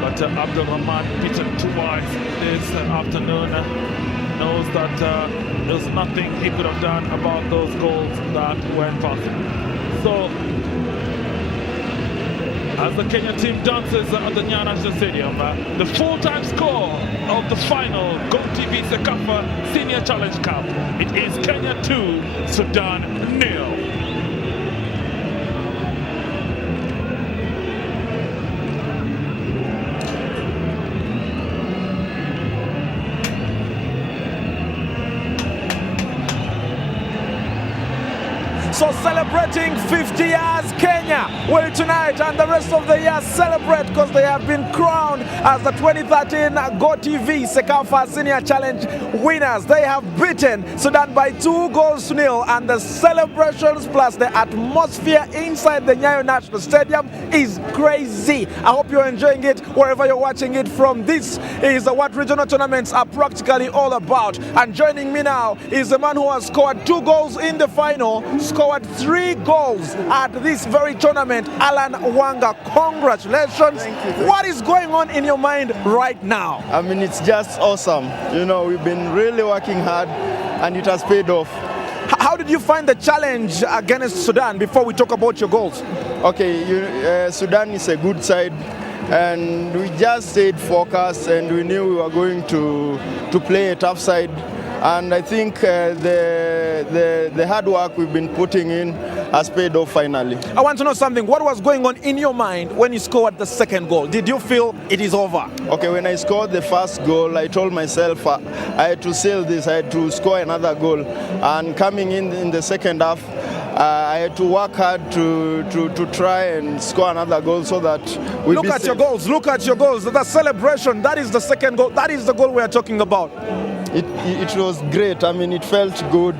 But Abdul Rahman, beaten twice this afternoon, knows that there's nothing he could have done about those goals that went past him. So, as the Kenya team dances at the Nyayo National Stadium, the full-time score of the final GoTV Cecafa Senior Challenge Cup, it is Kenya 2, Sudan 0. So celebrating 50 years, Kenya will tonight and the rest of the year celebrate because they have been crowned as the 2013 GoTV Cecafa Senior Challenge winners. They have beaten Sudan by 2-0, and the celebrations plus the atmosphere inside the Nyayo National Stadium is crazy. I hope you're enjoying it wherever you're watching it from. This is what regional tournaments are practically all about. And joining me now is the man who has scored 2 goals in the final, scored 3 goals at this very tournament, Alan Wanga. Congratulations. Thank you. What is going on in your mind right now? I mean, it's just awesome. You know, we've been really working hard and it has paid off. How did you find the challenge against Sudan before we talk about your goals? Okay, Sudan is a good side and we just stayed focused and we knew we were going to play a tough side. And I think the hard work we've been putting in has paid off finally. I want to know something. What was going on in your mind when you scored the second goal? Did you feel it is over? Okay, when I scored the first goal, I told myself I had to seal this, I had to score another goal. And coming in the second half, I had to work hard to try and score another goal so that we look at your goals. Look at your goals. The celebration, that is the second goal. That is the goal we are talking about. It was great. I mean, it felt good.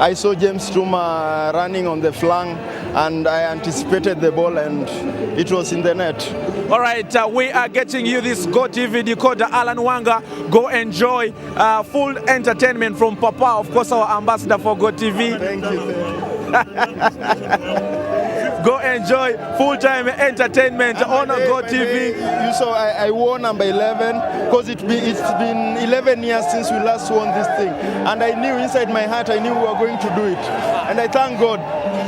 I saw James Tuma running on the flank and I anticipated the ball and it was in the net. All right, we are getting you this GoTV decoder, Alan Wanga. Go enjoy full entertainment from Papa, of course, our ambassador for GoTV. Thank you. Go enjoy full-time entertainment on GoTV. You saw I won number 11 because it's been 11 years since we last won this thing. And I knew inside my heart, I knew we were going to do it. And I thank God.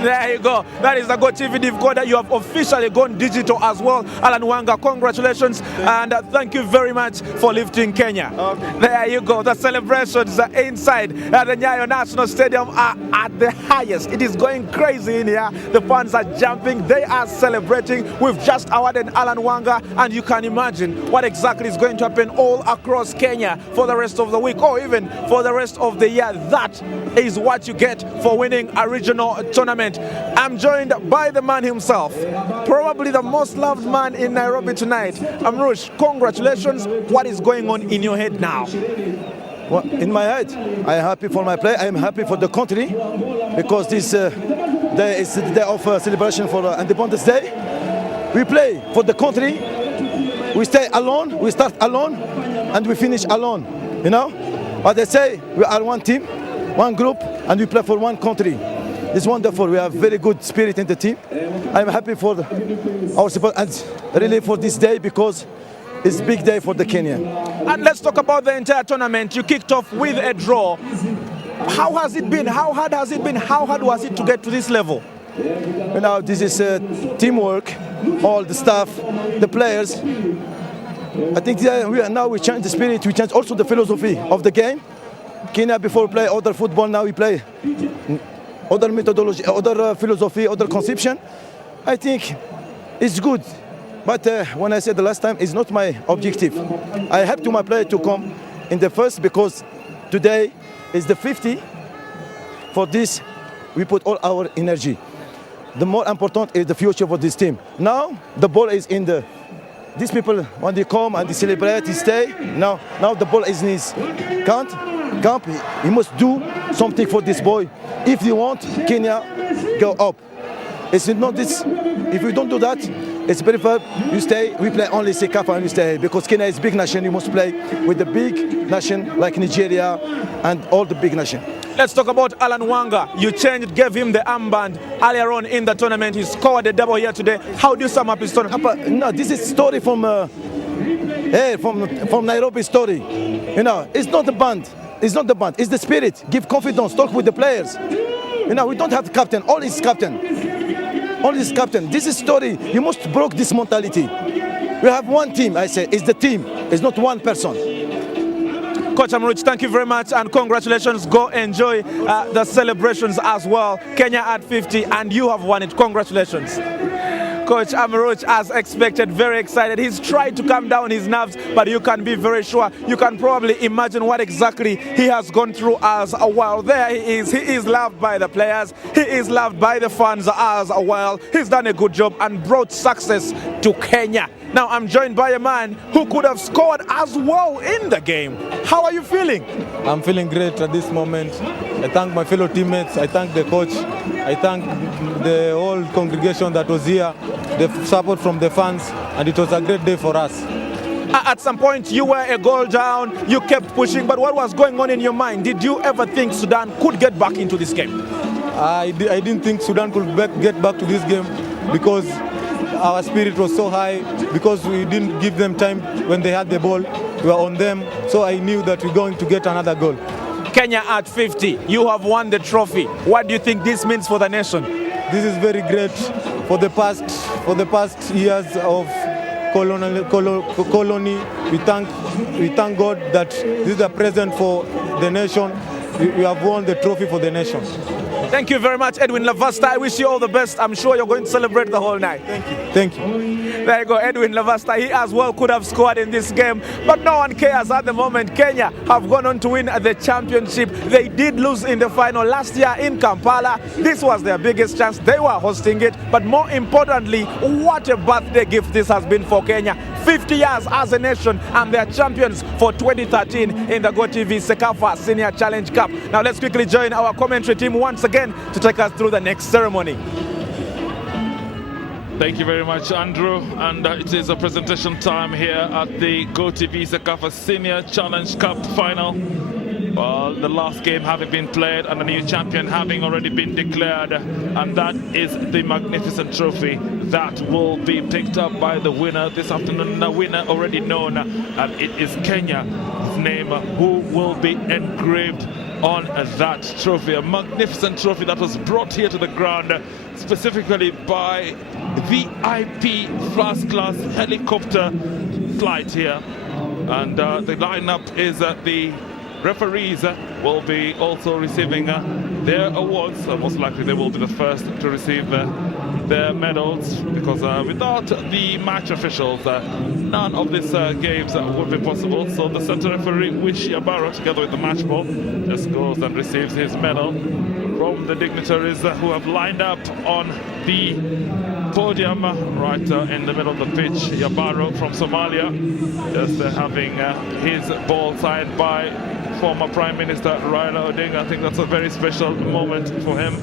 There you go. That is the GoTV decoder. You have officially gone digital as well. Alan Wanga, congratulations. And thank you very much for lifting Kenya. Okay. There you go. The celebrations inside the Nyayo National Stadium are at the highest. It is going crazy in here. The fans are jumping. They are celebrating. We've just awarded Alan Wanga, and you can imagine what exactly is going to happen all across Kenya for the rest of the week or even for the rest of the year. That is what you get for winning a regional tournament. I'm joined by the man himself, probably the most loved man in Nairobi tonight. Amrush, congratulations. What is going on in your head now? Well, in my head, I am happy for my play. I am happy for the country because this day is the day of celebration for Independence Day. We play for the country. We stay alone. We start alone, and we finish alone. You know, but they say we are one team, one group, and we play for one country. It's wonderful. We have very good spirit in the team. I'm happy for our support and really for this day because it's a big day for the Kenyan. And let's talk about the entire tournament. You kicked off with a draw. How has it been? How hard has it been? How hard was it to get to this level? You know, this is teamwork. All the staff, the players. I think we change the spirit. We change also the philosophy of the game. Kenya before play other football. Now we play other methodology, other philosophy, other conception. I think it's good. But when I said the last time, it's not my objective. I help to my player to come in the first because today is the 50. For this, we put all our energy. The more important is the future for this team. Now, the ball is in the... These people, when they come and they celebrate, they stay. Now the ball is in his camp. He must do something for this boy. If you want, Kenya go up. It's not this. If we don't do that, it's prefer you stay. We play only Cecafa and we stay because Kenya is a big nation. You must play with the big nation like Nigeria and all the big nation. Let's talk about Alan Wanga. You changed, gave him the armband earlier on in the tournament. He scored a double here today. How do you sum up his tournament? No, this is story from Nairobi story. You know, it's not the band. It's not the band. It's the spirit. Give confidence. Talk with the players. You know, we don't have captain. All is captain. All is captain. This is story. You must break this mentality. We have one team. I say it's the team. It's not one person. Coach Amruch, thank you very much and congratulations. Go enjoy the celebrations as well. Kenya at 50 and you have won it. Congratulations. Coach Amaruch, as expected, very excited. He's tried to calm down his nerves, but you can be very sure. You can probably imagine what exactly he has gone through as well. There he is. He is loved by the players. He is loved by the fans as well. He's done a good job and brought success to Kenya. Now I'm joined by a man who could have scored as well in the game. How are you feeling? I'm feeling great at this moment. I thank my fellow teammates. I thank the coach. I thank the whole congregation that was here, the support from the fans, and it was a great day for us. At some point you were a goal down, you kept pushing, but what was going on in your mind? Did you ever think Sudan could get back into this game? I didn't think Sudan could get back to this game because our spirit was so high, because we didn't give them time when they had the ball. We were on them, so I knew that we're going to get another goal. Kenya at 50, you have won the trophy. What do you think this means for the nation? This is very great for the past years of colony. We thank God that this is a present for the nation. We have won the trophy for the nation. Thank you very much, Edwin Lavasta. I wish you all the best. I'm sure you're going to celebrate the whole night. Thank you. Thank you. There you go, Edwin Lavasta. He as well could have scored in this game, but no one cares at the moment. Kenya have gone on to win the championship. They did lose in the final last year in Kampala. This was their biggest chance. They were hosting it, but more importantly, what a birthday gift this has been for Kenya. 50 years as a nation, and they're champions for 2013 in the GoTV Cecafa Senior Challenge Cup. Now let's quickly join our commentary team once again to take us through the next ceremony. Thank you very much, Andrew. And it is a presentation time here at the GoTV Cecafa Senior Challenge Cup final. Well, the last game having been played and the new champion having already been declared, and that is the magnificent trophy that will be picked up by the winner this afternoon. The winner already known, and it is Kenya's name who will be engraved on that trophy. A magnificent trophy that was brought here to the ground specifically by VIP first-class helicopter flight here. And the lineup is the referees will be also receiving their awards. Most likely they will be the first to receive their medals, because without the match officials, none of these games would be possible. So the center referee, Wishi Abaro, together with the match ball, just goes and receives his medal from the dignitaries who have lined up on the podium right in the middle of the pitch. Yabaro from Somalia, just having his ball signed by former Prime Minister Raila Odinga. I think that's a very special moment for him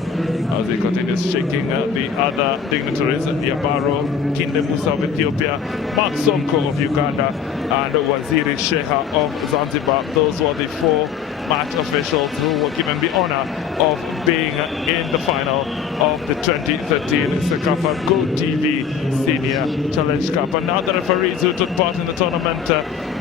as he continues shaking the other dignitaries, Yabaro, Kinde Musa of Ethiopia, Mark Sonko of Uganda, and Waziri Sheha of Zanzibar. Those were the four match officials who were given the honor of being in the final of the 2013 Cecafa GoTV Senior Challenge Cup. And now the referees who took part in the tournament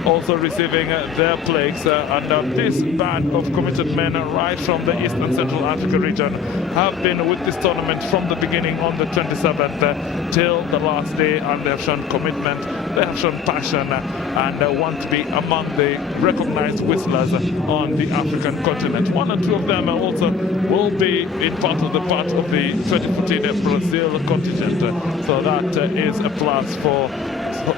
also receiving their plaques. And this band of committed men right from the East and Central Africa region have been with this tournament from the beginning on the 27th till the last day, and they have shown commitment, they have shown passion, and want to be among the recognized whistlers on the African continent. One or two of them also will be in part of the 2014 Brazil contingent. So that is a plus for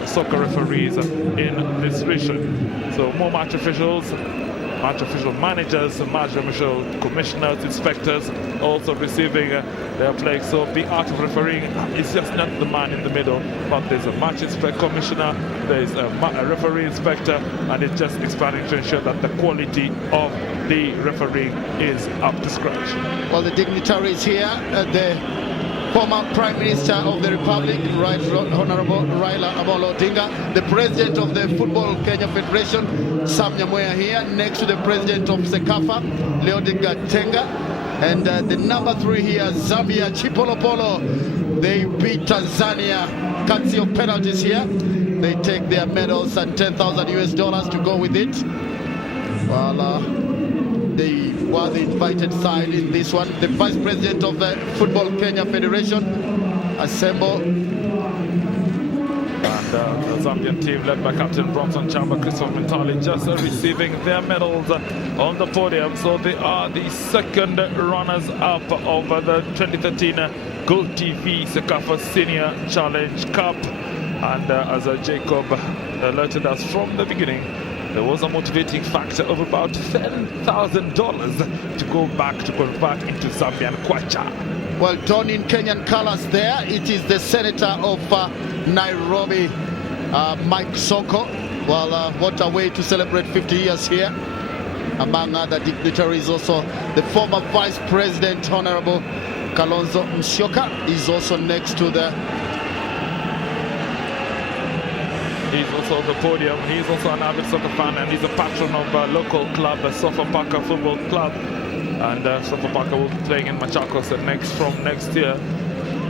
soccer referees in this region. So more match officials, match official managers, match official commissioners, inspectors also receiving their plaques. So the art of refereeing is just not the man in the middle, but there's a match commissioner, there's a referee inspector, and it's just expanding to ensure that the quality of the refereeing is up to scratch. Well, the dignitaries here, the former Prime Minister of the Republic, Right Honorable Raila Amolo Odinga, the President of the Football Kenya Federation, Sam Nyamoya here, next to the President of Cecafa, Leonidas Tenga, and the number 3 here, Zambia, Chipolopolo. They beat Tanzania, courtesy of penalties here. They take their medals and $10,000 to go with it. Well, they were the invited side in this one. The Vice President of the Football Kenya Federation assemble. And The Zambian team led by Captain Bronson Chamba, Christopher Mentali, just receiving their medals on the podium. So they are the second runners-up of the 2013 GoTV Cecafa Senior Challenge Cup. And as Jacob alerted us from the beginning, there was a motivating factor of about $10,000 to go back to convert into Zambian kwacha. Well, done in Kenyan colors there. It is the senator of Nairobi, Mike Sonko. Well, what a way to celebrate 50 years here. Among other dignitaries, also the former Vice President, Honorable Kalonzo Musyoka, is also next to the... He's also on the podium. He's also an avid soccer fan, and he's a patron of a local club, the Sofapaka Football Club. And Sofapaka will be playing in Machakos from next year.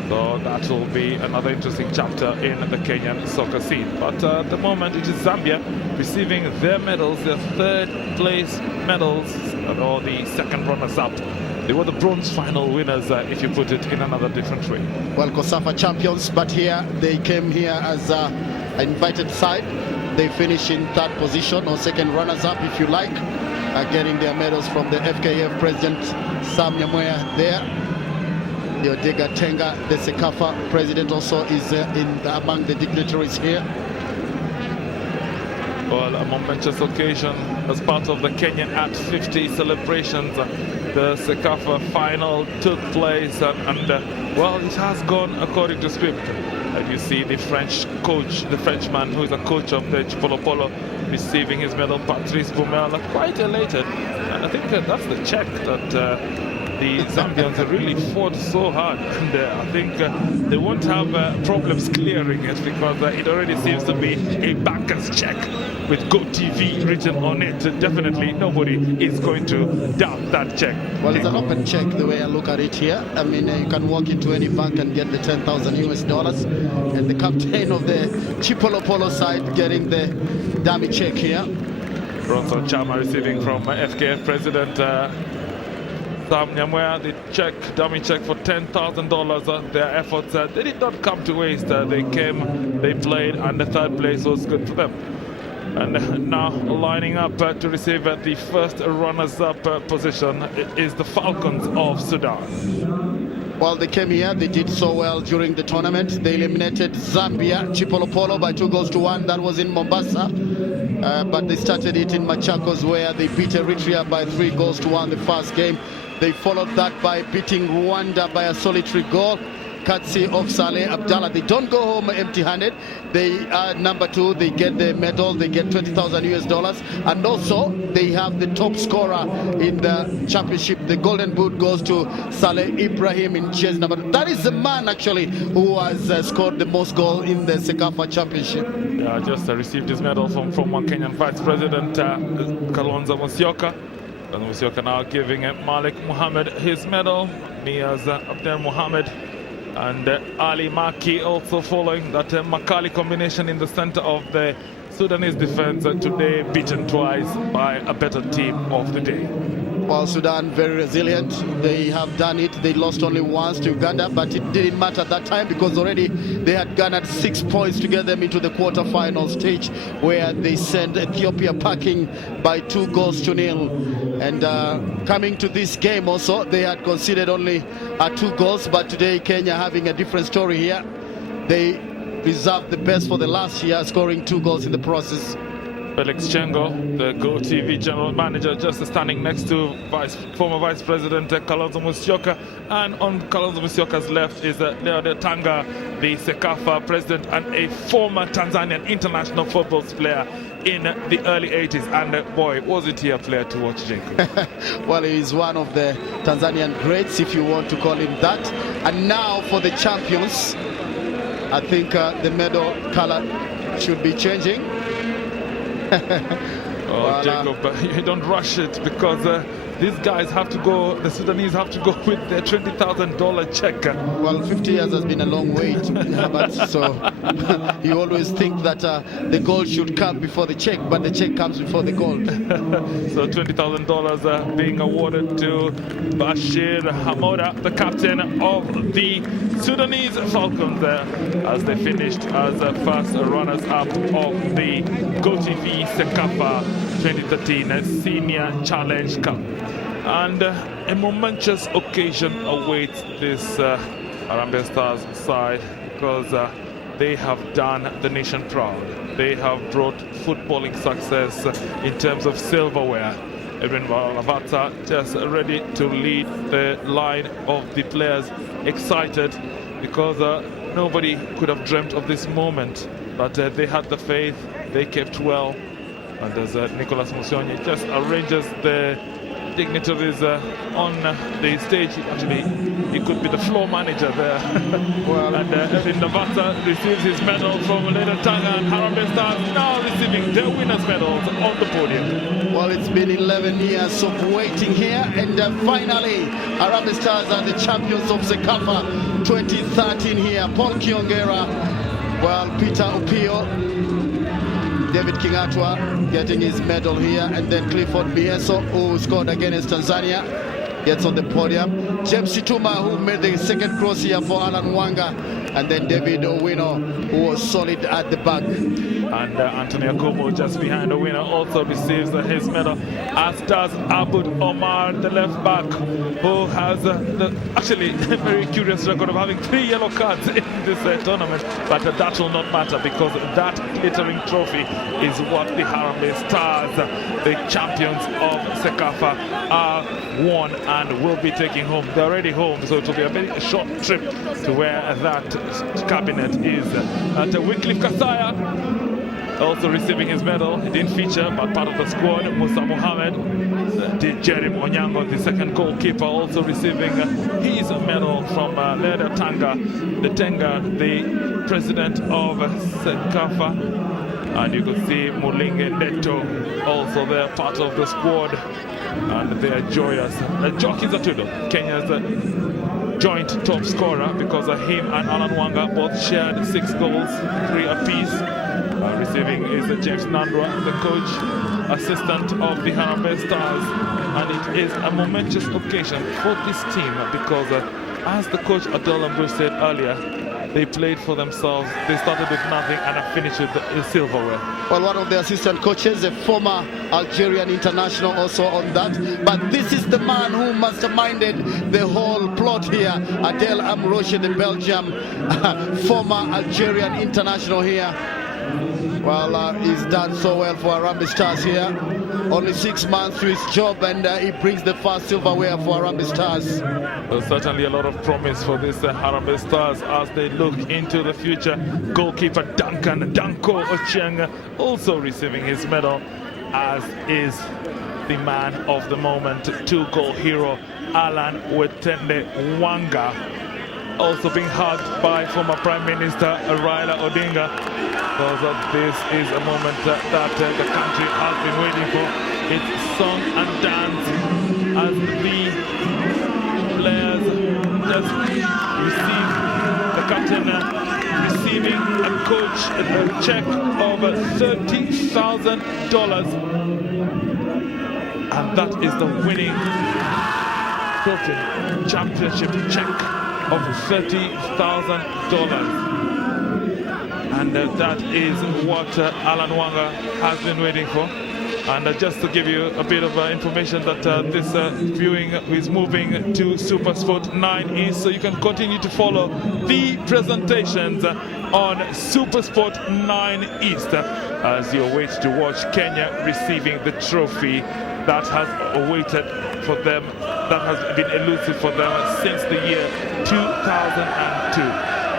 So that will be another interesting chapter in the Kenyan soccer scene. But at the moment, it is Zambia receiving their medals, their third place medals, or the second runners-up. They were the bronze final winners, if you put it in another different way. Well, COSAFA champions, but here they came here as an invited side. They finish in third position, or second runners-up, if you like, getting their medals from the FKF president, Sam Nyamweya there. The Odega Tenga, the Cecafa president, also is among the dignitaries here. Well, a momentous occasion as part of the Kenyan at 50 celebrations. The Cecafa final took place, and well, it has gone according to script. And you see the French coach, the Frenchman who is a coach of the Chipolopolo, receiving his medal, Patrice Boumel, quite elated. And I think that's the check that the Zambians really fought so hard, and I think they won't have problems clearing it, because it already seems to be a banker's check with GoTV written on it. Definitely nobody is going to doubt that check. Well, it's an open check the way I look at it here. I mean, you can walk into any bank and get the $10,000 and the captain of the Chipolopolo side getting the dummy check here. Bronson Chama receiving from FKF president Sam Nyamweya the dummy check for $10,000. Their efforts, they did not come to waste. They came, they played, and the third place was good for them. And now lining up to receive the first runners-up position is the Falcons of Sudan. Well, they came here, they did so well during the tournament. They eliminated Zambia, Chipolopolo, by 2-1. That was in Mombasa. But they started it in Machakos, where they beat Eritrea by 3-1 the first game. They followed that by beating Rwanda by a solitary goal, courtesy of Saleh Abdallah. They don't go home empty-handed. They are number 2. They get the medal. They get $20,000, and also they have the top scorer in the championship. The golden boot goes to Saleh Ibrahim in jersey number 2. That is the man actually who has scored the most goal in the Cecafa championship. Yeah, just received his medal from one Kenyan Vice President Kalonzo Musyoka. And Musyoka now giving Malik Muhammad his medal. Niaz Abdel Muhammad and Ali Maki also following that Makali combination in the center of the Sudanese defense, today beaten twice by a better team of the day. Well, Sudan very resilient. They have done it. They lost only once to Uganda, but it didn't matter at that time, because already they had garnered 6 points to get them into the quarter-final stage, where they sent Ethiopia packing by 2-0. And coming to this game also, they had conceded only 2 goals, but today Kenya having a different story here. They reserved the best for the last year, scoring 2 goals in the process. Felix Chengo, the GoTV general manager, just standing next to former Vice President Kalonzo Musyoka, and on Kalonzo Musyoka's left is Leo Tanga, the Cecafa president and a former Tanzanian international football player in the early 80s. And boy, wasn't he a player to watch, Jacob? Well, he is one of the Tanzanian greats, if you want to call him that. And now for the champions, I think the medal color should be changing. Well, Jacob, you don't rush it, because these guys have to go, the Sudanese have to go with their $20,000 check. Well, 50 years has been a long wait, Herbert, so you always think that the gold should come before the check, but the check comes before the gold. So $20,000 being awarded to Bashir Hamoda, the captain of the Sudanese Falcons, as they finished as first runners-up of the GoTV Cecafa 2013 Senior Challenge Cup. And a momentous occasion awaits this Harambee Stars side, because they have done the nation proud. They have brought footballing success in terms of silverware. Edwin Lavata just ready to lead the line of the players, excited because nobody could have dreamt of this moment, but they had the faith, they kept well. And as Nicolas Musonyi just arranges the dignitaries on the stage, actually he could be the floor manager there. Well, and Edwin Lavata receives his medal from Leda Tanga, and Harambee Stars now receiving their winners' medals on the podium. Well, it's been 11 years of waiting here, and finally Harambee Stars are the champions of Cecafa 2013 here. Paul Kiongera, well, Peter Opio, David Kingatwa getting his medal here, and then Clifford Mieso, who scored against Tanzania, gets on the podium. James Situma, who made the second cross here for Alan Wanga, and then David Owino, who was solid at the back. And Anthony Akumu, just behind the winner, also receives his medal, as does Abud Omar, the left back, who has actually a very curious record of having 3 yellow cards in this tournament. But that will not matter, because that glittering trophy is what the Harambee Stars, the champions of Cecafa, are won and will be taking home. They're already home, so it will be a very short trip to where that cabinet is. At Wycliffe Kasaya, also receiving his medal. He didn't feature, but part of the squad. Musa Mohammed, Jerim Onyango, the second goalkeeper, also receiving his medal from Leda Tanga, the president of Cecafa. And you can see Mulinge Neto also there, part of the squad, and they are joyous. Jockey Zatudo, Kenya's joint top scorer, because him and Alan Wanga both shared 6 goals, 3 apiece. Receiving is James Nandwa, the coach assistant of the Harambee Stars, and it is a momentous occasion for this team, because as the coach Adel Ambrose said earlier, they played for themselves. They started with nothing and have finished with the silverware. Well, one of the assistant coaches, a former Algerian international, also on that. But this is the man who masterminded the whole plot here. Adel Ambrose, the Belgium former Algerian international here. Well, he's done so well for Harambee Stars here. Only 6 months to his job, and he brings the first silverware for Harambee Stars. There's certainly a lot of promise for this Harambee Stars as they look into the future. Goalkeeper Duncan Danko Ochieng also receiving his medal, as is the man of the moment, 2-goal hero Alan Wetende Wanga, also being hugged by former Prime Minister Raila Odinga, because this is a moment that the country has been waiting for. It's song and dance as the players just receive the captain receiving a coach a check of $30,000, and that is the winning trophy, championship check of $30,000. And that is what Alan Wanga has been waiting for. And just to give you a bit of information that this viewing is moving to Super Sport 9 East, so you can continue to follow the presentations on Super Sport 9 East as you wait to watch Kenya receiving the trophy that has awaited for them, that has been elusive for them since the year 2002.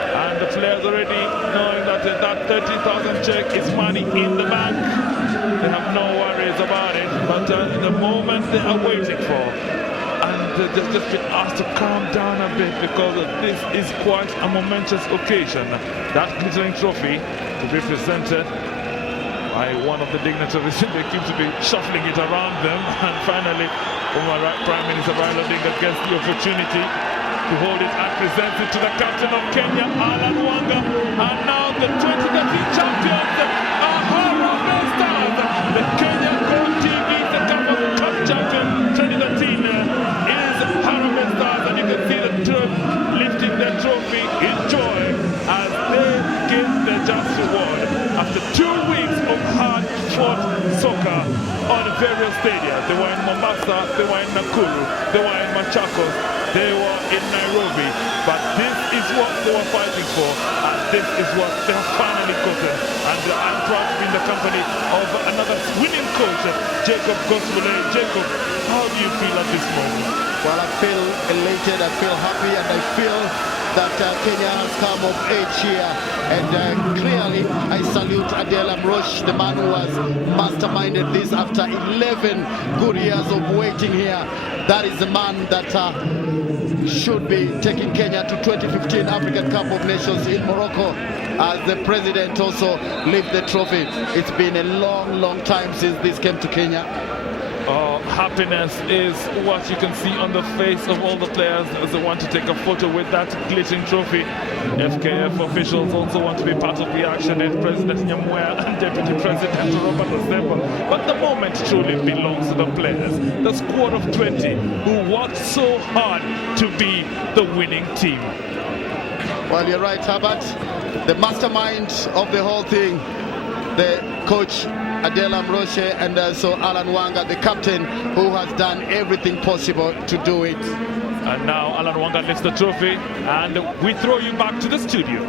And the players already knowing that that 30,000 check is money in the bank. They have no worries about it, but the moment they are waiting for, and they've just been asked to calm down a bit, because this is quite a momentous occasion. That glittering trophy to be presented by one of the dignitaries. They keep to be shuffling it around them, and finally Former Prime Minister Raila Odinga gets the opportunity to hold it and presents it to the captain of Kenya, Alan Wanga. And now the 2013 champions are Harambee Stars. The Kenya Gold TV Cecafa Cup champion 2013 is Harambee Stars, and you can see the team lifting their trophy in joy as they give their just reward after 2 weeks of hard-fought soccer on various stadia. They were in Mombasa, they were in Nakuru, they were in Machakos, they were in Nairobi, but this is what they were fighting for, and this is what they have finally gotten. And I'm proud to be in the company of another winning coach, Jacob Goswole. Jacob, how do you feel at this moment? Well, I feel elated, I feel happy, and I feel that Kenya has come of age here. And clearly, I salute Adel Amrosh, the man who has masterminded this after 11 good years of waiting here. That is the man that should be taking Kenya to 2015 African Cup of Nations in Morocco, as the president also lifted the trophy. It's been a long, long time since this came to Kenya. Happiness is what you can see on the face of all the players as they want to take a photo with that glittering trophy. FKF officials also want to be part of the action, and President Nyamweya and Deputy President Robert Osemba. But the moment truly belongs to the players, the squad of 20 who worked so hard to be the winning team. Well, you're right, Herbert. The mastermind of the whole thing, the coach Adel Amroche, and also Alan Wanga, the captain, who has done everything possible to do it. And now Alan Wanga lifts the trophy, and we throw you back to the studio.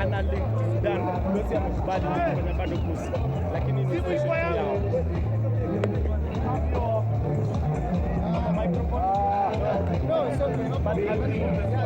ana link Sudan basi amekubali kufanya bado kusi, lakini ni issue yao. Microphone. No, it's okay.